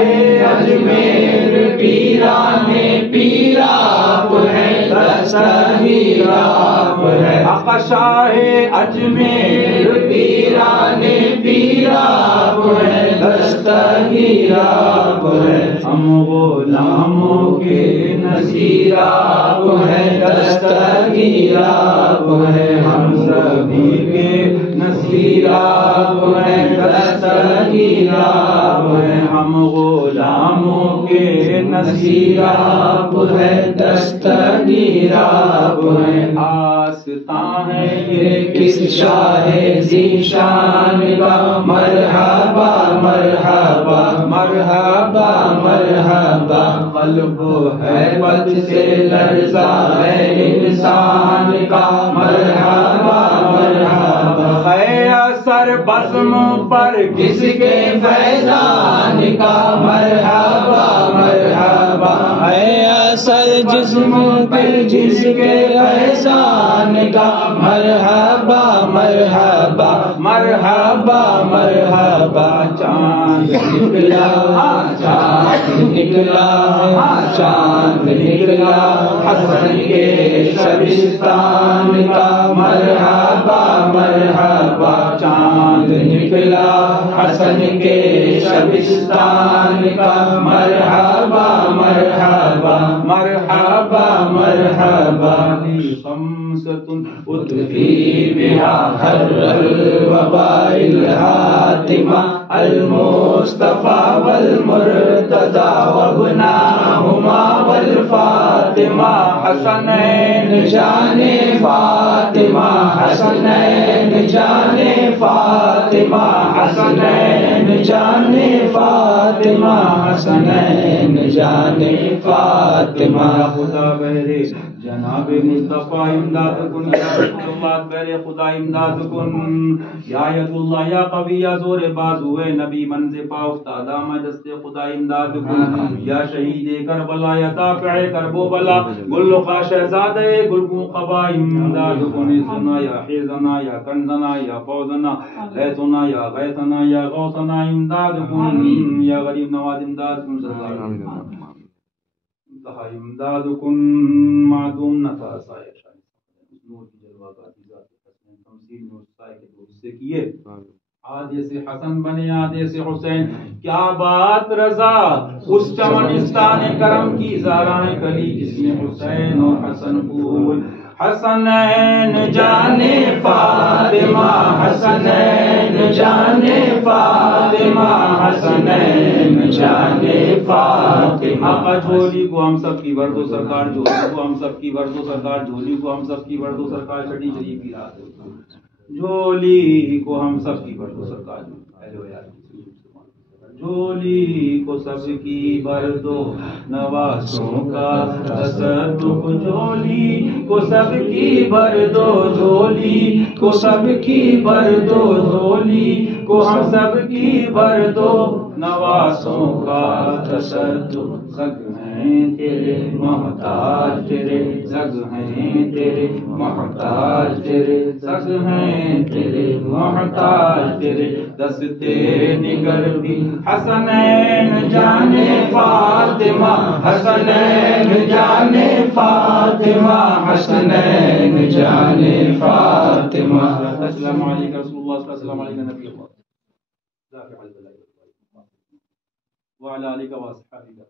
اجمیر پیران پیر آپ ہے، دستگیر آپ ہے، آقا شاہ اجمیر پیران پیر آپ ہے، دستگیر آپ ہے، ہم غلاموں کے نصیر آپ ہے، دستگیر آپ ہے، ہم سبھی کے نصیر آپ ہے، دستگیر آپ ہے، ہم غلاموں کے نصیر آپ ہے، دستگیر آپ ہے، آستان ہے یہ کس شاہ ذیشان کا، مرحبا مرحبا مرحبا مرحبا قلب حیبت سے لرزا ہے انسان کا، مرحبا مرحبا ہے اثر بزم پر کس کے فیضان کا، مرحبا مرحبا ہے اثر جسم پر جس کے فیضان کا، مرحبا مرحبا مرحبا مرحبا چاند نکلا چاند نکلا چاند نکلا حسن کے شبستان کا، مرحبا مرحبا چاند نکلا حسن کے شبستان کا، مرحبا مرحبا مرحبا مرحبا خمسة أطفي بها حر الوباء الهاتمة، المصطفى والمرتضى وابناهما والفاطمة، حسنين جان فاطمة حسنين جان فاطمة حسنين جان فاطمة حسنين جان فاطمہ، خدا بہرے جناب مصطفیٰ امداد کن، یا رسول اللہ بہرے خدا امداد کن، یا ید اللہ یا قوی یا زور بازوے نبی منز پا افتادہ میں دست خدا امداد کن، یا شہید کربلا یا دافع کربو بلا گل خا شہزادہ گلگوں قبا امداد کن، سنا یا حیزنا یا کنزنا یا فوزنا غیثنا یا غیثنا یا غوثنا امداد کن، یا غریب نواز امداد کن، امداد کن معدوم نتا سائے نور کی جلوہ کا ذات تمثیل میں اس سائے کے دو حصے کیے آدھے سے حسن بنے آدھے سے حسین، کیا بات رضا اس چمنستان کرم کی زارائیں کلی جس میں حسین اور حسن پھول، حسنین جانے فاطمہ، حسنین جانے فاطمہ، حسنین جانے فاطمہ۔ آقا جھولی کو ہم سب کی ورد و سرکار، جھولی کو ہم سب کی ورد و سرکار، جھولی کو ہم سب کی ورد و سرکار، چھٹی شریف کی رات جھولی کو ہم سب کی ورد و سرکار، جھولی کو سب کی برد و نوازوں کا تصدق، جھولی کو سب کی برد و، جھولی کو سب کی برد و، جھولی کو ہم سب کی برد و نوازوں کا تصدق۔ زگ ہیں تیرے محتاج تیرے، زگ ہیں تیرے محتاج تیرے، زگ ہیں تیرے محتاج تیرے، دستے نگر بھی حسنین جانے فاطمہ، حسنین جانے فاطمہ، حسنین جانے فاطمہ۔ السلام علیکم رسول اللہ، السلام علیکم نبی اللہ وعلی آلہ وصحبہ۔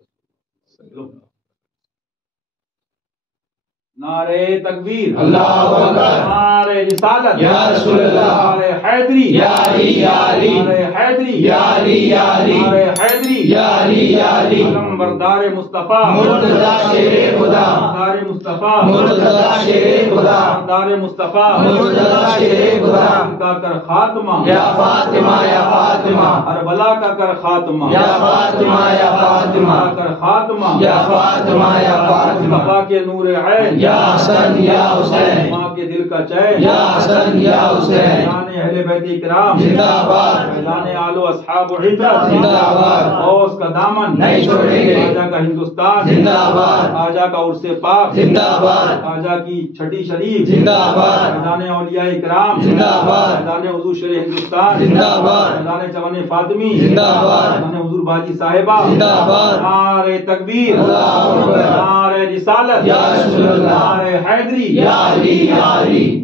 نعرہ تکبیر، اللہ اکبر، نعرہ رسالت یا رسول اللہ، نعرہ حیدری، یا علی یا علی، نعرہ حیدری، یا علی یا علی، نعرہ حیدری، یا علی یا علی، علمبردار مصطفیٰ، مرتضی شیر خدا، دار مصطفیٰ، مرتضی شیر خدا، دار مصطفیٰ، مرتضی شیر خدا، کا کر خاتمہ، یا فاطمہ یا فاطمہ، کربلا کا کر خاتمہ، یا فاطمہ یا فاطمہ، کا کر خاتمہ، یا فاطمہ یا فاطمہ، مصطفیٰ کے نور عین، یا حسن یا حسین، ماں کے دل کا چین، یا حسن یا حسین، اعلان اہل بیت اکرام، زندہ باد، اعلان آل و اصحاب و حجت، زندہ باد، غوث کا دامن نہیں چھوڑیں گے، آجا کا ہندوستان، زندہ باد، آجا کا عرص پاک، زندہ باد، آجا کی چھٹی شریف، زندہ باد، اعلان اولیاء اکرام، زندہ باد، اعلان حضور شیر ہندوستان، زندہ باد، اعلان چمن فاطمی، زندہ باد، اعلان حضور باجی صاحبہ، زندہ باد، نعرہ تکبیر، اللہ اکبر، نعرہ رسالت، یا رسول اللہ، نعرہ حیدری، یا علی یا علی۔